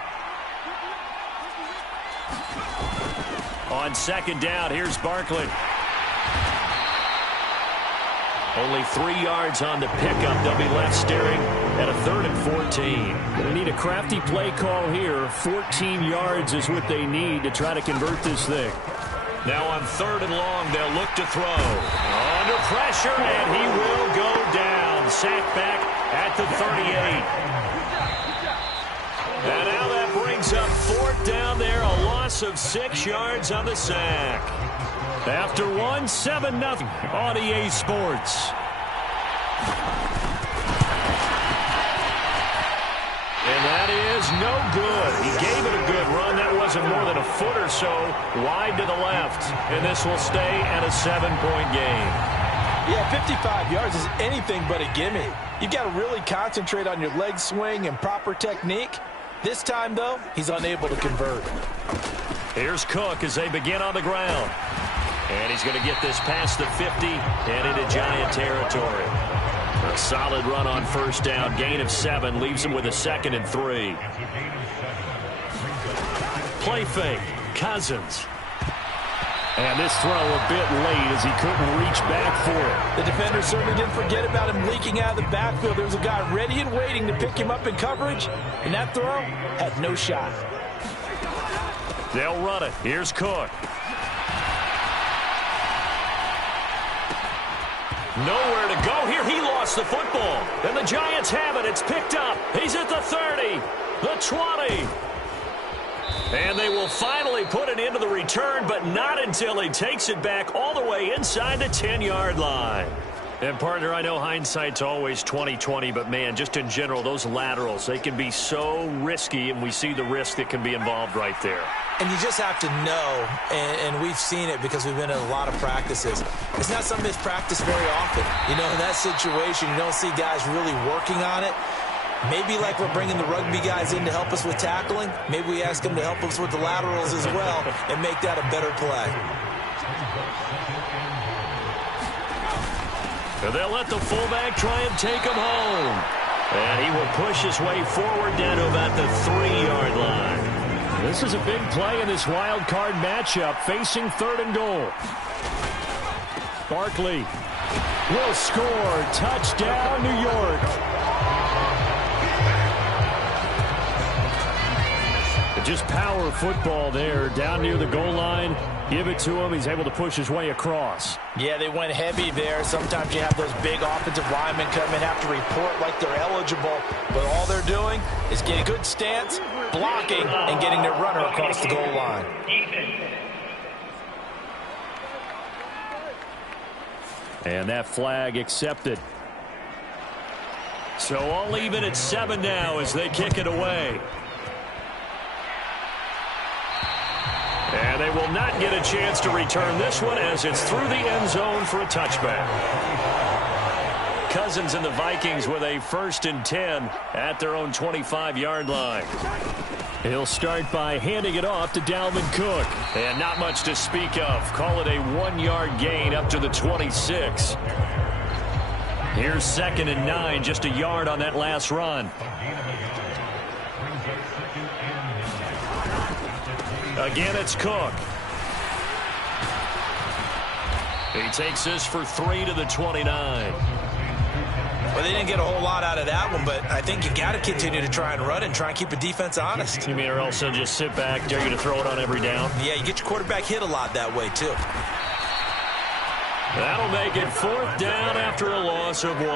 On second down, here's Barkley. Only 3 yards on the pickup. They'll be left staring at a 3rd and 14. They need a crafty play call here. 14 yards is what they need to try to convert this thing. Now on 3rd and long, they'll look to throw. Under pressure, and he will go down. Sacked back at the 38. And now that brings up 4th down there. A loss of 6 yards on the sack. After 7-0 on EA Sports. And that is no good. He gave it a good run. That wasn't more than a foot or so wide to the left. And this will stay at a 7-point game. Yeah, 55 yards is anything but a gimme. You've got to really concentrate on your leg swing and proper technique. This time, though, he's unable to convert. Here's Cook as they begin on the ground. And he's going to get this past the 50 and into Giant territory. A solid run on 1st down. Gain of 7 leaves him with a 2nd and 3. Play fake. Cousins. And this throw a bit late as he couldn't reach back for it. The defender certainly didn't forget about him leaking out of the backfield. There was a guy ready and waiting to pick him up in coverage. And that throw had no shot. They'll run it. Here's Cook. Nowhere to go here. He lost the football. And the Giants have it. It's picked up. He's at the 30, the 20. And they will finally put it into the return, but not until he takes it back all the way inside the 10-yard line. And, partner, I know hindsight's always 20/20, but, man, just in general, those laterals, they can be so risky, and we see the risk that can be involved right there. And you just have to know, and we've seen it because we've been in a lot of practices. It's not something that's practiced very often. You know, in that situation, you don't see guys really working on it. Maybe like we're bringing the rugby guys in to help us with tackling, maybe we ask them to help us with the laterals as well and make that a better play. And they'll let the fullback try and take him home. And he will push his way forward down to about the 3-yard line. This is a big play in this wild card matchup, facing 3rd and goal. Barkley will score. Touchdown, New York. Just power football there, down near the goal line. Give it to him. He's able to push his way across. Yeah, they went heavy there. Sometimes you have those big offensive linemen come and have to report like they're eligible. But all they're doing is getting a good stance, blocking, and getting their runner across the goal line. And that flag accepted. So all even at 7 now as they kick it away. And they will not get a chance to return this one as it's through the end zone for a touchback. Cousins and the Vikings with a 1st and 10 at their own 25-yard line. He'll start by handing it off to Dalvin Cook. And not much to speak of. Call it a 1-yard gain up to the 26. Here's 2nd and 9, just a yard on that last run. Again, it's Cook. He takes this for 3 to the 29. Well, they didn't get a whole lot out of that one, but I think you got to continue to try and run and try and keep the defense honest. You mean or else they'll just sit back, dare you to throw it on every down? Yeah, you get your quarterback hit a lot that way, too. That'll make it 4th down after a loss of 1.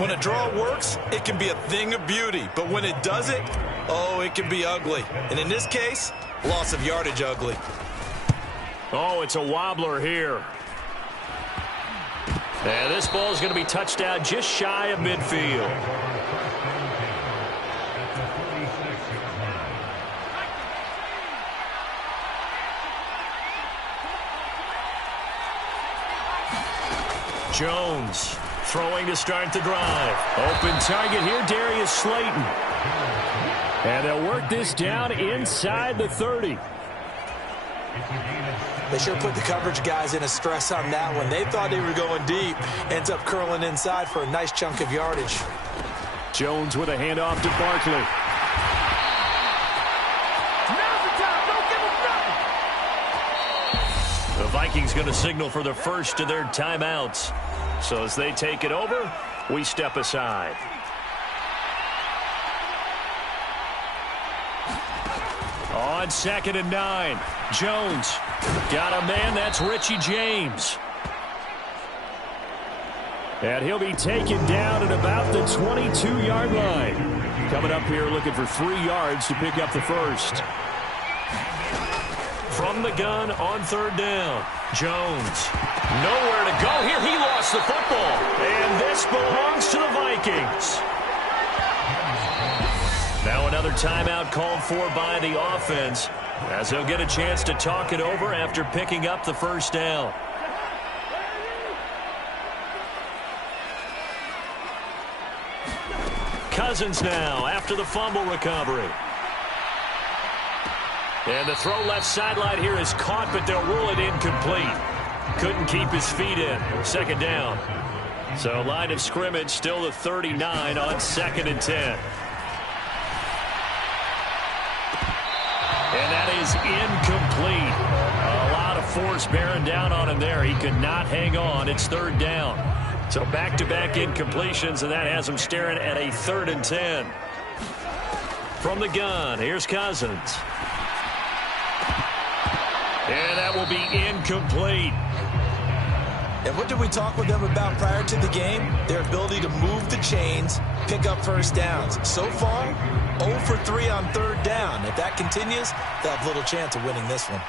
When a draw works, it can be a thing of beauty. But when it doesn't, oh, it can be ugly. And in this case, loss of yardage ugly. Oh, it's a wobbler here. And this ball is going to be touched down just shy of midfield. Jones throwing to start the drive. Open target here, Darius Slayton. And they'll work this down inside the 30. They sure put the coverage guys in a stress on that one. They thought they were going deep. Ends up curling inside for a nice chunk of yardage. Jones with a handoff to Barkley. Now's the time. Don't give them nothing. The Vikings going to signal for the first of their timeouts. So as they take it over, we step aside. On 2nd and 9, Jones got a man. That's Richie James. And he'll be taken down at about the 22-yard line. Coming up here looking for 3 yards to pick up the first. From the gun on 3rd down, Jones. Nowhere to go here. He lost the football. And this belongs to the Vikings. Now another timeout called for by the offense, as they'll get a chance to talk it over after picking up the first down. Cousins now after the fumble recovery. And the throw left sideline here is caught, but they'll rule it incomplete. Couldn't keep his feet in. 2nd down. So line of scrimmage still the 39 on 2nd and 10. And that is incomplete. A lot of force bearing down on him there. He could not hang on. It's 3rd down. So back-to-back incompletions, and that has him staring at a 3rd and 10. From the gun, here's Cousins. And that will be incomplete. And what did we talk with them about prior to the game? Their ability to move the chains, pick up first downs. So far, 0 for 3 on 3rd down. If that continues, they'll have little chance of winning this one.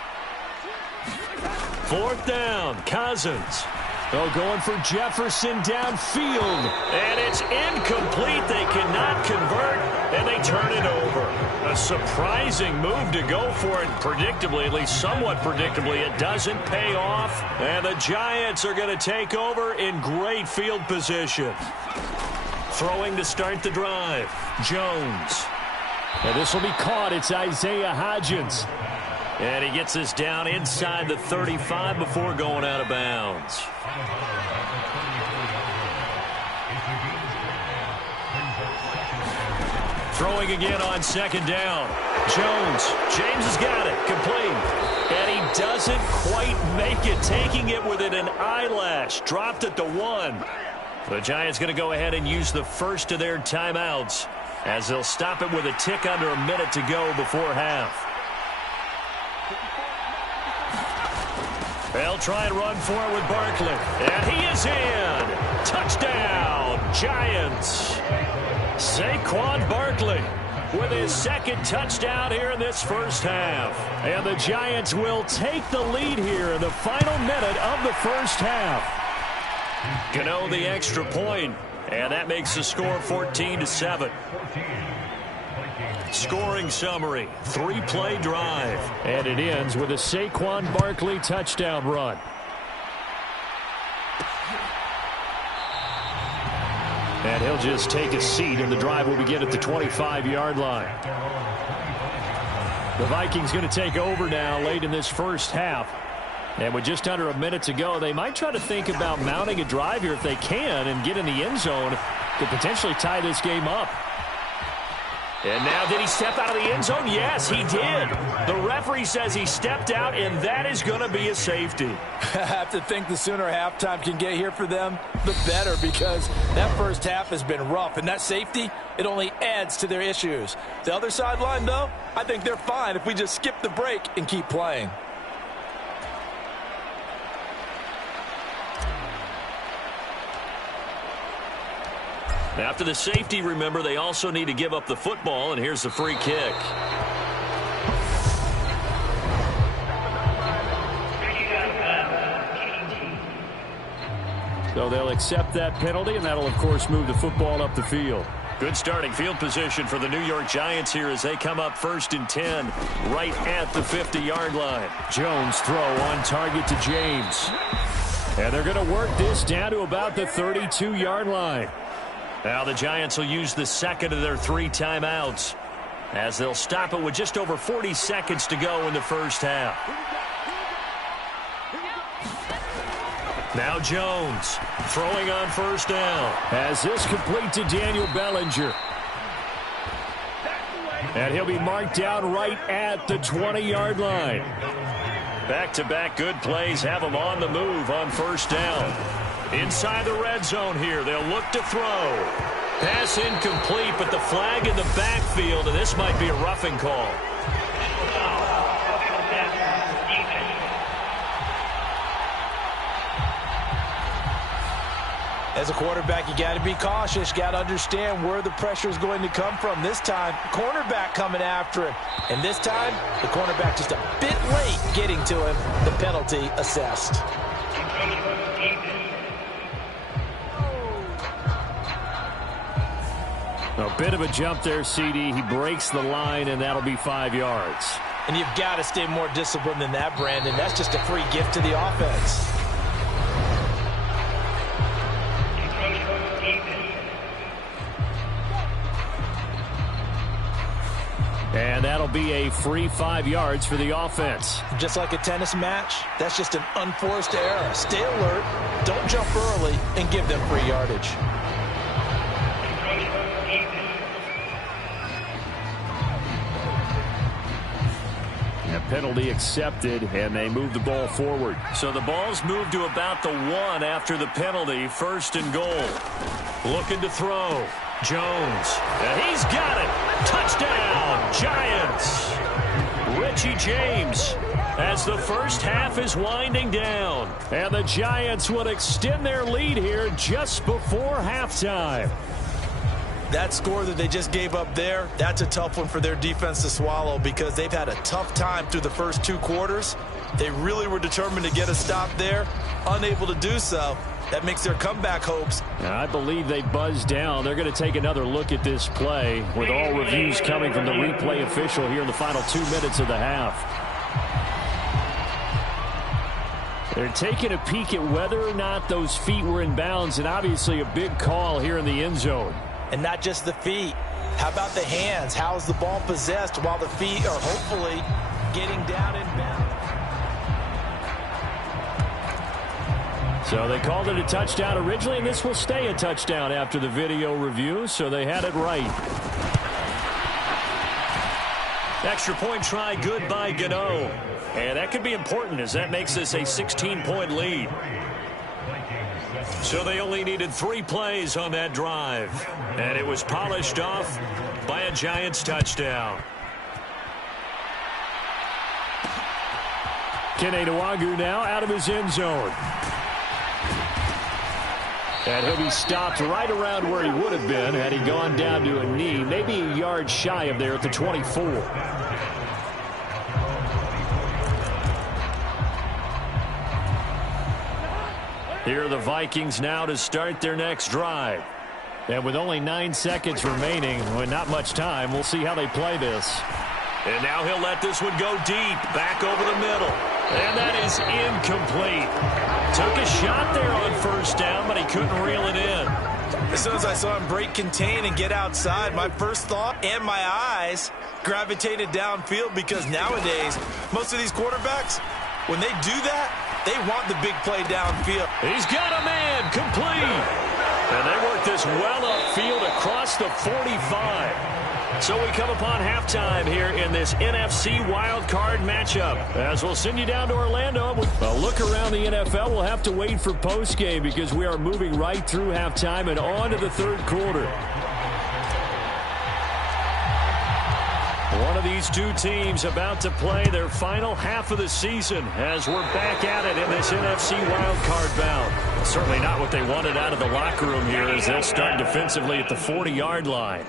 4th down, Cousins. Oh, going for Jefferson downfield. And it's incomplete. They cannot convert, and they turn it over. A surprising move to go for it. Predictably, at least somewhat predictably, it doesn't pay off. And the Giants are going to take over in great field position. Throwing to start the drive, Jones. And this will be caught. It's Isaiah Hodgins. And he gets this down inside the 35 before going out of bounds. Throwing again on 2nd down. Jones. James has got it. Complete. And he doesn't quite make it. Taking it within an eyelash. Dropped at the 1. The Giants going to go ahead and use the first of their timeouts, as they'll stop it with a tick under a minute to go before half. They'll try and run for it with Barkley. And he is in. Touchdown, Giants. Saquon Barkley with his 2nd touchdown here in this first half. And the Giants will take the lead here in the final minute of the first half. Gano the extra point, and that makes the score 14-7. Scoring summary, 3-play drive. And it ends with a Saquon Barkley touchdown run. And he'll just take a seat, and the drive will begin at the 25-yard line. The Vikings going to take over now late in this first half. And with just under a minute to go, they might try to think about mounting a drive here if they can and get in the end zone to potentially tie this game up. And now, did he step out of the end zone? Yes, he did. The referee says he stepped out, and that is going to be a safety. I have to think the sooner halftime can get here for them, the better, because that first half has been rough. And that safety, it only adds to their issues. The other sideline, though, I think they're fine if we just skip the break and keep playing. After the safety, remember, they also need to give up the football, and here's the free kick. So they'll accept that penalty, and that'll, of course, move the football up the field. Good starting field position for the New York Giants here as they come up 1st and 10 right at the 50-yard line. Jones throw on target to James. And they're going to work this down to about the 32-yard line. Now the Giants will use the 2nd of their 3 timeouts, as they'll stop it with just over 40 seconds to go in the first half. Now Jones throwing on first down. As this complete to Daniel Bellinger. And he'll be marked down right at the 20-yard line. Back-to-back good plays have them on the move on first down. Inside the red zone here, they'll look to throw. Pass incomplete, but the flag in the backfield, and this might be a roughing call. As a quarterback, you got to be cautious. You got to understand where the pressure is going to come from. This time, cornerback coming after him. And this time, the cornerback just a bit late getting to him. The penalty assessed. A bit of a jump there, CD. He breaks the line, and that'll be 5 yards. And you've got to stay more disciplined than that, Brandon. That's just a free gift to the offense. And that'll be a free 5 yards for the offense. Just like a tennis match, that's just an unforced error. Stay alert, don't jump early, and give them free yardage. A penalty accepted, and they move the ball forward. So the ball's moved to about the 1 after the penalty. First and goal. Looking to throw. Jones. And he's got it. Touchdown, Giants. Richie James as the first half is winding down. And the Giants will extend their lead here just before halftime. That score that they just gave up there, that's a tough one for their defense to swallow because they've had a tough time through the first 2 quarters. They really were determined to get a stop there, unable to do so. That makes their comeback hopes. I believe they buzzed down. They're going to take another look at this play with all reviews coming from the replay official here in the final 2 minutes of the half. They're taking a peek at whether or not those feet were in bounds, and obviously a big call here in the end zone. And not just the feet. How about the hands? How is the ball possessed while the feet are hopefully getting down in bounds? So they called it a touchdown originally, and this will stay a touchdown after the video review, so they had it right. Extra point try good by Gano. And that could be important as that makes this a 16-point lead. So they only needed 3 plays on that drive. And it was polished off by a Giants touchdown. Kene Nwangwu now out of his end zone. And he'll be stopped right around where he would have been had he gone down to a knee, maybe a yard shy of there at the 24. Here are the Vikings now to start their next drive. And with only 9 seconds remaining, well, not much time, we'll see how they play this. And now he'll let this one go deep, back over the middle. And that is incomplete. Took a shot there on first down, but he couldn't reel it in. As soon as I saw him break contain and get outside, my first thought and my eyes gravitated downfield because nowadays, most of these quarterbacks, when they do that, they want the big play downfield. He's got a man complete. And they work this well upfield across the 45. So we come upon halftime here in this NFC wildcard matchup. As we'll send you down to Orlando. A look around the NFL. We'll have to wait for postgame because we are moving right through halftime and on to the third quarter. One of these 2 teams about to play their final half of the season as we're back at it in this NFC wildcard bout. Certainly not what they wanted out of the locker room here as they'll start defensively at the 40-yard line.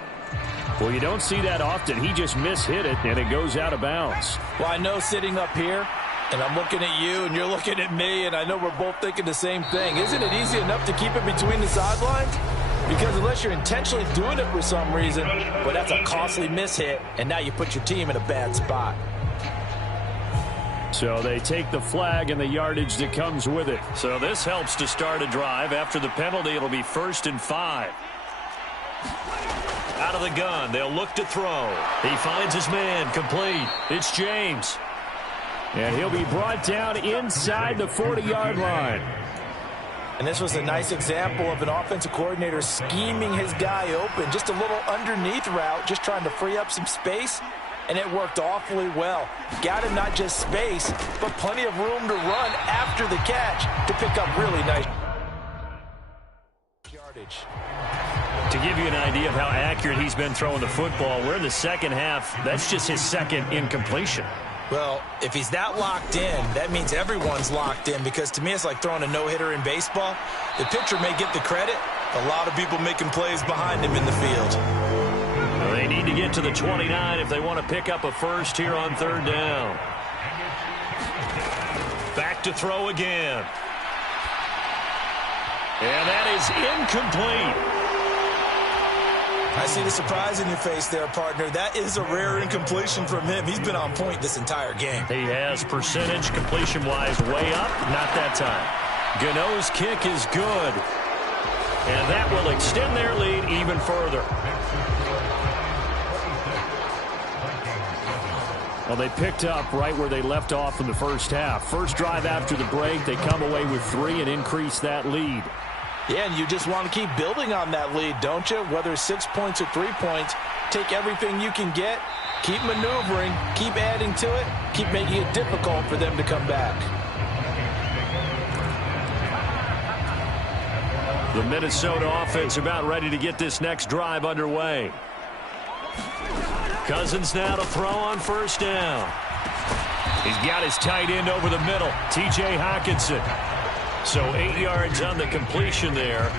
Well, you don't see that often. He just mishit it, and it goes out of bounds. Well, I know sitting up here, and I'm looking at you, and you're looking at me, and I know we're both thinking the same thing. Isn't it easy enough to keep it between the sidelines? Because unless you're intentionally doing it for some reason, well, that's a costly mishit, and now you put your team in a bad spot. So they take the flag and the yardage that comes with it. So this helps to start a drive. After the penalty, it'll be 1st and 5. Out of the gun, they'll look to throw. He finds his man, complete. It's James. And he'll be brought down inside the 40-yard line. And this was a nice example of an offensive coordinator scheming his guy open. Just a little underneath route, just trying to free up some space, and it worked awfully well. Got him not just space, but plenty of room to run after the catch to pick up really nice yardage. To give you an idea of how accurate he's been throwing the football, we're in the second half. That's just his second incompletion. Well, if he's that locked in, that means everyone's locked in, because to me it's like throwing a no-hitter in baseball. The pitcher may get the credit. A lot of people making plays behind him in the field. They need to get to the 29 if they want to pick up a first here on third down. Back to throw again. And that is incomplete. I see the surprise in your face there, partner. That is a rare incompletion from him. He's been on point this entire game. He has percentage completion-wise way up. Not that time. Gano's kick is good. And that will extend their lead even further. Well, they picked up right where they left off in the first half. First drive after the break, they come away with 3 and increase that lead. Yeah, and you just want to keep building on that lead, don't you? Whether it's 6 points or 3 points, take everything you can get, keep maneuvering, keep adding to it, keep making it difficult for them to come back. The Minnesota offense about ready to get this next drive underway. Cousins now to throw on first down. He's got his tight end over the middle, T.J. Hockenson. So 8 yards on the completion there,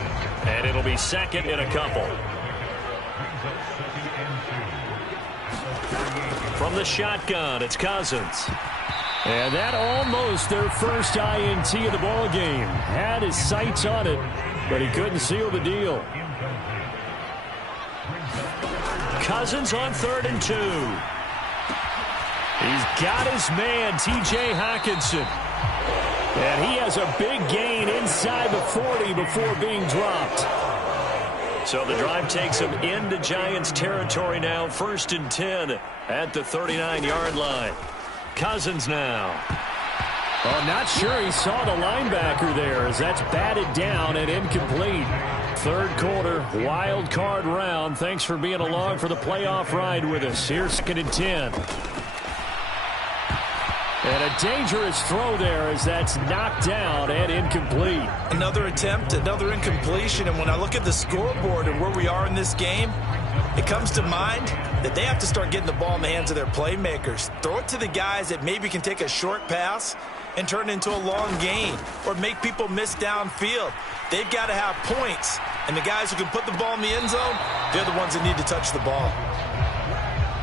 and it'll be second and a couple. From the shotgun, it's Cousins. And that almost their first INT of the ball game. Had his sights on it, but he couldn't seal the deal. Cousins on 3rd and 2. He's got his man, T.J. Hockenson. And he has a big gain inside the 40 before being dropped. So the drive takes him into Giants territory now. 1st and 10 at the 39-yard line. Cousins now. Well, not sure he saw the linebacker there as that's batted down and incomplete. Third quarter, wild card round. Thanks for being along for the playoff ride with us. Here's 2nd and 10. And a dangerous throw there as that's knocked down and incomplete. Another attempt, another incompletion. And when I look at the scoreboard and where we are in this game, it comes to mind that they have to start getting the ball in the hands of their playmakers. Throw it to the guys that maybe can take a short pass and turn it into a long gain or make people miss downfield. They've got to have points. And the guys who can put the ball in the end zone, they're the ones that need to touch the ball.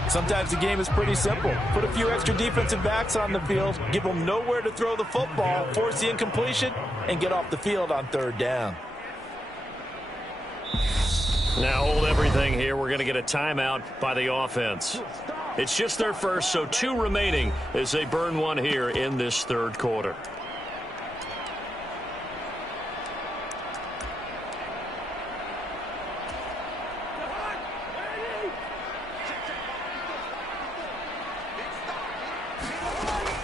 Sometimes the game is pretty simple. Put a few extra defensive backs on the field, give them nowhere to throw the football, force the incompletion, and get off the field on 3rd down. Now hold everything here. We're going to get a timeout by the offense. It's just their first, so 2 remaining as they burn one here in this 3rd quarter.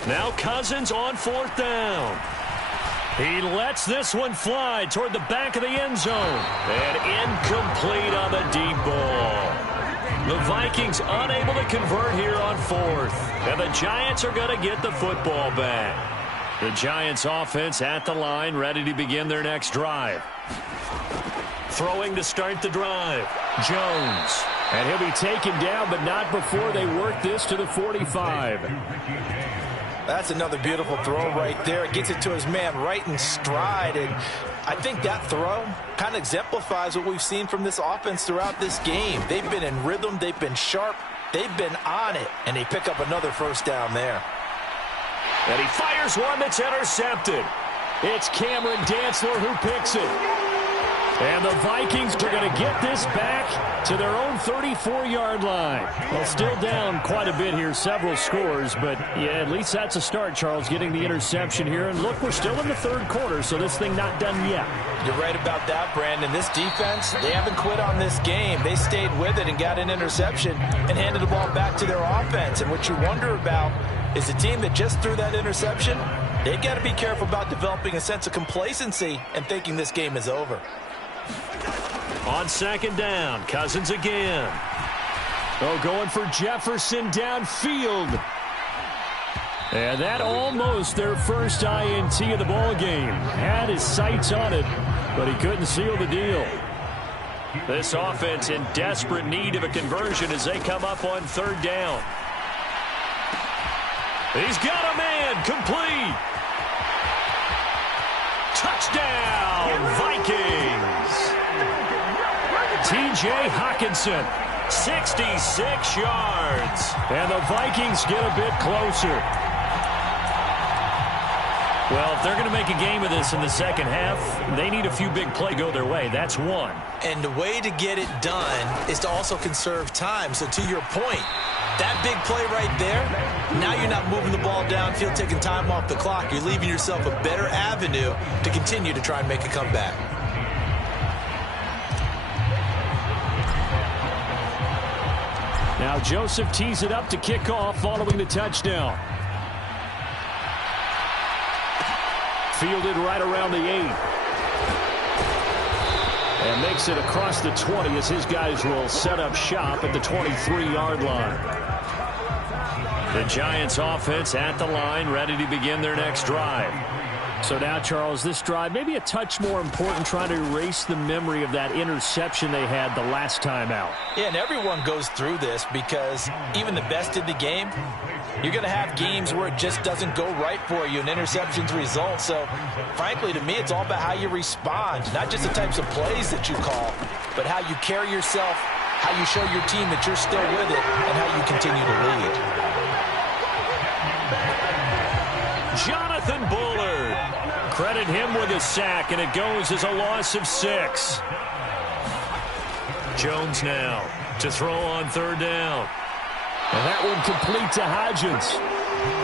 Now Cousins on 4th down. He lets this one fly toward the back of the end zone. And incomplete on the deep ball. The Vikings unable to convert here on 4th. And the Giants are going to get the football back. The Giants offense at the line, ready to begin their next drive. Throwing to start the drive, Jones. And he'll be taken down, but not before they work this to the 45. That's another beautiful throw right there. It gets it to his man right in stride. And I think that throw kind of exemplifies what we've seen from this offense throughout this game. They've been in rhythm. They've been sharp. They've been on it. And they pick up another first down there. And he fires one that's intercepted. It's Cameron Dantzler who picks it. And the Vikings are going to get this back to their own 34-yard line. Well, still down quite a bit here, several scores, but yeah, at least that's a start, Charles, getting the interception here. And look, we're still in the 3rd quarter, so this thing not done yet. You're right about that, Brandon. This defense, they haven't quit on this game. They stayed with it and got an interception and handed the ball back to their offense. And what you wonder about is the team that just threw that interception, They've got to be careful about developing a sense of complacency and thinking this game is over. On second down, Cousins again. Oh, going for Jefferson downfield. And that almost their first INT of the ball game. Had his sights on it, but he couldn't seal the deal. This offense in desperate need of a conversion as they come up on third down. He's got a man, complete. Touchdown, Vikings. T.J. Hockenson, 66 yards. And the Vikings get a bit closer. Well, if they're going to make a game of this in the second half, they need a few big plays to go their way. That's one. And the way to get it done is to also conserve time. So to your point, that big play right there, now you're not moving the ball downfield, taking time off the clock. You're leaving yourself a better avenue to continue to try and make a comeback. Now Joseph tees it up to kick off following the touchdown. Fielded right around the 8. And makes it across the 20 as his guys will set up shop at the 23-yard line. The Giants offense at the line, ready to begin their next drive. So now, Charles, this drive maybe a touch more important, trying to erase the memory of that interception they had the last time out. Yeah, and everyone goes through this because even the best in the game, you're going to have games where it just doesn't go right for you and interceptions result. So, frankly, to me, it's all about how you respond, not just the types of plays that you call, but how you carry yourself, how you show your team that you're still with it, and how you continue to lead. Jonathan Bullard. Credit him with a sack, and it goes as a loss of 6. Jones now to throw on third down. And that one complete to Hodgins.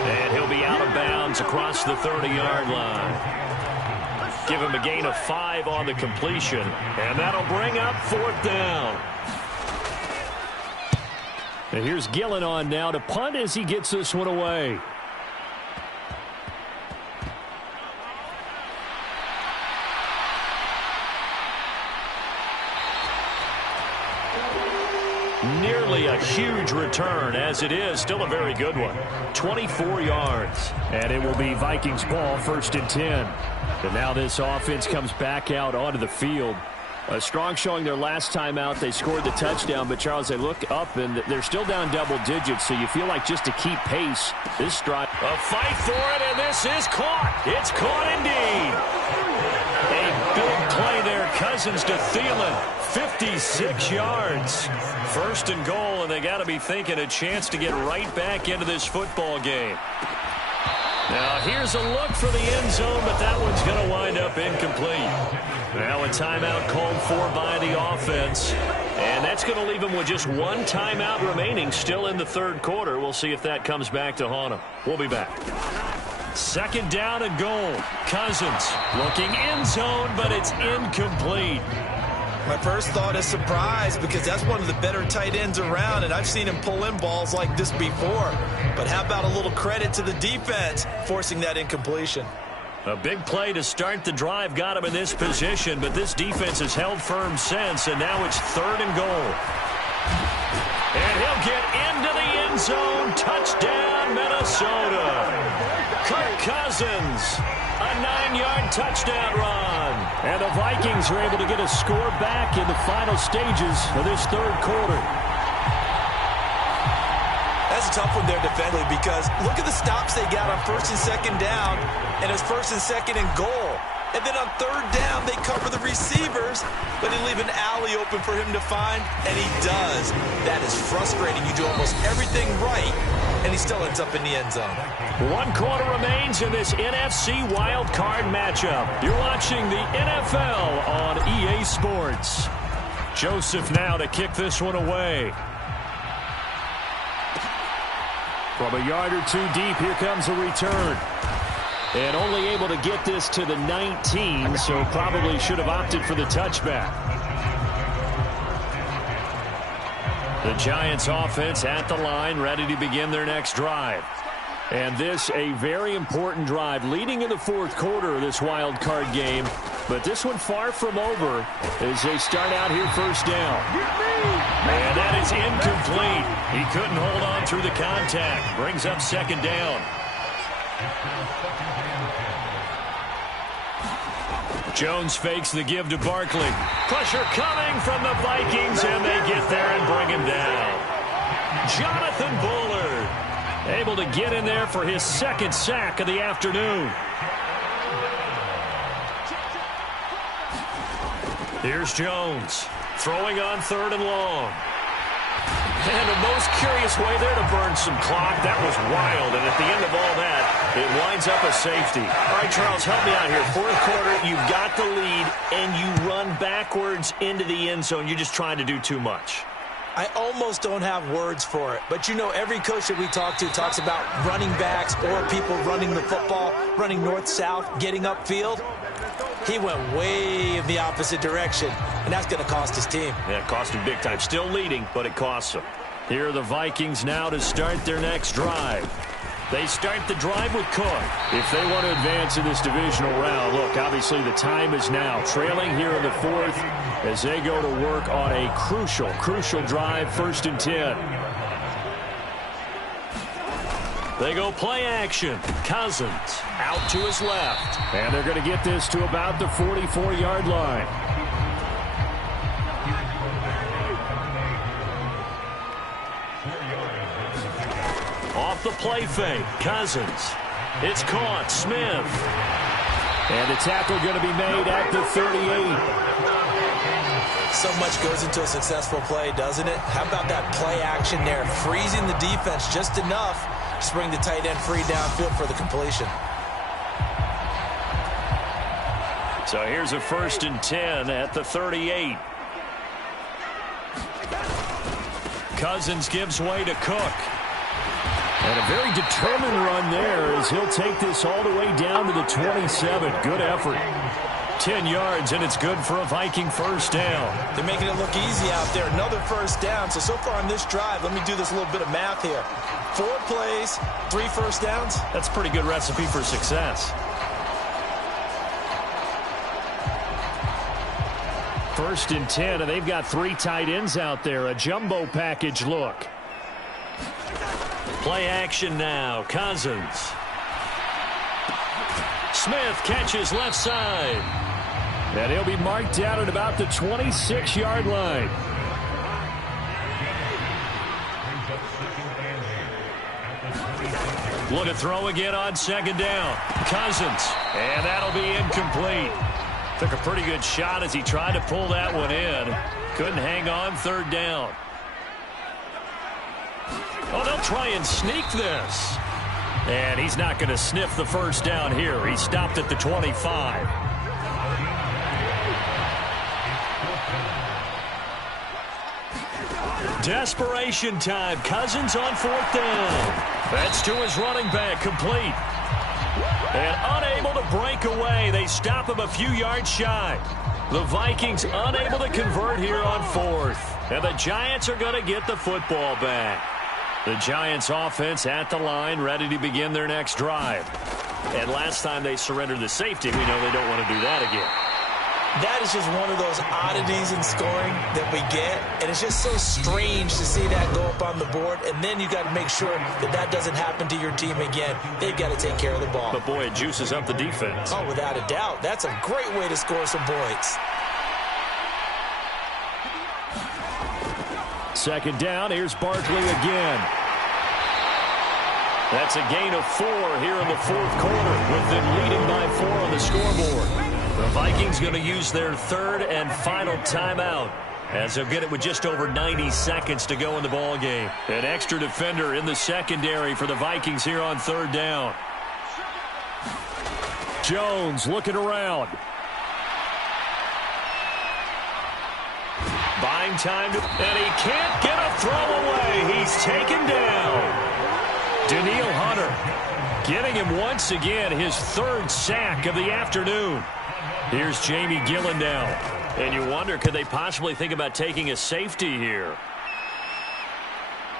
And he'll be out of bounds across the 30-yard line. Give him a gain of 5 on the completion, and that'll bring up fourth down. And here's Gillen on now to punt as he gets this one away. Nearly a huge return, as it is still a very good one. 24 yards. And it will be Vikings ball, 1st and 10. And now this offense comes back out onto the field. A strong showing their last time out. They scored the touchdown, but Charles, they look up and they're still down double digits, so you feel like just to keep pace, this drive. A fight for it, and this is caught. It's caught indeed. A big play there, Cousins to Thielen. 56 yards. 1st and goal, and they got to be thinking a chance to get right back into this football game. Now here's a look for the end zone, but that one's going to wind up incomplete. Now a timeout called for by the offense, and that's going to leave them with just one timeout remaining still in the third quarter. We'll see if that comes back to haunt them. We'll be back. 2nd down and goal. Cousins looking end zone, but it's incomplete. My first thought is surprise, because that's one of the better tight ends around, and I've seen him pull in balls like this before. But how about a little credit to the defense forcing that incompletion? A big play to start the drive got him in this position, but this defense has held firm since, and now it's 3rd and goal. And he'll get into the end zone. Touchdown, Minnesota. Kirk Cousins. A 9-yard touchdown run. And the Vikings are able to get a score back in the final stages of this third quarter. That's a tough one there defensively, because look at the stops they got on 1st and 2nd down, and it's 1st and 2nd and goal. And then on 3rd down, they cover the receivers, but they leave an alley open for him to find, and he does. That is frustrating. You do almost everything right, and he still ends up in the end zone. 1 quarter remains in this NFC wild card matchup. You're watching the NFL on EA Sports. Joseph now to kick this one away. From a yard or two deep, here comes a return. And only able to get this to the 19, so probably should have opted for the touchback. The Giants offense at the line, ready to begin their next drive. And this a very important drive leading in the fourth quarter of this wild card game. But this one far from over as they start out here first down. And that is incomplete. He couldn't hold on through the contact. Brings up second down. Jones fakes the give to Barkley. Pressure coming from the Vikings, and they get there and bring him down. Jonathan Bullard able to get in there for his second sack of the afternoon. Here's Jones throwing on third and long. And the most curious way there to burn some clock. That was wild, and at the end of all that, it winds up a safety. All right, Charles, help me out here. Fourth quarter, you've got the lead, and you run backwards into the end zone. You're just trying to do too much. I almost don't have words for it. But, you know, every coach that we talk to talks about running backs or people running the football, running north-south, getting upfield. He went way in the opposite direction, and that's going to cost his team. Yeah, it cost him big time. Still leading, but it costs him. Here are the Vikings now to start their next drive. They start the drive with Cook. If they want to advance in this divisional round, look, obviously the time is now. Trailing here in the fourth as they go to work on a crucial drive, 1st and 10. They go play action. Cousins out to his left. And they're going to get this to about the 44-yard line. Off the play fake. Cousins. It's caught. Smith. And the tackle going to be made at the 38. So much goes into a successful play, doesn't it? How about that play action there? Freezing the defense just enough to bring the tight end free downfield for the completion. So here's a 1st and 10 at the 38. Cousins gives way to Cook. And a very determined run there as he'll take this all the way down to the 27. Good effort. 10 yards, and it's good for a Viking first down. They're making it look easy out there. Another first down. So far on this drive, let me do this little bit of math here. 4 plays, 3 first downs. That's a pretty good recipe for success. 1st and 10, and they've got 3 tight ends out there. A jumbo package look. Play action now. Cousins. Smith catches left side. And he'll be marked down at about the 26-yard line. Look to throw again on 2nd down. Cousins. And that'll be incomplete. Took a pretty good shot as he tried to pull that one in. Couldn't hang on 3rd down. Oh, they'll try and sneak this. And he's not going to sniff the first down here. He stopped at the 25. Desperation time. Cousins on 4th down. That's to his running back, complete. And unable to break away. They stop him a few yards shy. The Vikings unable to convert here on 4th. And the Giants are going to get the football back. The Giants offense at the line, ready to begin their next drive. And last time they surrendered the safety, we know they don't want to do that again. That is just one of those oddities in scoring that we get. And it's just so strange to see that go up on the board. And then you got to make sure that that doesn't happen to your team again. They've got to take care of the ball. But, boy, it juices up the defense. Oh, without a doubt. That's a great way to score some points. 2nd down. Here's Barkley again. That's a gain of 4 here in the fourth quarter, with them leading by 4 on the scoreboard. The Vikings going to use their 3rd and final timeout, as they'll get it with just over 90 seconds to go in the ball game. An extra defender in the secondary for the Vikings here on 3rd down. Jones looking around. Buying time, and he can't get a throw away. He's taken down. Danielle Hunter getting him once again his 3rd sack of the afternoon. Here's Jamie Gillen now. And you wonder, could they possibly think about taking a safety here?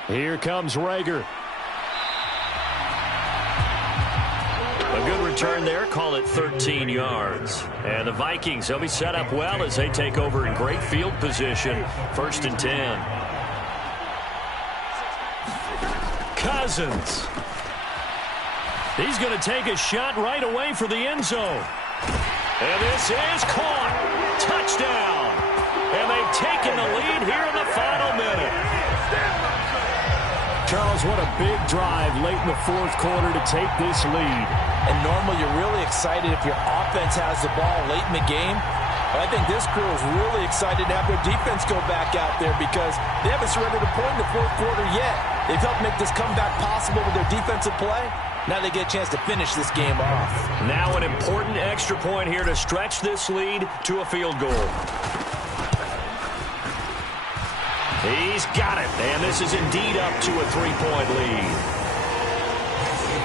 Here comes Rager. return there, call it 13 yards. And the Vikings, they'll be set up well as they take over in great field position. 1st and 10. Cousins. He's going to take a shot right away for the end zone. And this is caught. Touchdown. And they've taken the lead here in the final minute. Charles, what a big drive late in the 4th quarter to take this lead. And normally you're really excited if your offense has the ball late in the game. But I think this crew is really excited to have their defense go back out there because they haven't surrendered a point in the 4th quarter yet. They've helped make this comeback possible with their defensive play. Now they get a chance to finish this game off. Now an important extra point here to stretch this lead to a field goal. He's got it, and this is indeed up to a 3-point lead.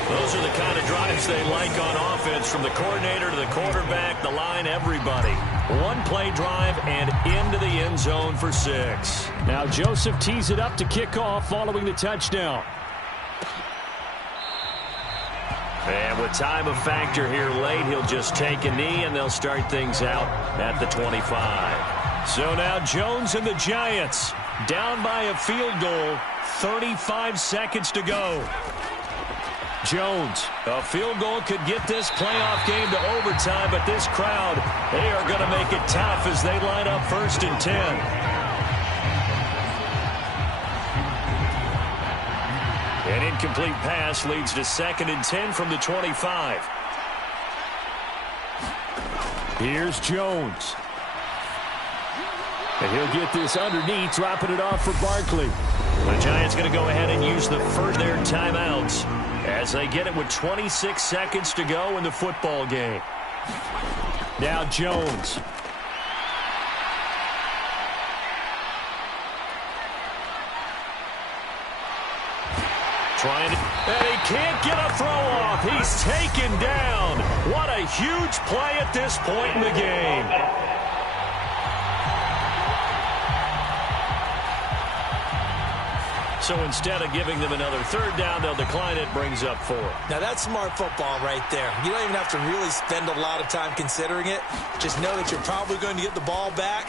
Those are the kind of drives they like on offense, from the coordinator to the quarterback, the line, everybody. One-play drive and into the end zone for 6. Now Joseph tees it up to kick off following the touchdown. And with time a factor here late, he'll just take a knee, and they'll start things out at the 25. So now Jones and the Giants down by a field goal, 35 seconds to go. Jones, a field goal could get this playoff game to overtime, but this crowd, they are going to make it tough as they line up 1st and 10. An incomplete pass leads to 2nd and 10 from the 25. Here's Jones. And he'll get this underneath, dropping it off for Barkley. The Giants going to go ahead and use the first of their timeouts as they get it with 26 seconds to go in the football game. Now Jones. Trying to, and he can't get a throw off. He's taken down. What a huge play at this point in the game. So instead of giving them another 3rd down, they'll decline it, brings up 4. Now that's smart football right there. You don't even have to really spend a lot of time considering it. Just know that you're probably going to get the ball back.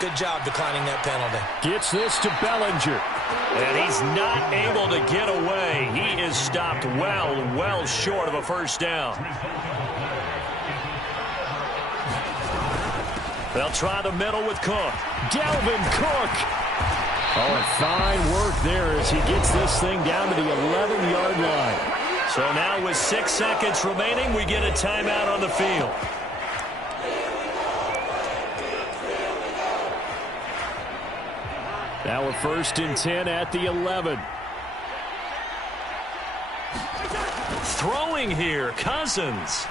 Good job declining that penalty. Gets this to Bellinger. And he's not able to get away. He is stopped well short of a 1st down. They'll try the middle with Cook. Dalvin Cook. Oh, and fine work there as he gets this thing down to the 11-yard line. So now with 6 seconds remaining, we get a timeout on the field. Now a 1st and 10 at the 11. Throwing here, Cousins.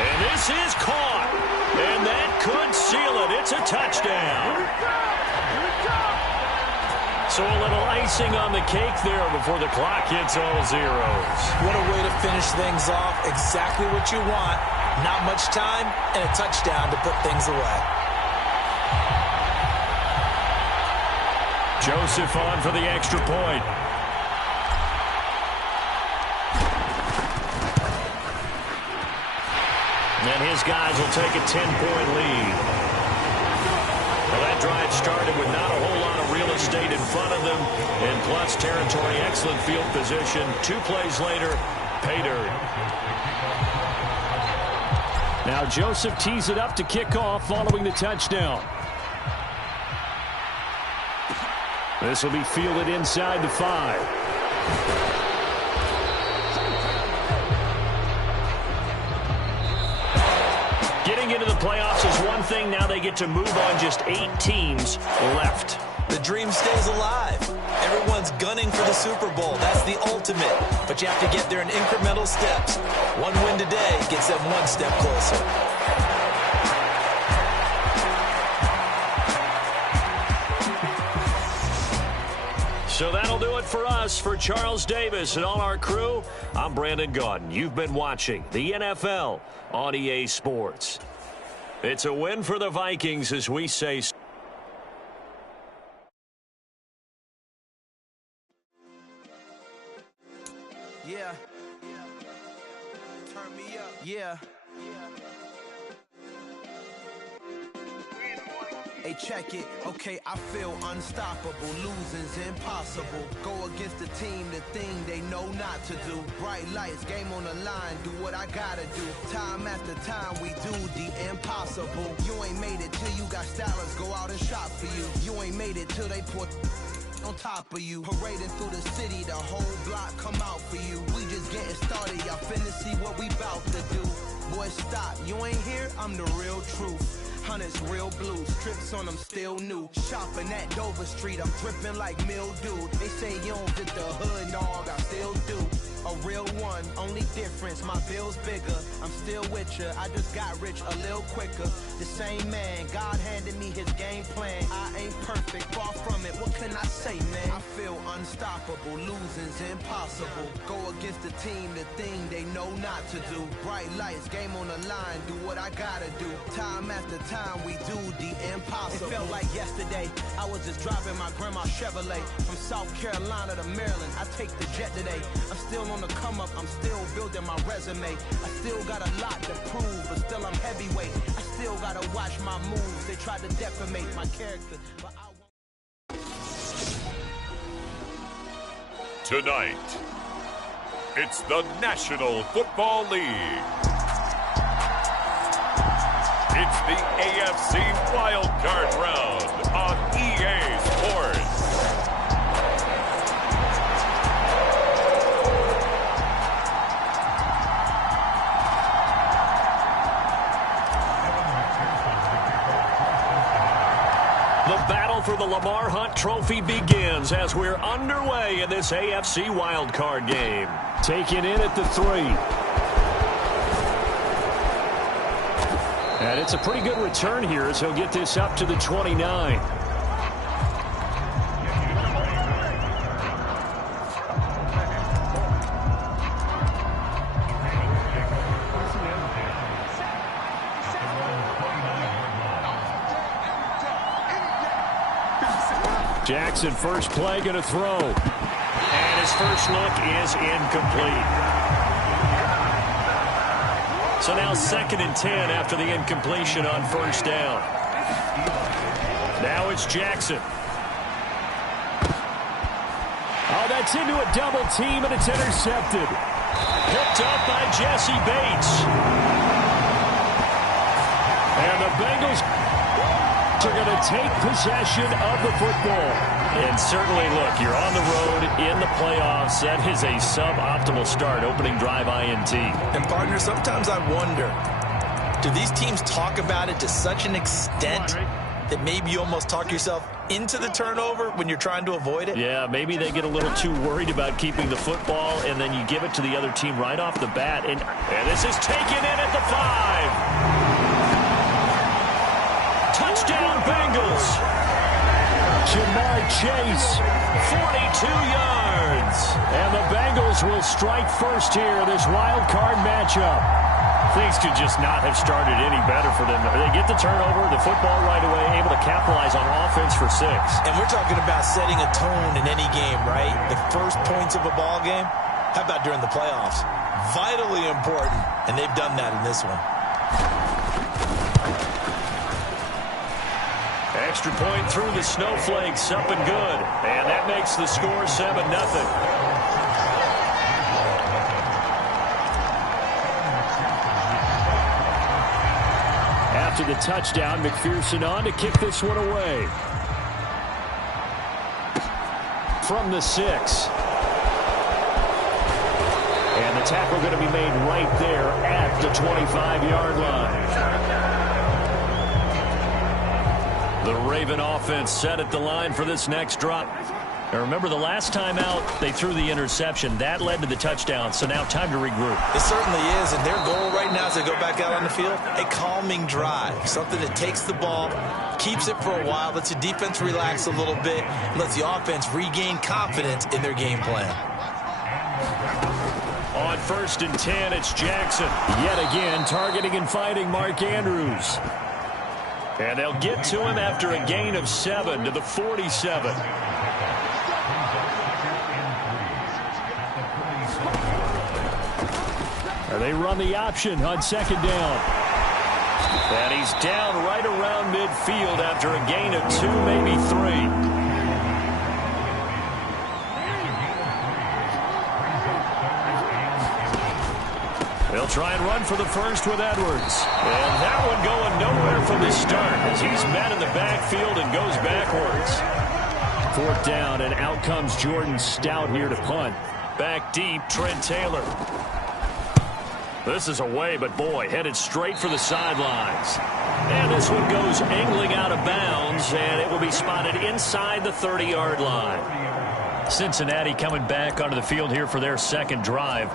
And this is caught. And that could seal it. It's a touchdown. So a little icing on the cake there before the clock hits all zeros. What a way to finish things off. Exactly what you want. Not much time and a touchdown to put things away. Joseph on for the extra point. And his guys will take a 10-point lead. Well, that drive started with not a whole lot of real estate in front of them, and plus territory, excellent field position. 2 plays later, pay dirt. Now Joseph tees it up to kick off following the touchdown. This will be fielded inside the 5. Getting into the playoffs is one thing. Now they get to move on. Just 8 teams left. The dream stays alive. Everyone's gunning for the Super Bowl. That's the ultimate. But you have to get there in incremental steps. One win today gets them 1 step closer. So that'll do it for us. For Charles Davis and all our crew, I'm Brandon Gaudin. You've been watching the NFL on EA Sports. It's a win for the Vikings, as we say. Yeah. Yeah. Hey, check it. Okay, I feel unstoppable. Losing's impossible. Go against the team, the thing they know not to do. Bright lights, game on the line, do what I gotta do. Time after time, we do the impossible. You ain't made it till you got stylists go out and shop for you. You ain't made it till they put on top of you. Parading through the city, the whole block come out for you. We just getting started, y'all finna see what we bout to do. Boy, stop, you ain't here, I'm the real truth. Hunters, real blue, strips on them still new. Shopping at Dover Street, I'm dripping like mildew. They say you don't fit the hood, dog, I still do. A real one, only difference, my bill's bigger. I'm still with ya, I just got rich a little quicker. The same man, God handed me his game plan. I ain't perfect, far from it, what can I say, man? I feel unstoppable, losing's impossible. Go against the team, the thing they know not to do. Bright lights, game on the line, do what I gotta do. Time after time, we do the impossible. It felt like yesterday, I was just driving my grandma's Chevrolet. From South Carolina to Maryland, I take the jet today. I'm still on the come up, I'm still building my resume. I still got a lot to prove, but still I'm heavyweight. I still gotta watch my moves, they tried to defamate my character, but I won't. Tonight, it's the National Football League. It's the AFC Wildcard Round on EA Sports. The battle for the Lamar Hunt Trophy begins as we're underway in this AFC wildcard game. Taken in at the 3. And it's a pretty good return here as he'll get this up to the 29. Jackson, first play, going to throw. And his first look is incomplete. So now 2nd and 10 after the incompletion on first down. Now it's Jackson. Oh, that's into a double team, and it's intercepted. Picked up by Jesse Bates. And the Bengals are going to take possession of the football. And certainly, look, you're on the road in the playoffs. That is a suboptimal start, opening drive INT. And, partner, sometimes I wonder, do these teams talk about it to such an extent that maybe you almost talk yourself into the turnover when you're trying to avoid it? Yeah, maybe they get a little too worried about keeping the football, and then you give it to the other team right off the bat. And this is taken in at the 5. Touchdown, Bengals. Jamar Chase, 42 yards. And the Bengals will strike first here, this wild card matchup. Things could just not have started any better for them. They get the turnover, the football right away, able to capitalize on offense for 6. And we're talking about setting a tone in any game, right? The first points of a ball game, how about during the playoffs? Vitally important, and they've done that in this one. Extra point through the snowflakes, up and good. And that makes the score 7-0. After the touchdown, McPherson on to kick this one away. From the 6. And the tackle going to be made right there at the 25-yard line. The Raven offense set at the line for this next drop. Now remember, the last time out, they threw the interception. That led to the touchdown, so now time to regroup. It certainly is, and their goal right now as they go back out on the field, a calming drive, something that takes the ball, keeps it for a while, lets the defense relax a little bit, lets the offense regain confidence in their game plan. On 1st and 10, it's Jackson. Yet again, targeting and fighting Mark Andrews. And they'll get to him after a gain of 7 to the 47. And they run the option on second down. And he's down right around midfield after a gain of 2, maybe 3. They'll try and run for the first with Edwards. And that one going nowhere from the start as he's met in the backfield and goes backwards. 4th down, and out comes Jordan Stout here to punt. Back deep, Trent Taylor. This is away, but boy, headed straight for the sidelines. And this one goes angling out of bounds, and it will be spotted inside the 30-yard line. Cincinnati coming back onto the field here for their second drive.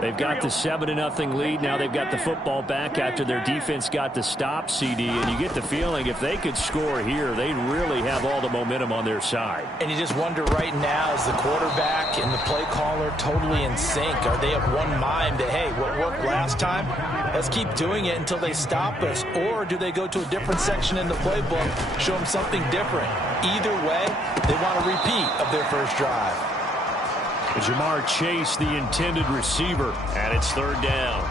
They've got the 7-0 lead. Now they've got the football back after their defense got the stop, CD. And you get the feeling if they could score here, they'd really have all the momentum on their side. And you just wonder right now, is the quarterback and the play caller totally in sync? Are they of one mind that, hey, what worked last time, let's keep doing it until they stop us? Or do they go to a different section in the playbook, show them something different? Either way, they want a repeat of their first drive. Jamar Chase, the intended receiver, and it's 3rd down.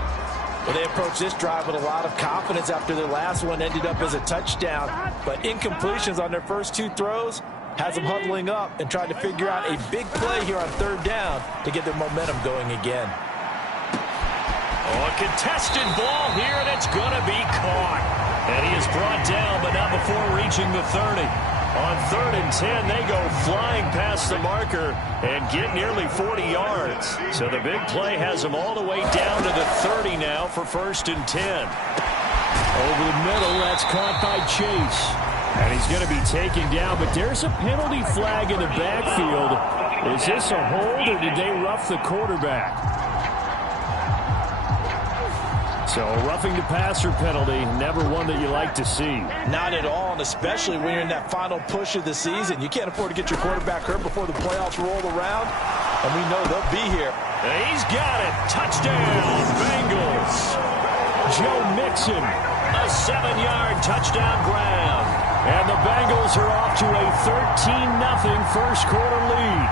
Well, they approached this drive with a lot of confidence after their last one ended up as a touchdown. But incompletions on their first 2 throws has them huddling up and trying to figure out a big play here on 3rd down to get their momentum going again. Oh, a contested ball here, and it's going to be caught. And he is brought down, but not before reaching the 30. On 3rd and 10, they go flying past the marker and get nearly 40 yards. So the big play has them all the way down to the 30 now for 1st and 10. Over the middle, that's caught by Chase. And he's going to be taken down, but there's a penalty flag in the backfield. Is this a hold, or did they rough the quarterback? So a roughing the passer penalty, never one that you like to see. Not at all, and especially when you're in that final push of the season. You can't afford to get your quarterback hurt before the playoffs roll around, and we know they'll be here. And he's got it. Touchdown, Bengals. Joe Mixon. A 7-yard touchdown grab. And the Bengals are off to a 13-0 first quarter lead.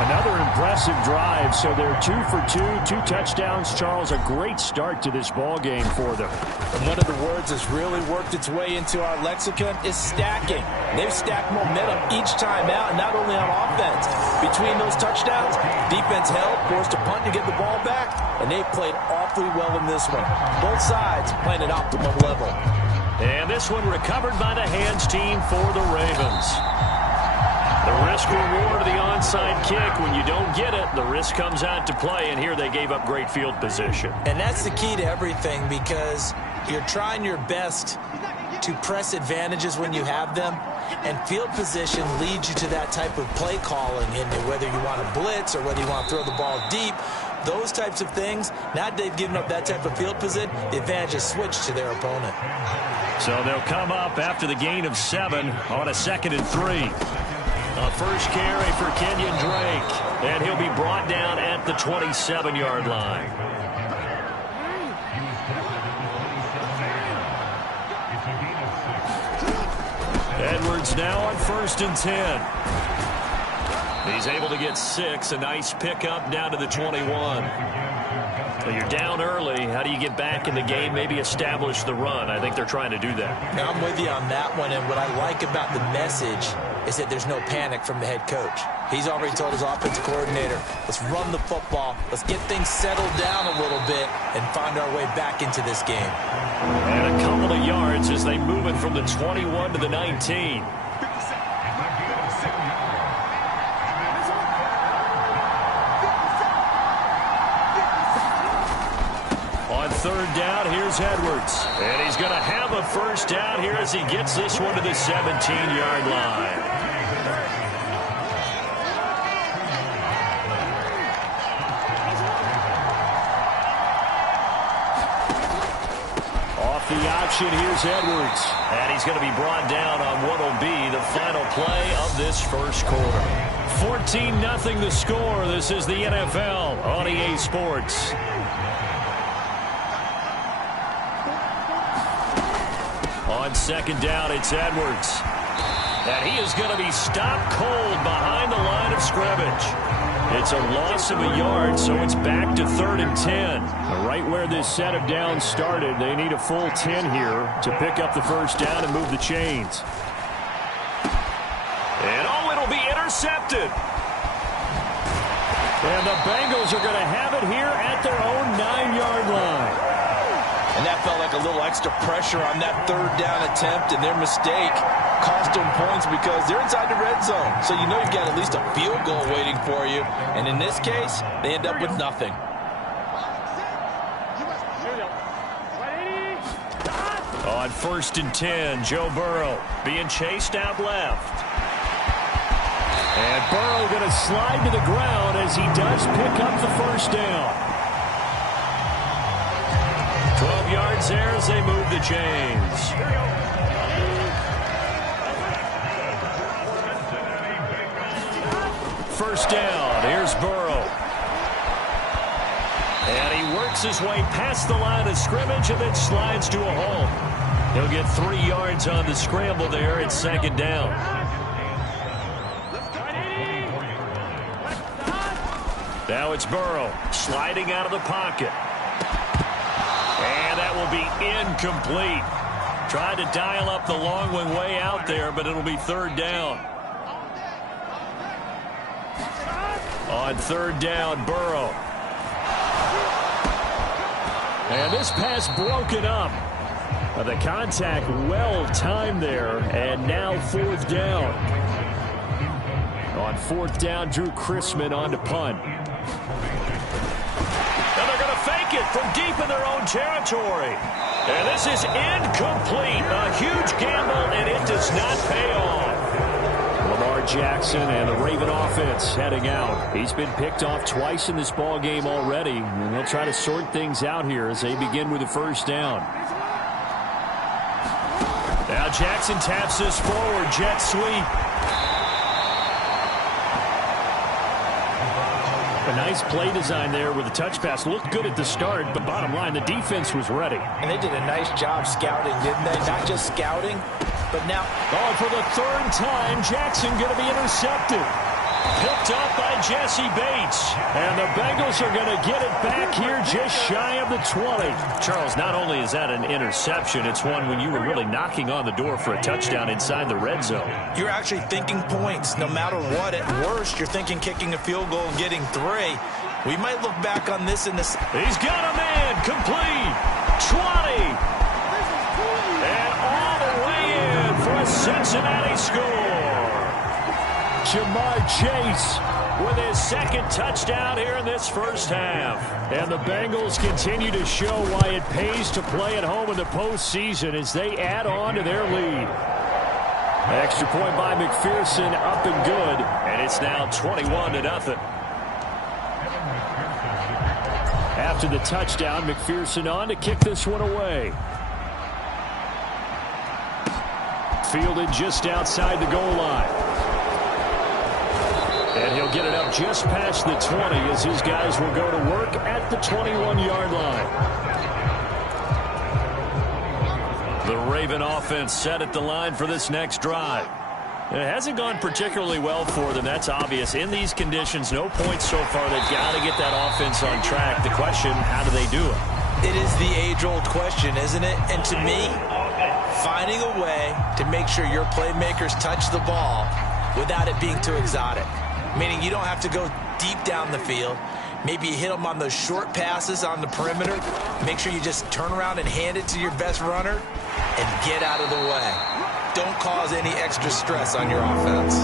Another impressive drive, so they're 2 for 2, 2 touchdowns. Charles, a great start to this ball game for them. And one of the words that's really worked its way into our lexicon is stacking. They've stacked momentum each time out, and not only on offense. Between those touchdowns, defense held, forced a punt to get the ball back, and they played awfully well in this one. Both sides playing at optimum level. And this one recovered by the hands team for the Ravens. The risk-reward of the onside kick, when you don't get it, the risk comes out to play, and here they gave up great field position. And that's the key to everything, because you're trying your best to press advantages when you have them, and field position leads you to that type of play calling, and whether you want to blitz or whether you want to throw the ball deep, those types of things, now they've given up that type of field position, the advantage is switched to their opponent. So they'll come up after the gain of 7 on a 2nd and 3. A first carry for Kenyon Drake, and he'll be brought down at the 27-yard line. Edwards now on 1st and 10. He's able to get 6, a nice pickup down to the 21. So you're down early. How do you get back in the game, maybe establish the run? I think they're trying to do that. Now, I'm with you on that one, and what I like about the message is that there's no panic from the head coach. He's already told his offensive coordinator, let's run the football, let's get things settled down a little bit and find our way back into this game. And a couple of yards as they move it from the 21 to the 19. On 3rd down, here's Edwards. And he's going to have a first down here as he gets this one to the 17-yard line. Off the option, here's Edwards. And he's going to be brought down on what will be the final play of this first quarter. 14-0 the score. This is the NFL on EA Sports. On 2nd down, it's Edwards. And he is going to be stopped cold behind the line of scrimmage. It's a loss of a yard, so it's back to 3rd and 10. Right where this set of downs started, they need a full 10 here to pick up the first down and move the chains. And it'll be intercepted. And the Bengals are going to have it here at their own 9-yard line. And that felt like a little extra pressure on that 3rd down attempt, and their mistake cost them points because they're inside the red zone. So you know you've got at least a field goal waiting for you. And in this case, they end up with nothing. On 1st and 10, Joe Burrow being chased out left. And Burrow going to slide to the ground as he does pick up the first down. 12 yards there as they move the chains. First down, here's Burrow. And he works his way past the line of scrimmage and then slides to a hole. He'll get 3 yards on the scramble there. It's 2nd down. Now it's Burrow sliding out of the pocket. And that will be incomplete. Tried to dial up the long one way out there, but it'll be 3rd down. On 3rd down, Burrow. And this pass broken up. The contact well timed there, and now 4th down. On 4th down, Drew Chrisman on to punt. And they're going to fake it from deep in their own territory. And this is incomplete. A huge gamble, and it does not pay off. Lamar Jackson and the Raven offense heading out. He's been picked off twice in this ball game already, and they'll try to sort things out here as they begin with the first down. Now Jackson taps this forward, jet sweep. A nice play design there with a touch pass. Looked good at the start, but bottom line, the defense was ready. And they did a nice job scouting, didn't they? Not just scouting, but now... Oh, for the 3rd time, Jackson going to be intercepted. Picked up by Jesse Bates. And the Bengals are going to get it back here just shy of the 20. Charles, not only is that an interception, it's one when you were really knocking on the door for a touchdown inside the red zone. You're actually thinking points. No matter what, at worst, you're thinking kicking a field goal and getting 3. We might look back on this in this. He's got a man, complete, 20. And all the way in for a Cincinnati score. Jamar Chase with his 2nd touchdown here in this first half. And the Bengals continue to show why it pays to play at home in the postseason as they add on to their lead. Extra point by McPherson, up and good. And it's now 21-0. After the touchdown, McPherson on to kick this one away. Fielded just outside the goal line. And he'll get it up just past the 20 as his guys will go to work at the 21-yard line. The Raven offense set at the line for this next drive. It hasn't gone particularly well for them. That's obvious. In these conditions, no points so far. They've got to get that offense on track. The question, how do they do it? It is the age-old question, isn't it? And to me, finding a way to make sure your playmakers touch the ball without it being too exotic. Meaning you don't have to go deep down the field. Maybe you hit them on those short passes on the perimeter. Make sure you just turn around and hand it to your best runner and get out of the way. Don't cause any extra stress on your offense.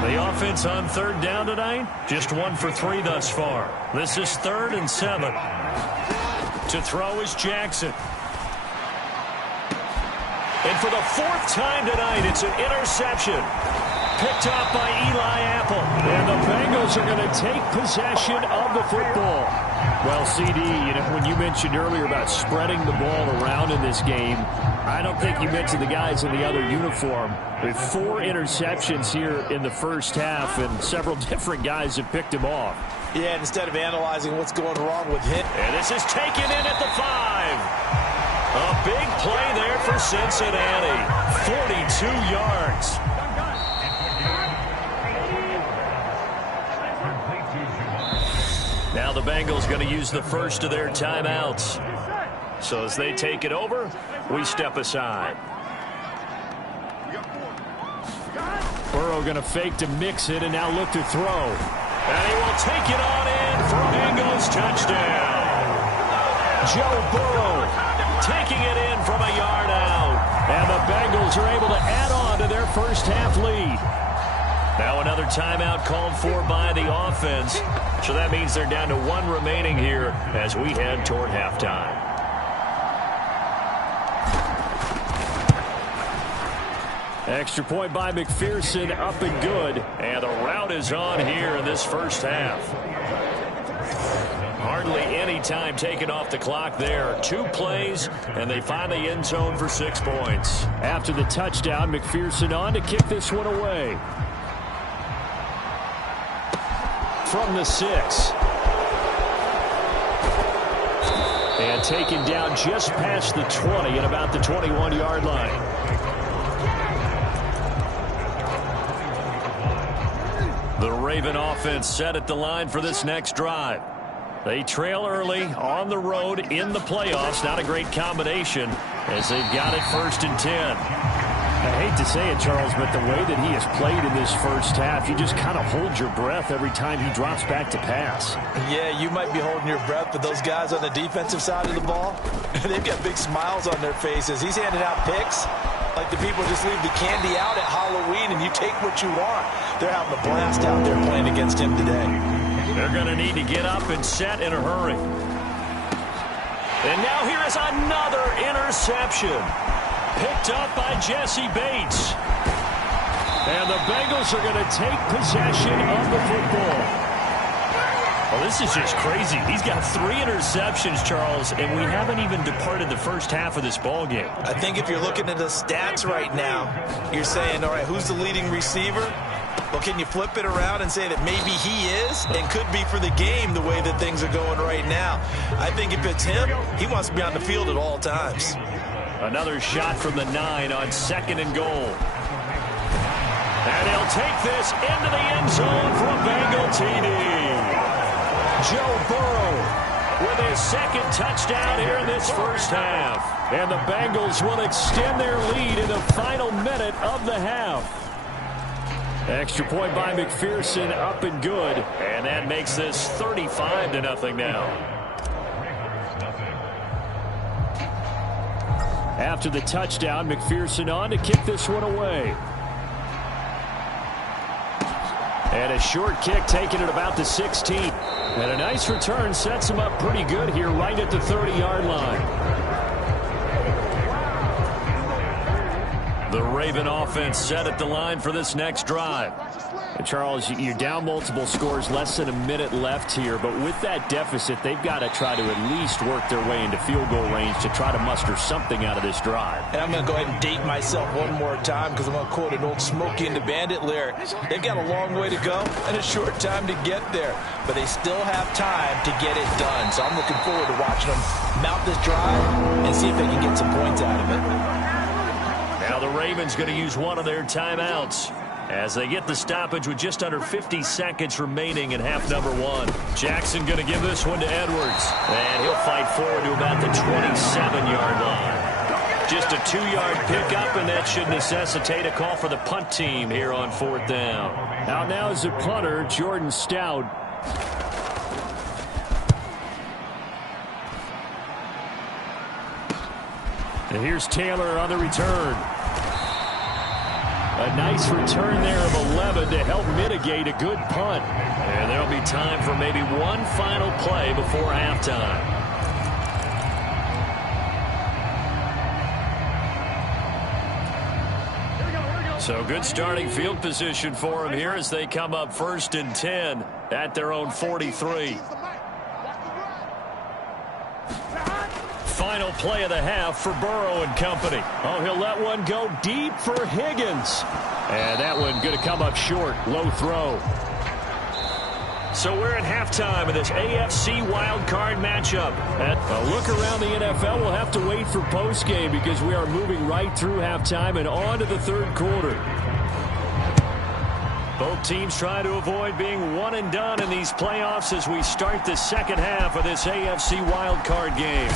The offense on 3rd down tonight, just 1 for 3 thus far. This is 3rd and 7. To throw is Jackson. And for the 4th time tonight, it's an interception. Picked off by Eli Apple. And the Bengals are going to take possession of the football. Well, CD, when you mentioned earlier about spreading the ball around in this game, I don't think you mentioned the guys in the other uniform. With 4 interceptions here in the first half, and several different guys have picked him off. Yeah, instead of analyzing what's going wrong with him. And this is taken in at the 5. A big play there for Cincinnati. 42 yards. the Bengals going to use the first of their timeouts. So as they take it over, we step aside. Burrow going to fake to mix it and now look to throw. And he will take it on in for a Bengals touchdown. Joe Burrow taking it in from a yard out. And the Bengals are able to add on to their first half lead. Now another timeout called for by the offense. So that means they're down to one remaining here as we head toward halftime. Extra point by McPherson, up and good. And the route is on here in this first half. Hardly any time taken off the clock there. 2 plays, and they find the end zone for 6 points. After the touchdown, McPherson on to kick this one away. From the 6. And taken down just past the 20 at about the 21-yard line. The Raven offense set at the line for this next drive. They trail early on the road in the playoffs. Not a great combination as they've got it 1st and 10. I hate to say it, Charles, but the way that he has played in this first half, you just kind of hold your breath every time he drops back to pass. Yeah, you might be holding your breath, but those guys on the defensive side of the ball, they've got big smiles on their faces. He's handing out picks like the people just leave the candy out at Halloween and you take what you want. They're having a blast out there playing against him today. They're going to need to get up and set in a hurry. And now here is another interception. Picked up by Jesse Bates. And the Bengals are going to take possession of the football. Well, this is just crazy. He's got 3 interceptions, Charles, and we haven't even departed the first half of this ball game. I think if you're looking at the stats right now, you're saying, all right, who's the leading receiver? Well, can you flip it around and say that maybe he is and could be for the game the way that things are going right now? I think if it's him, he wants to be on the field at all times. Another shot from the 9 on 2nd and goal. And he'll take this into the end zone for a Bengal TD. Joe Burrow with his 2nd touchdown here in this first half. And the Bengals will extend their lead in the final minute of the half. Extra point by McPherson, up and good. And that makes this 35-0 now. After the touchdown, McPherson on to kick this one away. And a short kick taken at about the 16. And a nice return sets him up pretty good here right at the 30-yard line. The Raven offense set at the line for this next drive. And Charles, you're down multiple scores, less than a minute left here. But with that deficit, they've got to try to at least work their way into field goal range to try to muster something out of this drive. And I'm going to go ahead and date myself one more time because I'm going to quote an old Smokey and the Bandit lyric. They've got a long way to go and a short time to get there. But they still have time to get it done. So I'm looking forward to watching them mount this drive and see if they can get some points out of it. Now the Ravens going to use one of their timeouts as they get the stoppage with just under 50 seconds remaining in half number 1. Jackson going to give this one to Edwards. And he'll fight forward to about the 27-yard line. Just a 2-yard pickup, and that should necessitate a call for the punt team here on 4th down. Now is the punter, Jordan Stout. And here's Taylor on the return. A nice return there of 11 to help mitigate a good punt. And there'll be time for maybe one final play before halftime. So good starting field position for them here as they come up 1st and 10 at their own 43. Final play of the half for Burrow and company. Oh, he'll let one go deep for Higgins. And that one going to come up short. Low throw. So we're at halftime of this AFC wildcard matchup. A look around the NFL, we'll have to wait for postgame because we are moving right through halftime and on to the 3rd quarter. Both teams try to avoid being one and done in these playoffs as we start the second half of this AFC wildcard game.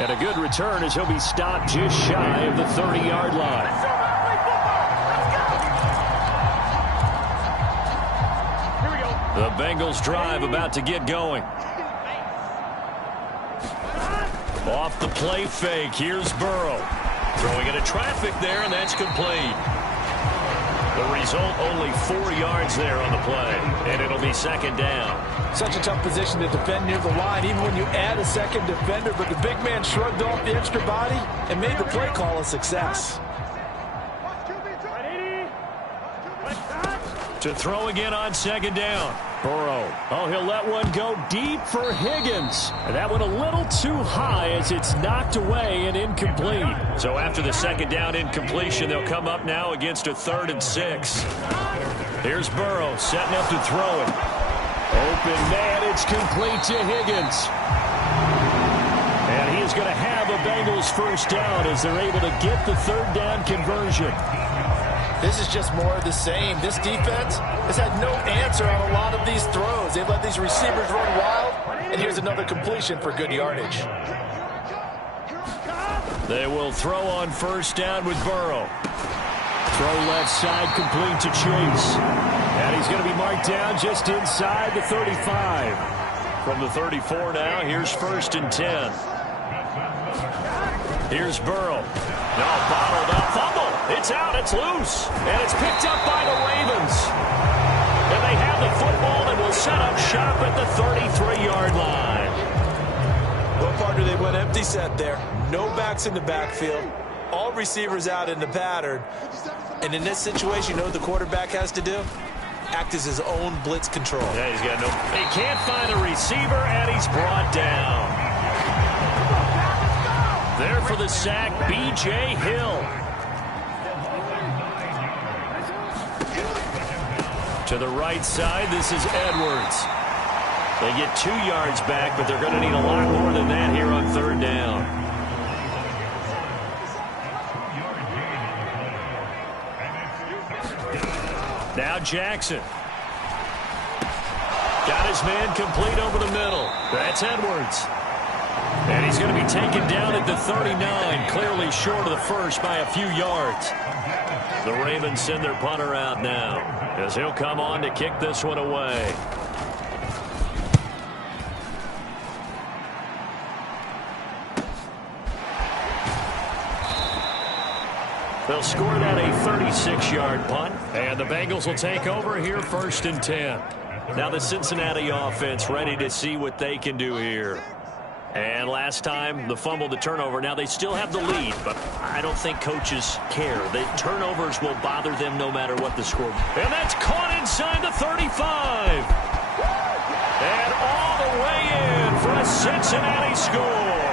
And a good return as he'll be stopped just shy of the 30-yard line. The Bengals drive about to get going. Off the play fake, here's Burrow. Throwing into traffic there, and that's complete. The result, only 4 yards there on the play, and it'll be second down. Such a tough position to defend near the line, even when you add a second defender, but the big man shrugged off the extra body and made the play call a success. To throw again on second down. Burrow. Oh, he'll let one go deep for Higgins. And that one a little too high as it's knocked away and incomplete. So after the second down incompletion, they'll come up now against a 3rd and 6. Here's Burrow setting up to throw it. Open man, it's complete to Higgins. And he is going to have a Bengals first down as they're able to get the 3rd down conversion. This is just more of the same. This defense has had no answer on a lot of these throws. They've let these receivers run wild, and here's another completion for good yardage. They will throw on first down with Burrow. Throw left side, complete to Chase. And he's going to be marked down just inside the 35. From the 34 now, here's 1st and 10. Here's Burrow. No, bottled up, fumble. It's out, it's loose, and it's picked up by the Ravens. And they have the football and will set up shop at the 33-yard line. Well, partner, they went empty set there. No backs in the backfield. All receivers out in the pattern. And in this situation, you know what the quarterback has to do? Act as his own blitz control. Yeah, he's got no... He can't find a receiver, and he's brought down. There for the sack, B.J. Hill. To the right side, this is Edwards. They get 2 yards back, but they're going to need a lot more than that here on 3rd down. Now Jackson. Got his man complete over the middle. That's Edwards. And he's going to be taken down at the 39, clearly short of the first by a few yards. The Ravens send their punter out now, as he'll come on to kick this one away. They'll score that a 36-yard punt, and the Bengals will take over here 1st and 10. Now the Cincinnati offense ready to see what they can do here. And last time, the fumble, the turnover. Now they still have the lead, but I don't think coaches care. The turnovers will bother them no matter what the score. And that's caught inside the 35. And all the way in for a Cincinnati score.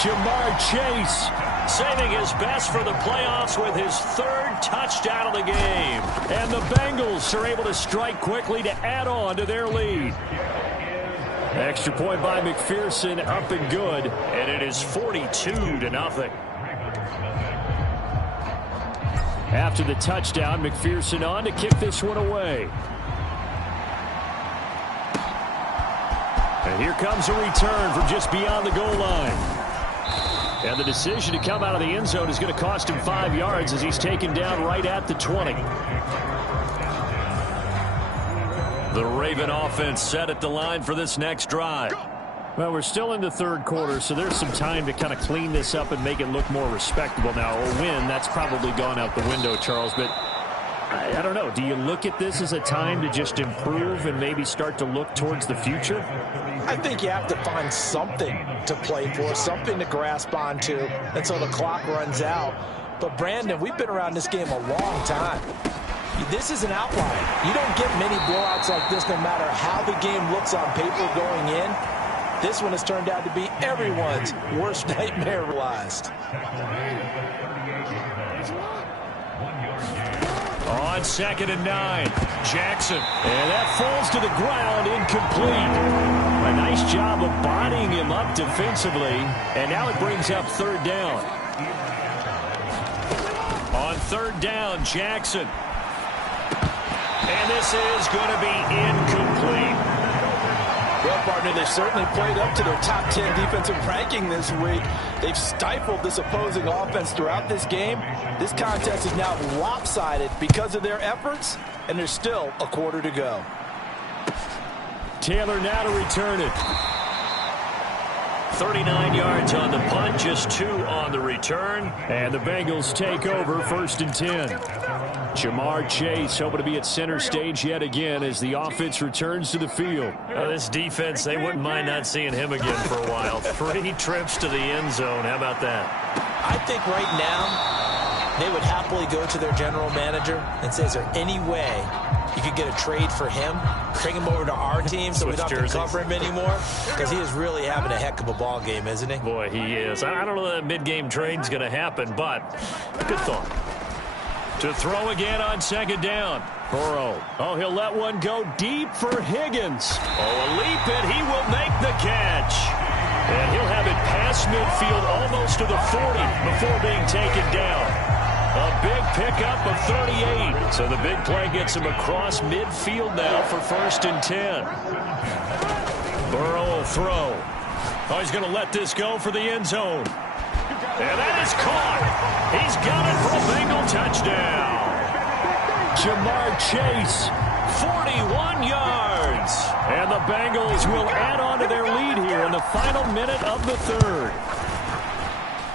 Jamar Chase saving his best for the playoffs with his 3rd touchdown of the game. And the Bengals are able to strike quickly to add on to their lead. Extra point by McPherson, up and good, and it is 42-0. After the touchdown, McPherson on to kick this one away. And here comes a return from just beyond the goal line. And the decision to come out of the end zone is going to cost him 5 yards as he's taken down right at the 20. The Raven offense set at the line for this next drive. Well, we're still in the 3rd quarter, so there's some time to kind of clean this up and make it look more respectable now. A win, that's probably gone out the window, Charles, but I don't know. Do you look at this as a time to just improve and maybe start to look towards the future? I think you have to find something to play for, something to grasp onto until the clock runs out. But, Brandon, we've been around this game a long time. This is an outlier. You don't get many blowouts like this no matter how the game looks on paper going in. This one has turned out to be everyone's worst nightmare realized. On 2nd and 9, Jackson. And that falls to the ground, incomplete. A nice job of bodying him up defensively. And now it brings up 3rd down. On 3rd down, Jackson. And this is going to be incomplete. Well, partner, they've certainly played up to their top 10 defensive ranking this week. They've stifled this opposing offense throughout this game. This contest is now lopsided because of their efforts, and there's still a quarter to go. Taylor now to return it. 39 yards on the punt, just 2 on the return. And the Bengals take over 1st and 10. Jamar Chase hoping to be at center stage yet again as the offense returns to the field. This defense, they wouldn't mind not seeing him again for a while. 3 trips to the end zone. How about that? I think right now they would happily go to their general manager and say, is there any way you could get a trade for him, bring him over to our team so we don't have to cover him anymore? Because he is really having a heck of a ball game, isn't he? Boy, he is. I don't know that mid-game trade's going to happen, but good thought. To throw again on 2nd down. Burrow. Oh, he'll let one go deep for Higgins. Oh, a leap, and he will make the catch. And he'll have it past midfield almost to the 40 before being taken down. A big pickup of 38. So the big play gets him across midfield now for 1st and 10. Burrow will throw. Oh, he's going to let this go for the end zone. And that is caught. He's got it for a Bengal touchdown. Jamar Chase, 41 yards. And the Bengals will add on to their lead here in the final minute of the 3rd.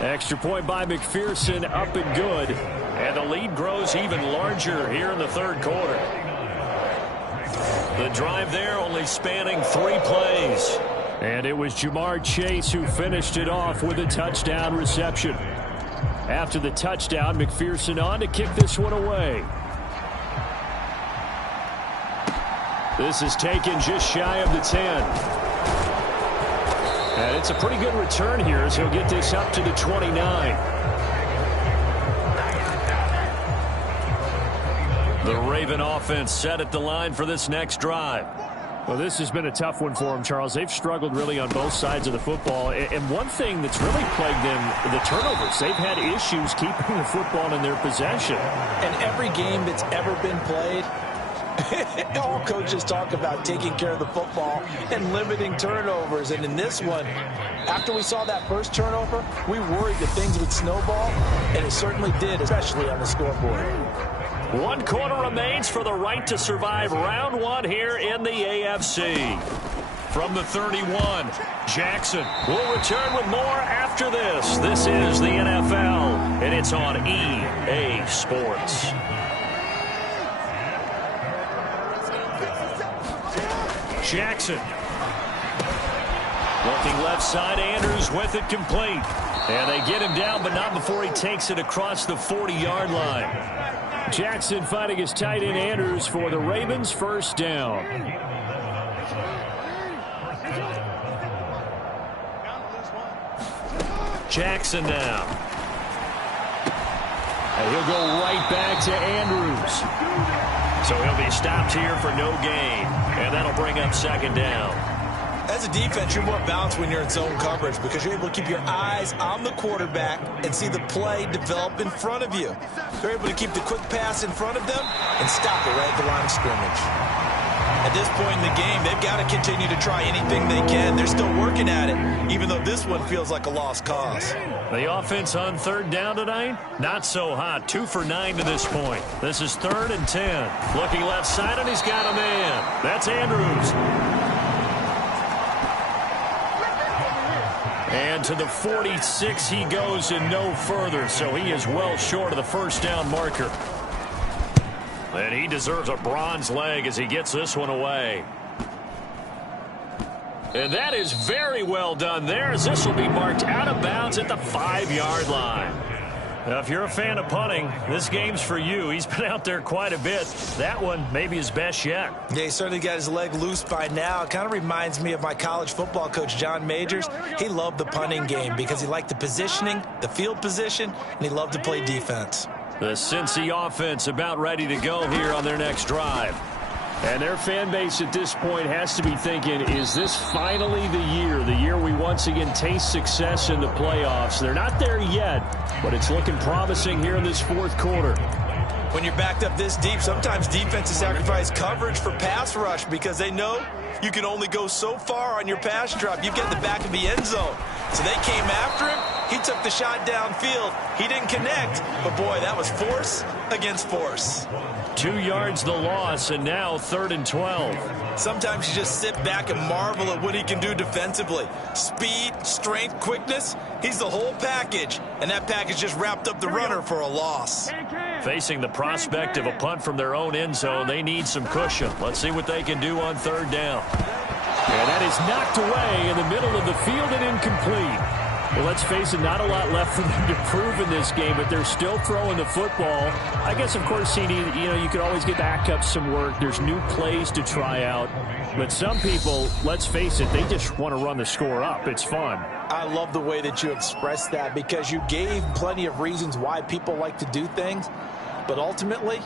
Extra point by McPherson, up and good. And the lead grows even larger here in the 3rd quarter. The drive there only spanning 3 plays. And it was Jamar Chase who finished it off with a touchdown reception. After the touchdown, McPherson on to kick this one away. This is taken just shy of the 10. And it's a pretty good return here as he'll get this up to the 29. The Raven offense set at the line for this next drive. Well, this has been a tough one for them, Charles. They've struggled really on both sides of the football. And one thing that's really plagued them, the turnovers. They've had issues keeping the football in their possession. And every game that's ever been played, all coaches talk about taking care of the football and limiting turnovers. And in this one, after we saw that first turnover, we worried that things would snowball, and it certainly did, especially on the scoreboard. 1 quarter remains for the right to survive round 1 here in the AFC. From the 31, Jackson will return with more after this. This is the NFL, and it's on EA Sports. Jackson. Looking left side, Andrews with it complete. And they get him down, but not before he takes it across the 40-yard line. Jackson finding his tight end Andrews for the Ravens' 1st down. Jackson now. And he'll go right back to Andrews. So he'll be stopped here for no gain. And that'll bring up 2nd down. As a defense, you're more balanced when you're in zone coverage because you're able to keep your eyes on the quarterback and see the play develop in front of you. They're able to keep the quick pass in front of them and stop it right at the line of scrimmage. At this point in the game, they've got to continue to try anything they can. They're still working at it, even though this one feels like a lost cause. The offense on 3rd down tonight, not so hot. 2 for 9 to this point. This is 3rd and 10. Looking left side, and he's got a man. That's Andrews. And to the 46 he goes and no further, so he is well short of the 1st down marker. And he deserves a bronze leg as he gets this one away. And that is very well done there, as this will be marked out of bounds at the 5-yard line. Now, if you're a fan of punting, this game's for you. He's been out there quite a bit. That one maybe his best yet. Yeah, he certainly got his leg loose by now. It kind of reminds me of my college football coach, John Majors. He loved the punting game because he liked the positioning, the field position, and he loved to play defense. The Cincy offense about ready to go here on their next drive. And their fan base at this point has to be thinking, is this finally the year we once again taste success in the playoffs? They're not there yet, but it's looking promising here in this 4th quarter. When you're backed up this deep, sometimes defenses sacrifice coverage for pass rush because they know you can only go so far on your pass drop. You get in the back of the end zone. So they came after him. He took the shot downfield. He didn't connect, but boy, that was force against force. 2 yards the loss, and now 3rd and 12. Sometimes you just sit back and marvel at what he can do defensively. Speed, strength, quickness, he's the whole package. And that package just wrapped up the runner for a loss. Facing the prospect of a punt from their own end zone, they need some cushion. Let's see what they can do on 3rd down. And that is knocked away in the middle of the field and incomplete. Well, let's face it, not a lot left for them to prove in this game, but they're still throwing the football. I guess, of course, CD, you could always get back up some work. There's new plays to try out. But some people, let's face it, they just want to run the score up. It's fun. I love the way that you expressed that because you gave plenty of reasons why people like to do things. But ultimately,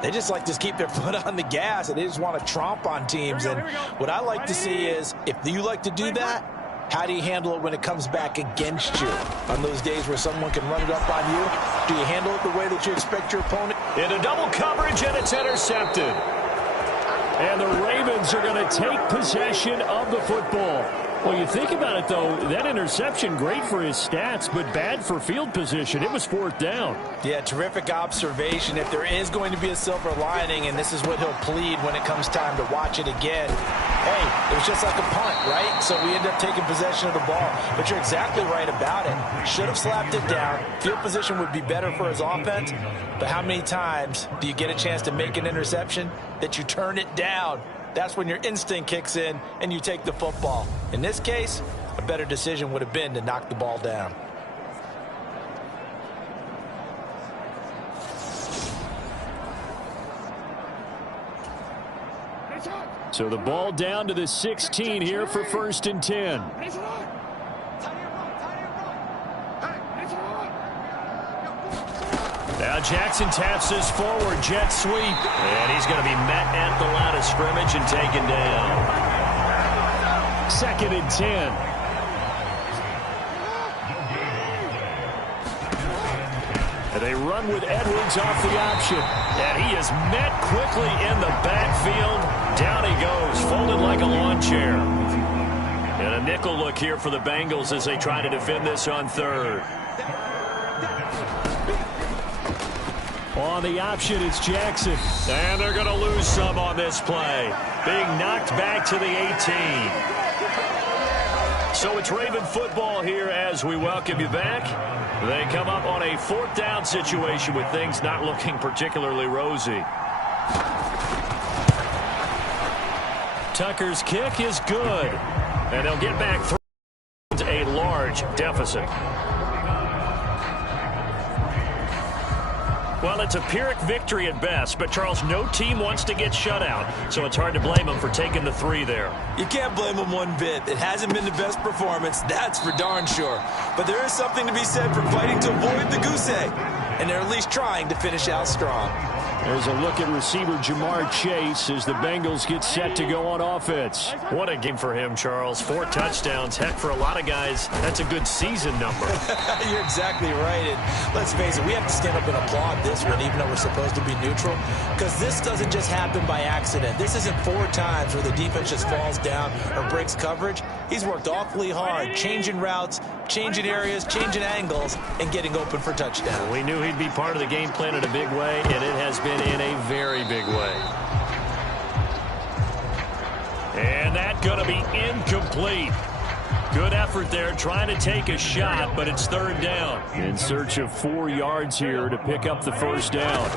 they just like to keep their foot on the gas, and they just want to tromp on teams. And what I like to see is, if you like to do that, how do you handle it when it comes back against you? On those days where someone can run it up on you, do you handle it the way that you expect your opponent? In a double coverage, and it's intercepted. And the Ravens are going to take possession of the football. Well, you think about it, though, that interception, great for his stats, but bad for field position. It was 4th down. Yeah, terrific observation. If there is going to be a silver lining, and this is what he'll plead when it comes time to watch it again, hey, it was just like a punt, right? So we end up taking possession of the ball. But you're exactly right about it. Should have slapped it down. Field position would be better for his offense. But how many times do you get a chance to make an interception that you turn it down? That's when your instinct kicks in and you take the football. In this case, a better decision would have been to knock the ball down. So the ball down to the 16 here for 1st and 10. Now Jackson taps this forward, jet sweep. And he's going to be met at the line of scrimmage and taken down. 2nd and 10. And they run with Edwards off the option. And he is met quickly in the backfield. Down he goes, folded like a lawn chair. And a nickel look here for the Bengals as they try to defend this on 3rd. On the option, it's Jackson. And they're going to lose some on this play. Being knocked back to the 18. So it's Raven football here as we welcome you back. They come up on a 4th down situation with things not looking particularly rosy. Tucker's kick is good. And they'll get back through a large deficit. Well, it's a Pyrrhic victory at best, but, Charles, no team wants to get shut out, so it's hard to blame them for taking the 3 there. You can't blame them one bit. It hasn't been the best performance, that's for darn sure. But there is something to be said for fighting to avoid the goose egg, and they're at least trying to finish out strong. There's a look at receiver Jamar Chase as the Bengals get set to go on offense. What a game for him, Charles. 4 touchdowns. Heck, for a lot of guys, that's a good season number. You're exactly right. And let's face it, we have to stand up and applaud this one, even though we're supposed to be neutral, because this doesn't just happen by accident. This isn't 4 times where the defense just falls down or breaks coverage. He's worked awfully hard, changing routes, changing areas, changing angles, and getting open for touchdown. We knew he'd be part of the game plan in a big way, and it has been in a very big way. And that's going to be incomplete. Good effort there, trying to take a shot, but it's 3rd down. In search of 4 yards here to pick up the 1st down.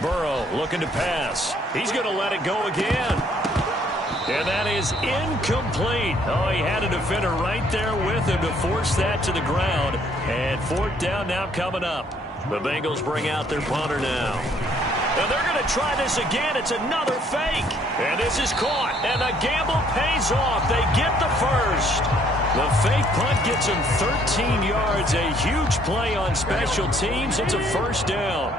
Burrow looking to pass. He's going to let it go again. And that is incomplete. Oh, he had a defender right there with him to force that to the ground. And 4th down now coming up. The Bengals bring out their punter now. And they're going to try this again. It's another fake. And this is caught. And the gamble pays off. They get the 1st. The fake punt gets him 13 yards. A huge play on special teams. It's a 1st down.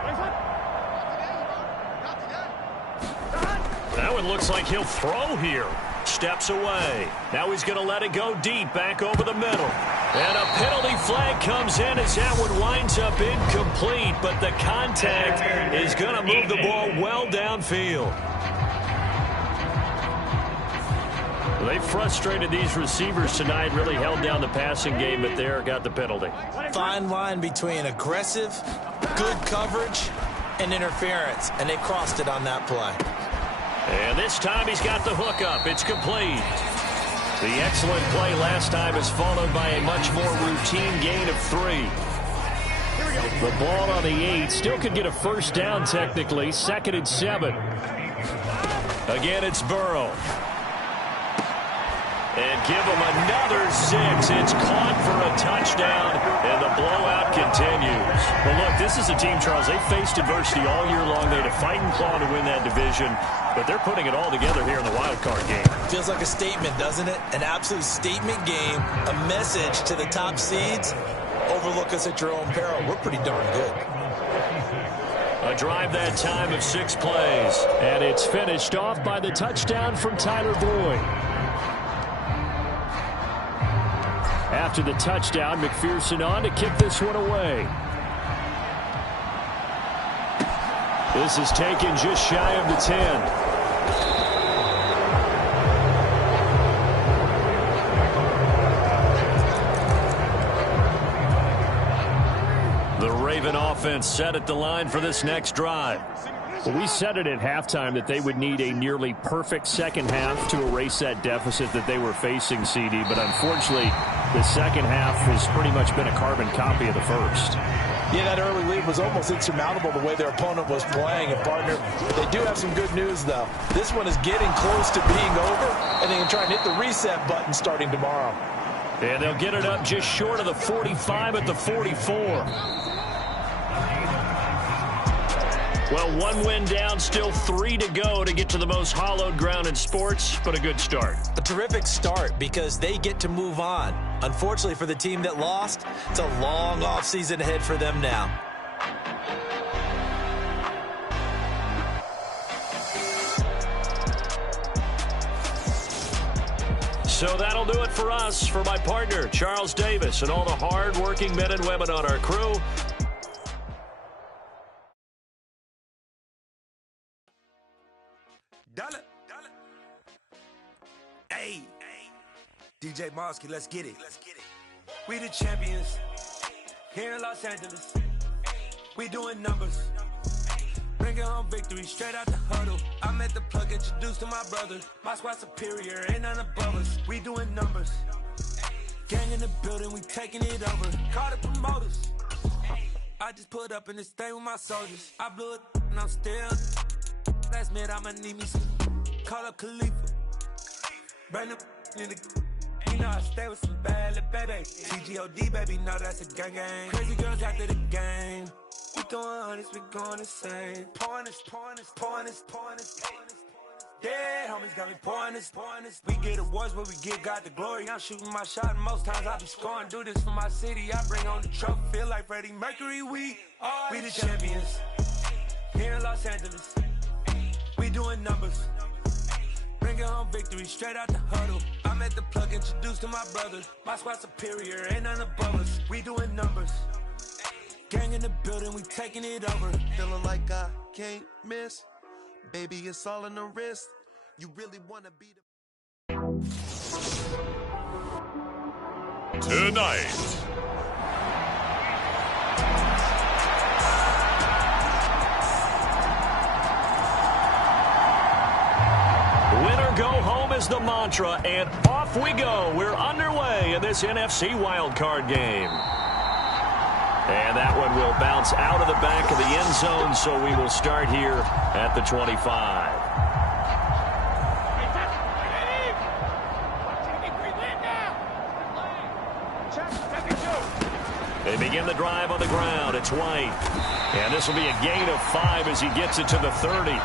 That one looks like he'll throw here. Steps away. Now he's going to let it go deep back over the middle. And a penalty flag comes in as that one winds up incomplete, but the contact is going to move the ball well downfield. They frustrated these receivers tonight, really held down the passing game, but there got the penalty. Fine line between aggressive, good coverage, and interference, and they crossed it on that play. And this time he's got the hook up. It's complete. The excellent play last time is followed by a much more routine gain of 3. The ball on the 8 still could get a first down technically. 2nd and 7. Again, it's Burrow. And give him another 6. It's caught for a touchdown, and the blowout continues. Well, look, this is a team, Charles, they faced adversity all year long. They had to fight and claw to win that division, but they're putting it all together here in the wild card game. Feels like a statement, doesn't it? An absolute statement game, a message to the top seeds. Overlook us at your own peril. We're pretty darn good. A drive that time of 6 plays. And it's finished off by the touchdown from Tyler Boyd. After the touchdown, McPherson on to kick this one away. This is taken just shy of the 10. The Raven offense set at the line for this next drive. Well, we said it at halftime that they would need a nearly perfect second half to erase that deficit that they were facing, CD. But unfortunately, the second half has pretty much been a carbon copy of the first. Yeah, that early lead was almost insurmountable the way their opponent was playing. And, partner, they do have some good news, though. This one is getting close to being over, and they can try and hit the reset button starting tomorrow. And they'll get it up just short of the 45 at the 44. Well, 1 win down, still 3 to go to get to the most hallowed ground in sports, but a good start. A terrific start because they get to move on. Unfortunately for the team that lost, it's a long offseason ahead for them now. So that'll do it for us. For my partner, Charles Davis, and all the hard-working men and women on our crew, Hey, DJ Mosky, let's get it. We the champions here in Los Angeles. We doing numbers. Bringing home victory straight out the huddle. I'm at the plug, introduced to my brother. My squad superior, ain't none above us. We doing numbers. Gang in the building, we taking it over. Call the promoters. I just put up in this thing with my soldiers. I blew it and I'm still. Last minute, I'ma need me some. Call up Khalifa. Brand new in the. You know I stay with some bad little baby. TGOD, baby, know that's a gang gang. Crazy girls after the game. We throwing hundreds, we going insane. Pouring this. Yeah, homies got me pouring this. We get awards, but we give God the glory. I'm shooting my shot, and most times I be scoring. Do this for my city, I bring on the trophy. Feel like Freddie Mercury, we the champions. Here in Los Angeles, we doing numbers. Bringing home victory straight out the huddle. I'm at the plug, introduced to my brother. My squad superior, ain't none above us. We doing numbers. Gang in the building, we taking it over. Feeling like I can't miss. Baby, it's all in the wrist. You really want to be the... Tonight. Winner go home is the mantra, and off we go. We're underway in this NFC wildcard game. And that one will bounce out of the back of the end zone, so we will start here at the 25. They begin the drive on the ground. It's White. And this will be a gain of 5 as he gets it to the 30.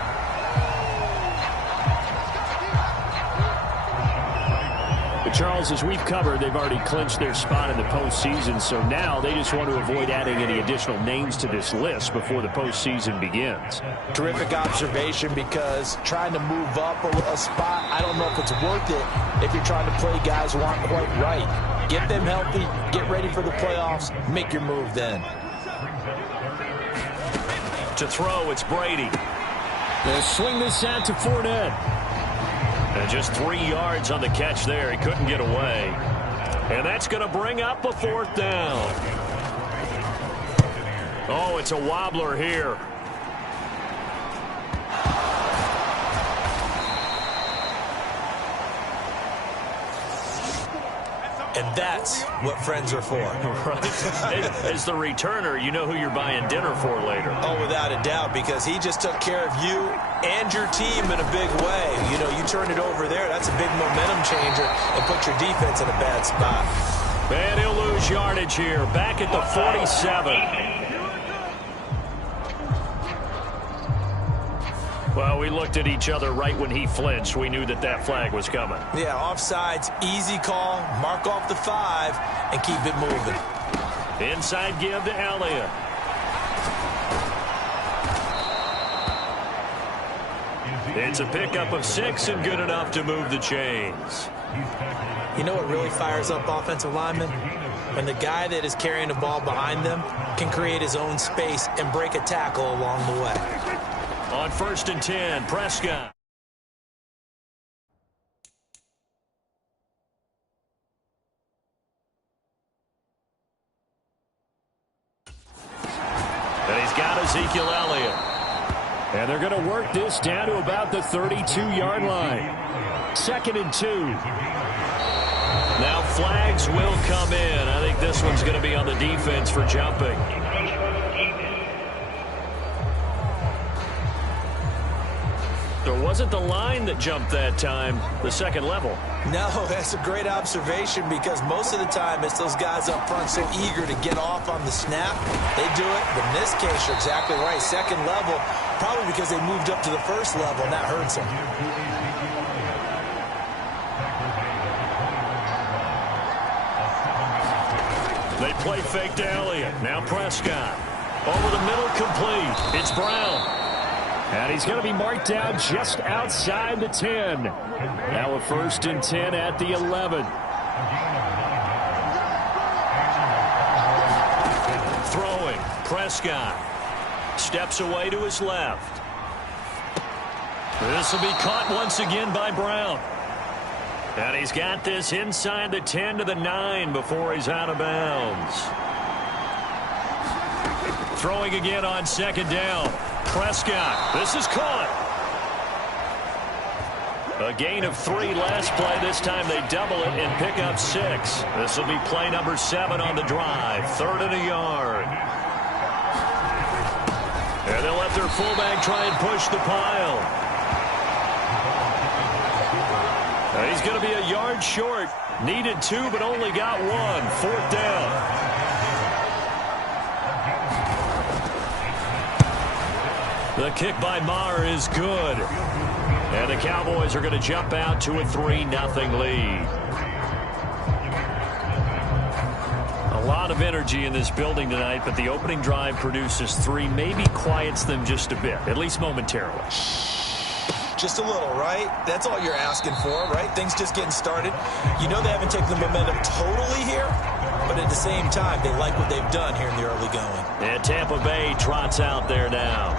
But Charles, as we've covered, they've already clinched their spot in the postseason, so now they just want to avoid adding any additional names to this list before the postseason begins. Terrific observation, because trying to move up a spot, I don't know if it's worth it if you're trying to play guys who aren't quite right. Get them healthy, get ready for the playoffs, make your move then. To throw, it's Brady. They'll swing this out to Fournette. And just 3 yards on the catch there. He couldn't get away. And that's going to bring up a 4th down. Oh, it's a wobbler here. And that's what friends are for. Right. As the returner, you know who you're buying dinner for later. Oh, without a doubt, because he just took care of you and your team in a big way. You know, you turn it over there, that's a big momentum changer, and put your defense in a bad spot. And he'll lose yardage here, back at the 47. Well, we looked at each other right when he flinched. We knew that that flag was coming. Yeah, offsides, easy call, mark off the 5, and keep it moving. Inside give to Elliott. It's a pickup of 6 and good enough to move the chains. You know what really fires up offensive linemen? When the guy that is carrying the ball behind them can create his own space and break a tackle along the way. On 1st and 10, Prescott. And he's got Ezekiel Elliott. And they're going to work this down to about the 32-yard line. 2nd and 2. Now flags will come in. I think this one's going to be on the defense for jumping. It wasn't the line that jumped that time, the second level. No, that's a great observation, because most of the time it's those guys up front so eager to get off on the snap. They do it, but in this case, you're exactly right. Second level, probably because they moved up to the first level, and that hurts them. They play fake to Elliott. Now Prescott. Over the middle, complete. It's Brown. And he's going to be marked down just outside the 10. Now a 1st and 10 at the 11. Throwing. Prescott. Steps away to his left. This will be caught once again by Brown. And he's got this inside the 10 to the 9 before he's out of bounds. Throwing again on 2nd down. Prescott. This is caught. A gain of 3 last play. This time they double it and pick up 6. This will be play number 7 on the drive. 3rd and a yard. And they'll let their fullback try and push the pile. He's going to be a yard short. Needed 2, but only got 1. 4th down. The kick by Maher is good. And the Cowboys are going to jump out to a 3-0 lead. A lot of energy in this building tonight, but the opening drive produces 3, maybe quiets them just a bit, at least momentarily. Just a little, right? That's all you're asking for, right? Things just getting started. You know they haven't taken the momentum totally here, but at the same time, they like what they've done here in the early going. And Tampa Bay trots out there now.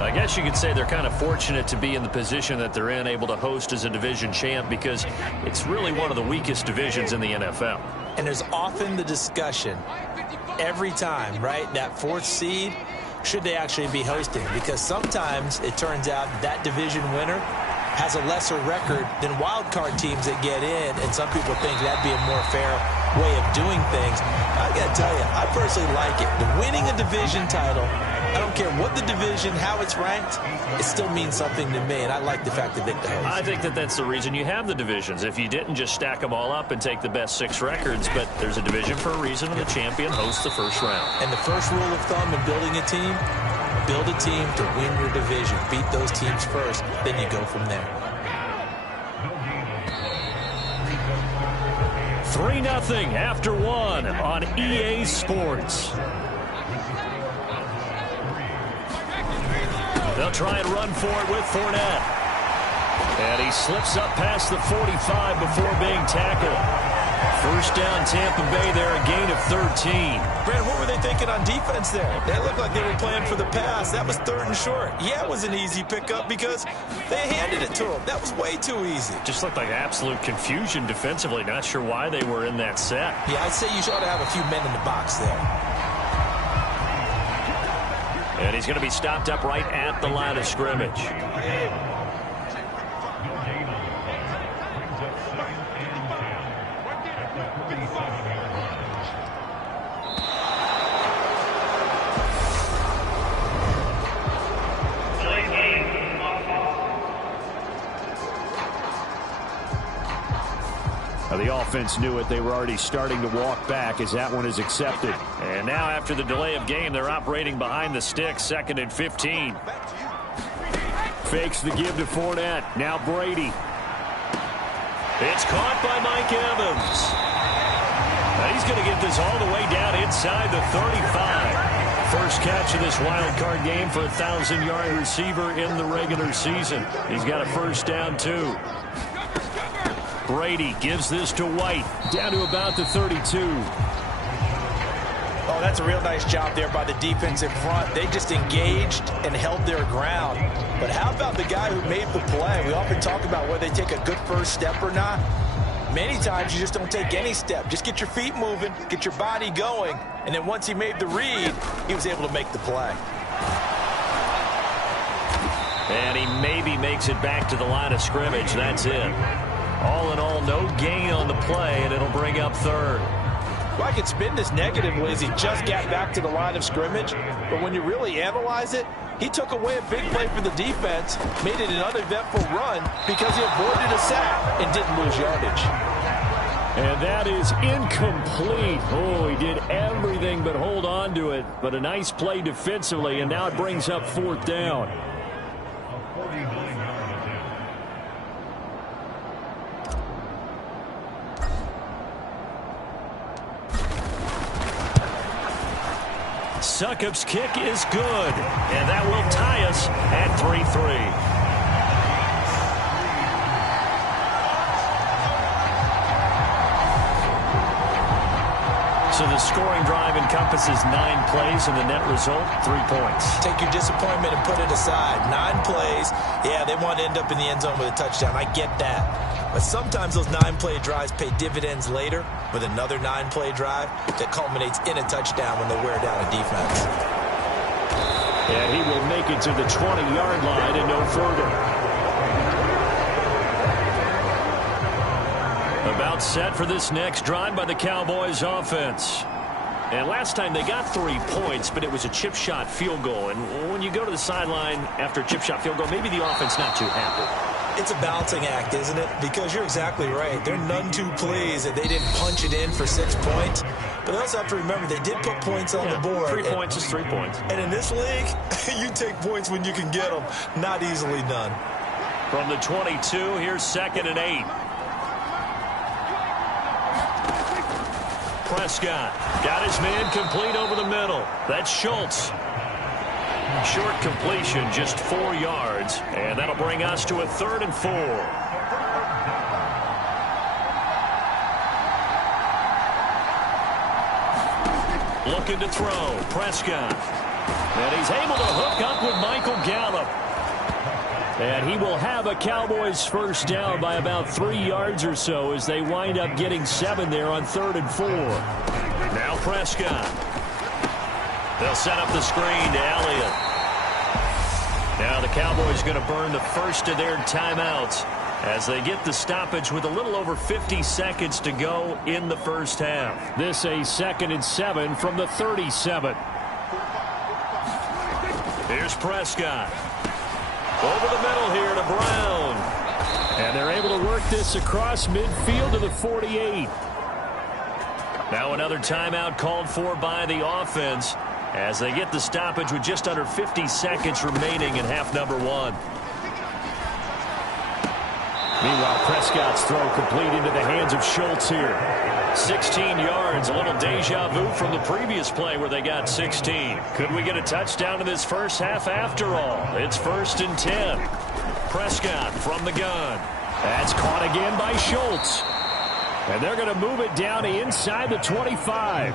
I guess you could say they're kind of fortunate to be in the position that they're in, able to host as a division champ, because it's really one of the weakest divisions in the NFL. And there's often the discussion every time, right, that 4th seed, should they actually be hosting? Because sometimes it turns out that division winner has a lesser record than wild card teams that get in, and some people think that'd be a more fair way of doing things. I got to tell you, I personally like it. The winning a division title, I don't care what the division, how it's ranked, it still means something to me, and I like the fact that they host. I think that that's the reason you have the divisions. If you didn't, just stack them all up and take the best 6 records, but there's a division for a reason, and the champion hosts the first round. And the first rule of thumb in building a team, build a team to win your division. Beat those teams first, then you go from there. 3-0 after one on EA Sports. They'll try and run for it with Fournette. And he slips up past the 45 before being tackled. First down, Tampa Bay there, a gain of 13. Brad, what were they thinking on defense there? They looked like they were playing for the pass. That was 3rd and short. Yeah, it was an easy pickup because they handed it to him. That was way too easy. Just looked like absolute confusion defensively. Not sure why they were in that set. Yeah, I'd say you ought to have a few men in the box there. And he's going to be stopped up right at the line of scrimmage. The offense knew it. They were already starting to walk back as that one is accepted. And now after the delay of game, they're operating behind the sticks, 2nd and 15. Fakes the give to Fournette. Now Brady. It's caught by Mike Evans. Now he's going to get this all the way down inside the 35. First catch of this wild card game for a 1,000-yard receiver in the regular season. He's got a first down, too. Brady gives this to White, down to about the 32. Oh, that's a real nice job there by the defense in front. They just engaged and held their ground. But how about the guy who made the play? We often talk about whether they take a good first step or not. Many times you just don't take any step. Just get your feet moving, get your body going, and then once he made the read, he was able to make the play. And he maybe makes it back to the line of scrimmage. That's it. All in all, no gain on the play, and it'll bring up 3rd. Well, I could spin this negatively as he just got back to the line of scrimmage, but when you really analyze it, he took away a big play for the defense, made it an uneventful run because he avoided a sack and didn't lose yardage. And that is incomplete. Oh, he did everything but hold on to it, but a nice play defensively, and now it brings up 4th down. Succop's kick is good, and that will tie us at 3-3. So the scoring drive encompasses 9 plays, and the net result, 3 points. Take your disappointment and put it aside. 9 plays, yeah, they want to end up in the end zone with a touchdown. I get that. But sometimes those 9-play drives pay dividends later with another 9-play drive that culminates in a touchdown when they wear down a defense. And he will make it to the 20-yard line and no further. About set for this next drive by the Cowboys offense. And last time they got 3 points, but it was a chip shot field goal. And when you go to the sideline after a chip shot field goal, maybe the offense not too happy. It's a balancing act, isn't it? Because you're exactly right. They're none too pleased that they didn't punch it in for 6 points. But they also have to remember they did put points on the board. 3 points is 3 points. And in this league, you take points when you can get them. Not easily done. From the 22, here's 2nd and 8. Prescott got his man complete over the middle. That's Schultz. Short completion, just 4 yards, and that'll bring us to a 3rd and 4. Looking to throw, Prescott. And he's able to hook up with Michael Gallup. And he will have a Cowboys first down by about 3 yards or so as they wind up getting 7 there on 3rd and 4. Now Prescott. They'll set up the screen to Elliott. Now the Cowboys going to burn the first of their timeouts as they get the stoppage with a little over 50 seconds to go in the first half. This a 2nd and 7 from the 37. Here's Prescott. Over the middle here to Brown. And they're able to work this across midfield to the 48. Now another timeout called for by the offense as they get the stoppage with just under 50 seconds remaining in half number 1. Meanwhile, Prescott's throw complete into the hands of Schultz here. 16 yards, a little deja vu from the previous play where they got 16. Could we get a touchdown in this first half after all? It's 1st and 10. Prescott from the gun. That's caught again by Schultz. And they're going to move it down to inside the 25.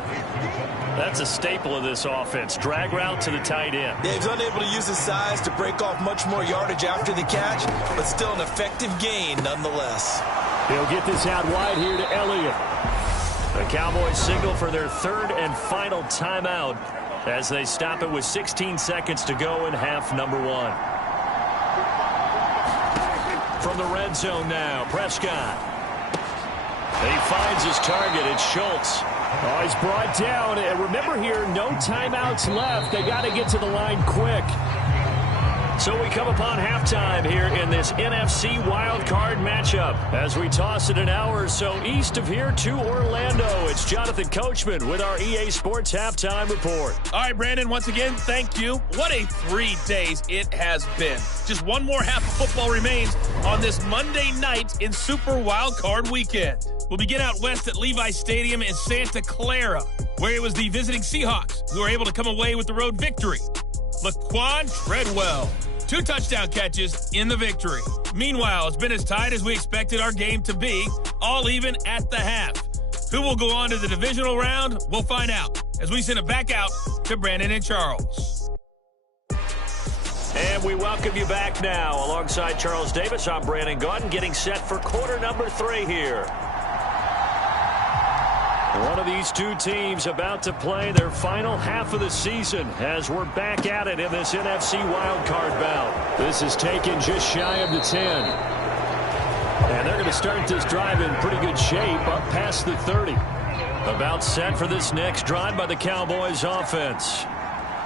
That's a staple of this offense. Drag route to the tight end. Yeah, he's unable to use his size to break off much more yardage after the catch, but still an effective gain nonetheless. They'll get this out wide here to Elliott. The Cowboys signal for their 3rd and final timeout as they stop it with 16 seconds to go in half number 1. From the red zone now, Prescott. He finds his target. It's Schultz. Oh, he's brought down. And remember here, no timeouts left. They got to get to the line quick. So we come upon halftime here in this NFC wildcard matchup as we toss it an hour or so east of here to Orlando. It's Jonathan Coachman with our EA Sports Halftime Report. All right, Brandon, once again, thank you. What a 3 days it has been. Just one more half of football remains on this Monday night in Super Wildcard Weekend. We'll begin out west at Levi's Stadium in Santa Clara, where it was the visiting Seahawks who were able to come away with the road victory. Laquan Treadwell, 2 touchdown catches in the victory. Meanwhile, it's been as tight as we expected our game to be, all even at the half. Who will go on to the divisional round? We'll find out as we send it back out to Brandon and Charles. And we welcome you back now. Alongside Charles Davis, I'm Brandon Gaudin, getting set for quarter number 3 here. One of these two teams about to play their final half of the season as we're back at it in this NFC wildcard bout. This is taken just shy of the 10. And they're going to start this drive in pretty good shape up past the 30. About set for this next drive by the Cowboys offense.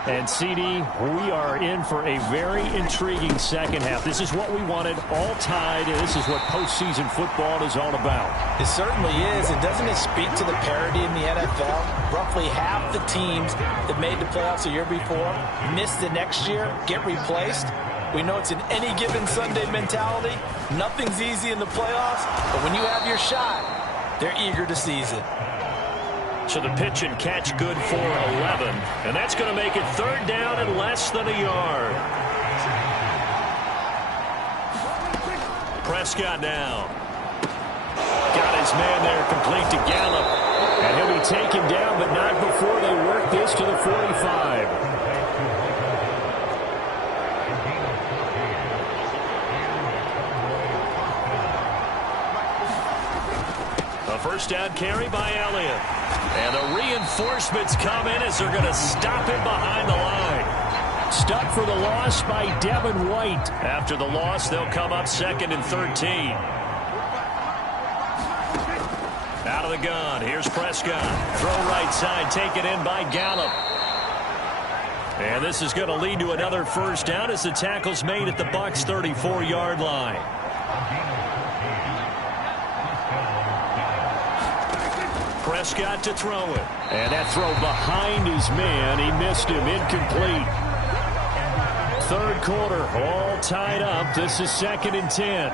And, CD, we are in for a very intriguing second half. This is what we wanted, all tied, and this is what postseason football is all about. It certainly is. And doesn't it speak to the parity in the NFL? Roughly half the teams that made the playoffs the year before miss the next year, get replaced. We know it's an any given Sunday mentality. Nothing's easy in the playoffs, but when you have your shot, they're eager to seize it. So the pitch and catch good for 11. And that's going to make it 3rd down and less than a yard. Prescott now. Got his man there complete to Gallup. And he'll be taken down, but not before they work this to the 45. A 1st down carry by Elliott. And the reinforcements come in as they're going to stop him behind the line. Stuck for the loss by Devin White. After the loss, they'll come up 2nd and 13. Out of the gun, here's Prescott. Throw right side, taken in by Gallup. And this is going to lead to another 1st down as the tackle's made at the Bucs' 34-yard line. Prescott to throw it. And that throw behind his man. He missed him. Incomplete. 3rd quarter, all tied up. This is 2nd and 10.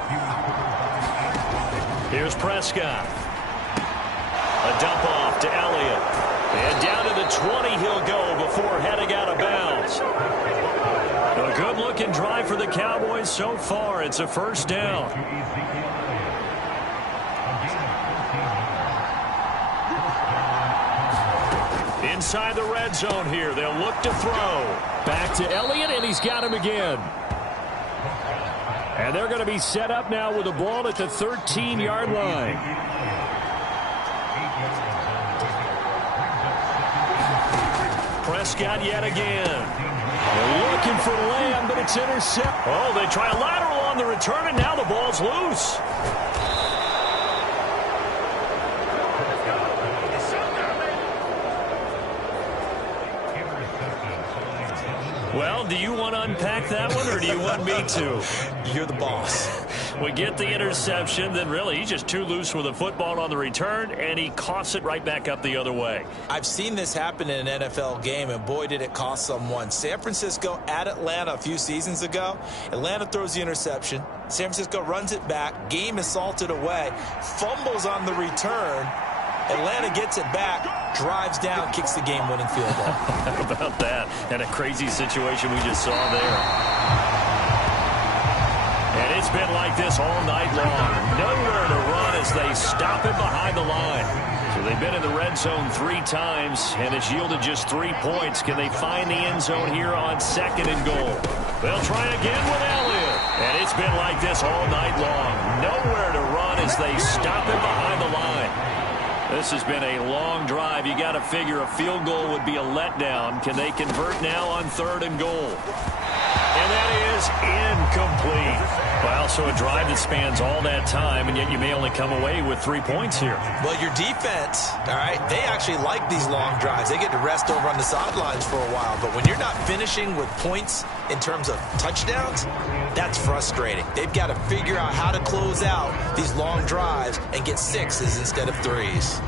Here's Prescott. A dump off to Elliott. And down to the 20 he'll go before heading out of bounds. A good-looking drive for the Cowboys so far. It's a 1st down. Inside the red zone here. They'll look to throw. Back to Elliott, and he's got him again. And they're going to be set up now with the ball at the 13-yard line. Prescott yet again. They're looking for Lamb, but it's intercepted. Oh, they try a lateral on the return, and now the ball's loose. Well, do you want to unpack that one, or do you want me to? You're the boss. We get the interception, then really he's just too loose with the football on the return, and he coughs it right back up the other way. I've seen this happen in an NFL game, and boy, did it cost someone. San Francisco at Atlanta a few seasons ago. Atlanta throws the interception. San Francisco runs it back. Game is salted away. Fumbles on the return. Atlanta gets it back, drives down, kicks the game-winning field goal. How about that? And a crazy situation we just saw there. And it's been like this all night long. Nowhere to run as they stop it behind the line. So they've been in the red zone 3 times, and it's yielded just 3 points. Can they find the end zone here on 2nd and goal? They'll try again with Elliott. And it's been like this all night long. Nowhere to run as they stop it behind the line. This has been a long drive. You got to figure a field goal would be a letdown. Can they convert now on 3rd and goal? And that is incomplete. Well, so a drive that spans all that time, and yet you may only come away with 3 points here. Well, your defense, all right, they actually like these long drives. They get to rest over on the sidelines for a while. But when you're not finishing with points in terms of touchdowns, that's frustrating. They've got to figure out how to close out these long drives and get 6s instead of 3s.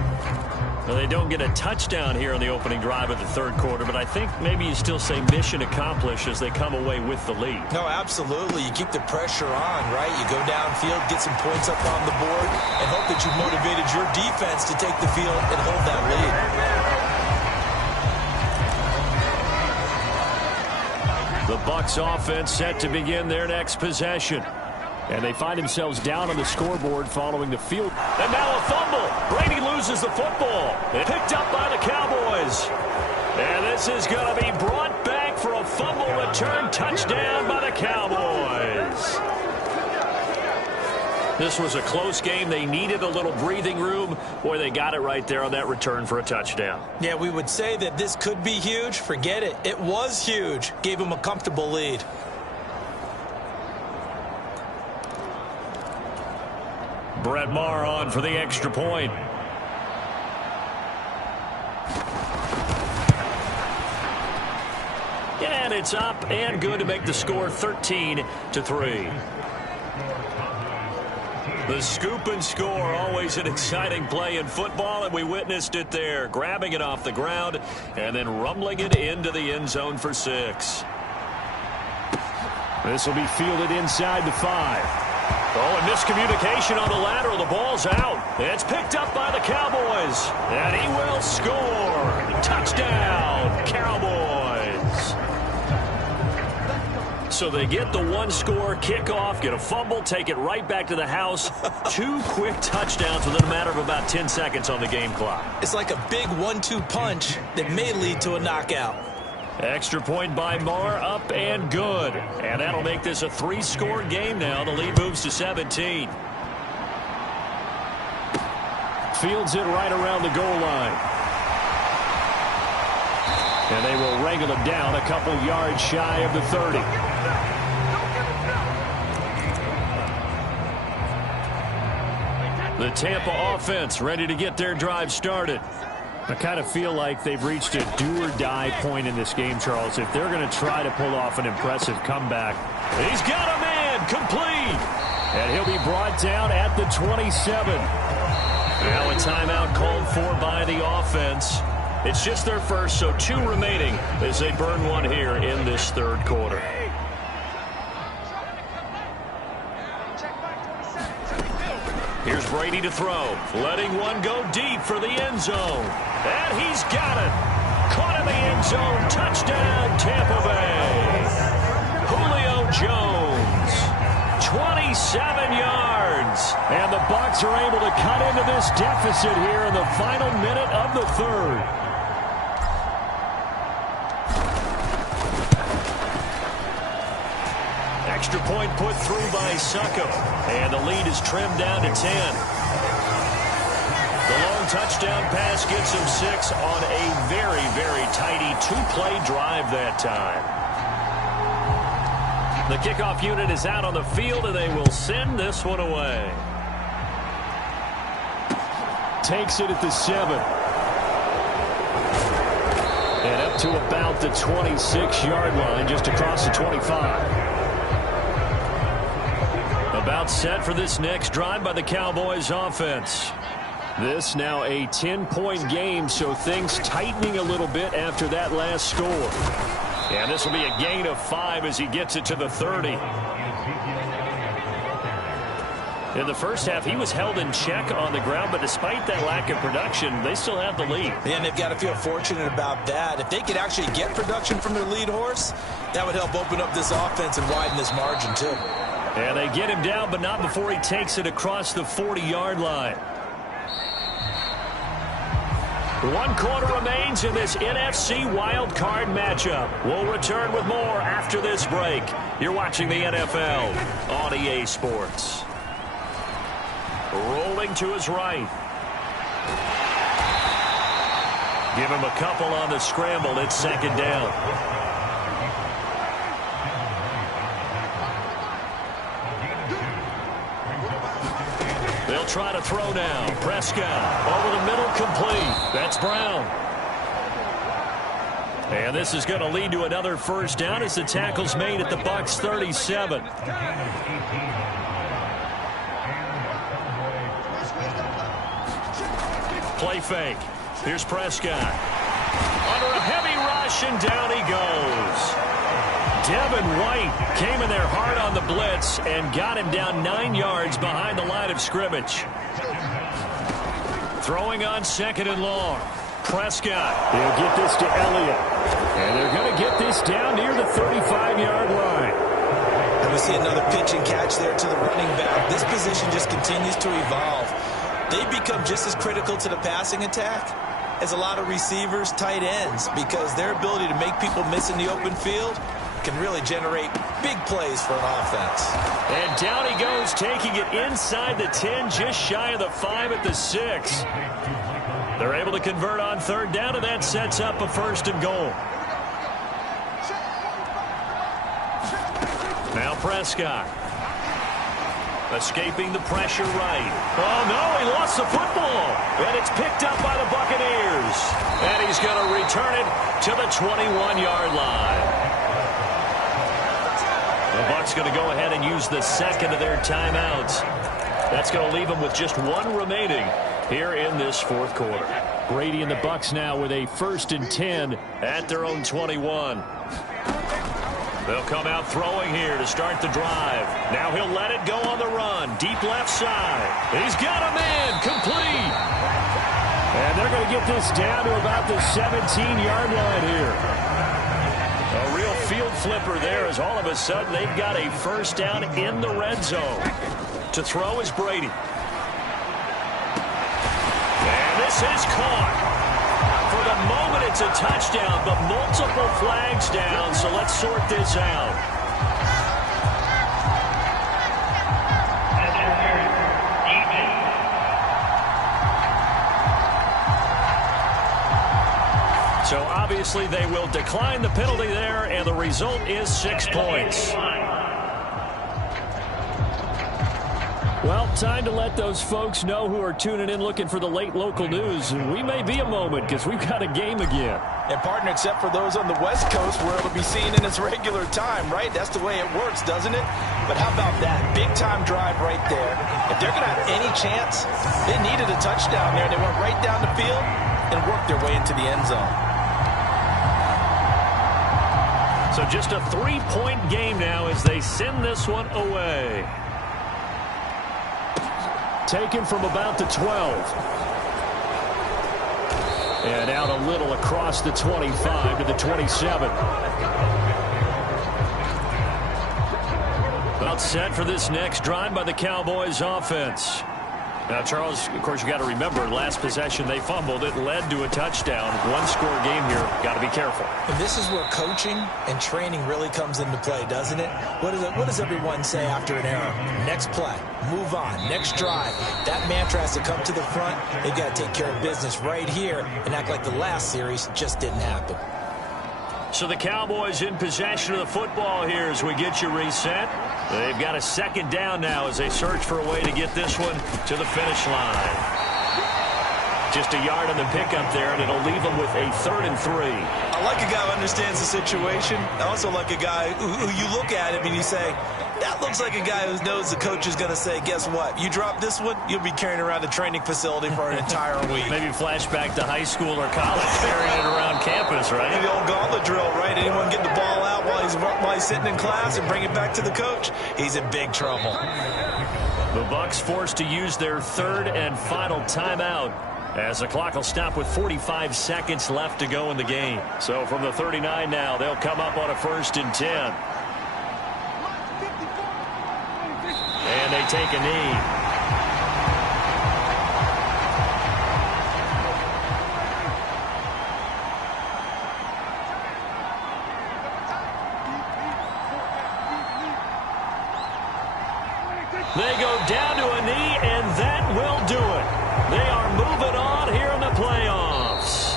Well, they don't get a touchdown here in the opening drive of the 3rd quarter, but I think maybe you still say mission accomplished as they come away with the lead. No, absolutely. You keep the pressure on, right? You go downfield, get some points up on the board, and hope that you've motivated your defense to take the field and hold that lead. The Bucs offense set to begin their next possession. And they find themselves down on the scoreboard following the field. And now a fumble. Brady loses the football. Picked up by the Cowboys. And this is going to be brought back for a fumble return touchdown by the Cowboys. This was a close game. They needed a little breathing room. Boy, they got it right there on that return for a touchdown. Yeah, we would say that this could be huge. Forget it. It was huge. Gave them a comfortable lead. Brett Maher on for the extra point. And it's up and good to make the score 13-3. The scoop and score, always an exciting play in football, and we witnessed it there. Grabbing it off the ground and then rumbling it into the end zone for 6. This will be fielded inside the 5. Oh, and miscommunication on the lateral. The ball's out. It's picked up by the Cowboys. And he will score. Touchdown, Cowboys. So they get the 1-score kickoff, get a fumble, take it right back to the house. 2 quick touchdowns within a matter of about 10 seconds on the game clock. It's like a big 1-2 punch that may lead to a knockout. Extra point by Maher, up and good. And that'll make this a 3-score game now. The lead moves to 17. Fields it right around the goal line. And they will wrangle him down a couple yards shy of the 30. The Tampa offense ready to get their drive started. I kind of feel like they've reached a do-or-die point in this game, Charles. If they're going to try to pull off an impressive comeback. He's got a man, complete. And he'll be brought down at the 27. Now a timeout called for by the offense. It's just their first, so 2 remaining as they burn one here in this 3rd quarter. Here's Brady to throw, letting one go deep for the end zone. And he's got it. Caught in the end zone. Touchdown, Tampa Bay. Julio Jones, 27 yards. And the Bucs are able to cut into this deficit here in the final minute of the 3rd. Extra point put through by Succop. And the lead is trimmed down to 10. The long touchdown pass gets him 6 on a very, very tidy 2-play drive that time. The kickoff unit is out on the field, and they will send this one away. Takes it at the 7. And up to about the 26-yard line, just across the 25. About set for this next drive by the Cowboys offense. This now a 10-point game, so things tightening a little bit after that last score. And this will be a gain of 5 as he gets it to the 30. In the first half, he was held in check on the ground, but despite that lack of production, they still have the lead. And they've got to feel fortunate about that. If they could actually get production from their lead horse, that would help open up this offense and widen this margin, too. And they get him down, but not before he takes it across the 40-yard line. 1 quarter remains in this NFC Wild Card matchup. We'll return with more after this break. You're watching the NFL on EA Sports. Rolling to his right. Give him a couple on the scramble. It's second down. They'll try to throw now. Prescott over the middle, complete. That's Brown. And this is going to lead to another first down as the tackle's made at the Bucs 37. Play fake. Here's Prescott. Under a heavy rush, and down he goes. Devin White came in there hard on the blitz and got him down 9 yards behind the line of scrimmage. Throwing on second and long. Prescott. They'll get this to Elliott. And they're going to get this down near the 35-yard line. And we see another pitch and catch there to the running back. This position just continues to evolve. They become just as critical to the passing attack as a lot of receivers, tight ends, because their ability to make people miss in the open field can really generate big plays for an offense. And down he goes, taking it inside the 10, just shy of the 5 at the 6. They're able to convert on third down, and that sets up a first and goal. Now Prescott. Escaping the pressure right. Oh, no, he lost the football. And it's picked up by the Buccaneers. And he's going to return it to the 21-yard line. The Bucs going to go ahead and use the second of their timeouts. That's going to leave them with just 1 remaining here in this fourth quarter. Brady and the Bucs now with a 1st and 10 at their own 21. They'll come out throwing here to start the drive. Now he'll let it go on the run. Deep left side. He's got a man. Complete. And they're going to get this down to about the 17-yard line here. A real field flipper there as all of a sudden they've got a first down in the red zone. To throw is Brady. And this is caught. For the moment, it's a touchdown, but multiple flags down, so let's sort this out. So obviously they will decline the penalty there, and the result is 6 points. Well, time to let those folks know who are tuning in looking for the late local news. We may be a moment because we've got a game again. And, partner, except for those on the West Coast where it'll be seen in its regular time, right? That's the way it works, doesn't it? But how about that? Big-time drive right there. If they're going to have any chance, they needed a touchdown there. They went right down the field and worked their way into the end zone. So just a 3-point game now as they send this one away. Taken from about the 12. And out a little across the 25 to the 27. About set for this next drive by the Cowboys offense. Now, Charles, of course, you got to remember, last possession they fumbled. It led to a touchdown. 1-score game here. Got to be careful. And this is where coaching and training really comes into play, doesn't it? What does everyone say after an error? Next play, move on, next drive. That mantra has to come to the front. They've got to take care of business right here and act like the last series just didn't happen. So the Cowboys in possession of the football here as we get you reset. They've got a second down now as they search for a way to get this one to the finish line. Just a yard on the pickup there, and it'll leave them with a 3rd and 3. I like a guy who understands the situation. I also like a guy who you look at him and you say, that looks like a guy who knows the coach is going to say, guess what? You drop this one, you'll be carrying around a training facility for an entire week. Maybe flashback to high school or college, carrying it around campus, right? The old gauntlet drill, right? Anyone get the ball out while he's sitting in class and bring it back to the coach? He's in big trouble. The Bucs forced to use their 3rd and final timeout, as the clock will stop with 45 seconds left to go in the game. So from the 39 now, they'll come up on a 1st and 10. And they take a knee. They go down to a knee, and that will do it. They are moving on here in the playoffs.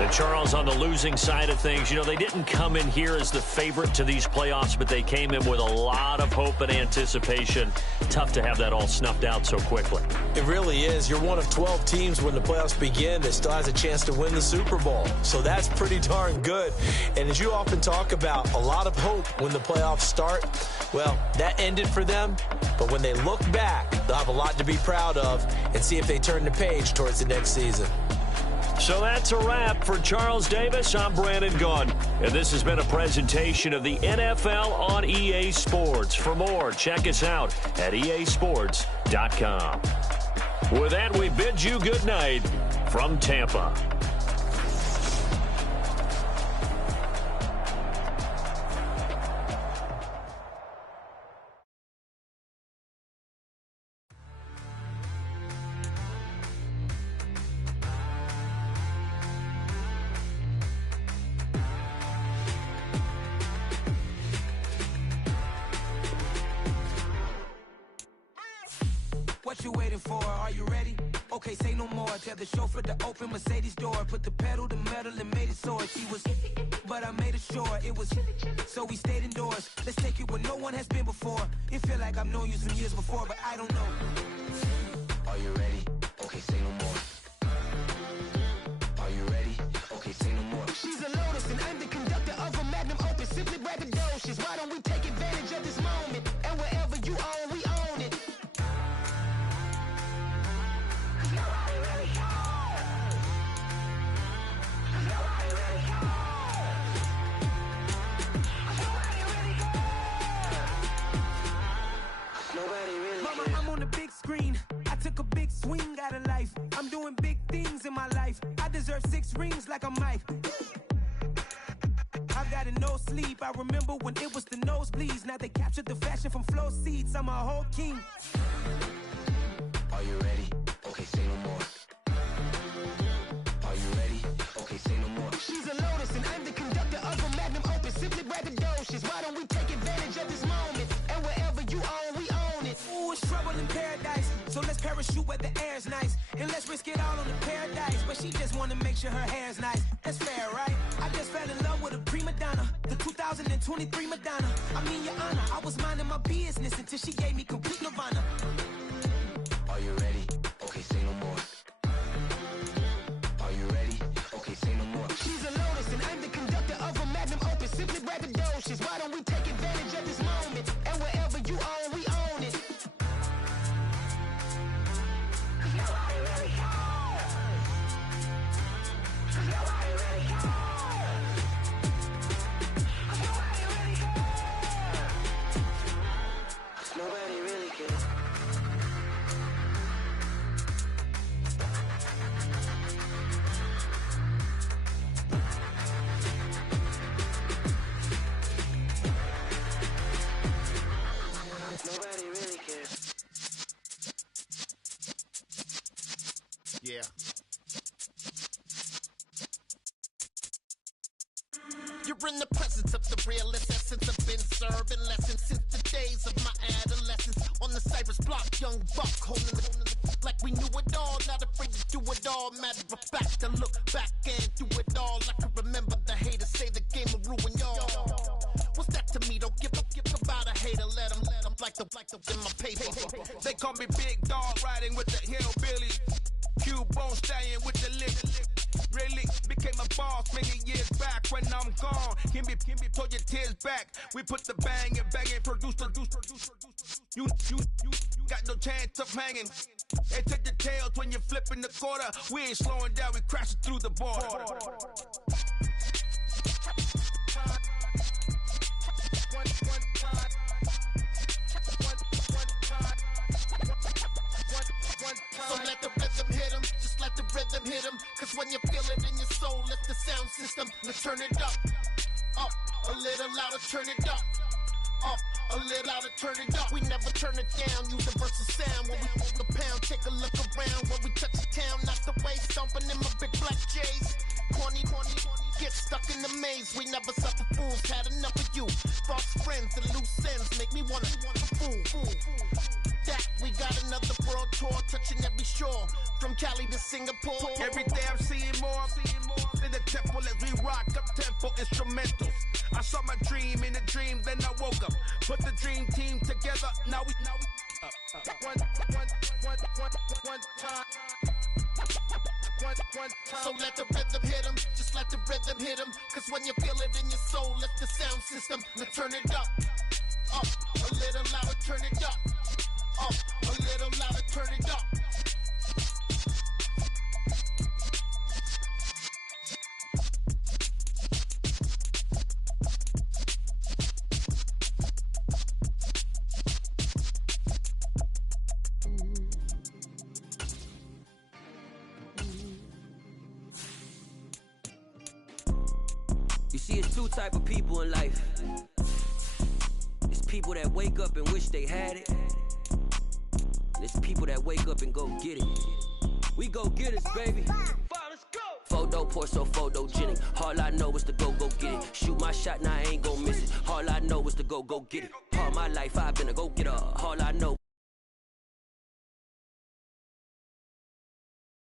And Charles, on the losing side of things, you know, they didn't come in here as the favorite to these playoffs, but they came in with a lot of hope and anticipation. Tough to have that all snuffed out so quickly. It really is. You're one of 12 teams when the playoffs begin that still has a chance to win the Super Bowl. So that's pretty darn good. And as you often talk about, a lot of hope when the playoffs start. Well, that ended for them. But when they look back, they'll have a lot to be proud of and see if they turn the page towards the next season. So that's a wrap for Charles Davis. I'm Brandon Gaudin, and this has been a presentation of the NFL on EA Sports. For more, check us out at easports.com. With that, we bid you good night from Tampa. What you waiting for? Are you ready? Okay, say no more. Tell the chauffeur to open Mercedes door. Put the pedal to metal and made it soar. She was, but I made it sure it was. So we stayed indoors. Let's take it where no one has been before. It feel like I've known you some years before, but I don't know. Are you ready? Okay, say no more. Are you ready? Okay, say no more. She's a Lotus and I'm the conductor of a Magnum Opus. Simply braggadocious. Why don't we take advantage of this moment? And wherever you own, we own it. Mama, I'm on the big screen. I took a big swing out of life. I'm doing big things in my life. I deserve 6 rings like I'm Mike. I've got no sleep. I remember when it was the nosebleeds. Now they captured the fashion from flow seats. I'm a whole king. Are you ready? Okay, say no more. Are you ready? Okay, say no more. She's a Lotus and I'm the conductor of a Magnum Opus. Simply braggadocious. Why don't we take advantage of this moment? And wherever you own, we own it. Ooh, it's trouble in paradise. So let's parachute where the air's nice. And let's risk it all on the paradise. But she just wanna make sure her hair's nice. That's fair, right? I just fell in love with a prima donna. The 2023 Madonna. I mean, your honor, I was minding my business until she gave me complete nirvana. Are you ready? Okay, say no more. Are you ready? Okay, say no more. She's a Lotus and I'm the conductor of a Magnum Opus. Simply braggadocious. Why don't we take advantage of this moment? And wherever you own, we own it. Nobody really cares. Nobody really cares. Yeah. You're in the presence of the realest essence. I've been serving lessons since the days of my adolescence. On the Cypress block, young buck holding it like we knew it all. Not afraid to do it all. Matter of fact, to look back and do it all. I can remember the haters say the game will ruin y'all. What's that to me? Don't give about a hater. Let them like in my paper. They call me Big Dog, riding with the hillbillies. Q-Bone stallion with the lick. Really became a boss many years back. When I'm gone, can be pull your tears back. We put the bang and produce. You got no chance of hanging. They take the tails when you're flipping the quarter. We ain't slowing down, we crashing through the border. So let the rhythm hit him, just let the rhythm hit him. Cause when you feel it in your soul, lift the sound system. Let's turn it up, a little louder, turn it up. A little louder, turn it up. We never turn it down, universal sound. When we move the pound, take a look around. When we touch the town, knock the way, stomping in my big black J's. Corny, get stuck in the maze. We never suffer fools, had enough of you. False friends and loose ends make me wanna fool. That we got another world tour, touching every shore, from Cali to Singapore. Every day I'm seeing more in the temple as we rock up tempo instrumentals. I saw my dream in a dream, then I woke up. Put the dream team together, now we one time. So let the rhythm hit him, just let the rhythm hit him. Cause when you feel it in your soul, lift the sound system. Now turn it up, a little louder, turn it up. A little louder, turn it up. You see, it's two type of people in life. It's people that wake up and wish they had it. There's people that wake up and go get it. We go get it, baby. Photo poor, so photogenic. All I know is to go get it. Shoot my shot, now I ain't gon' miss it. All I know is to go get it. All my life I've been a go-getter. All I know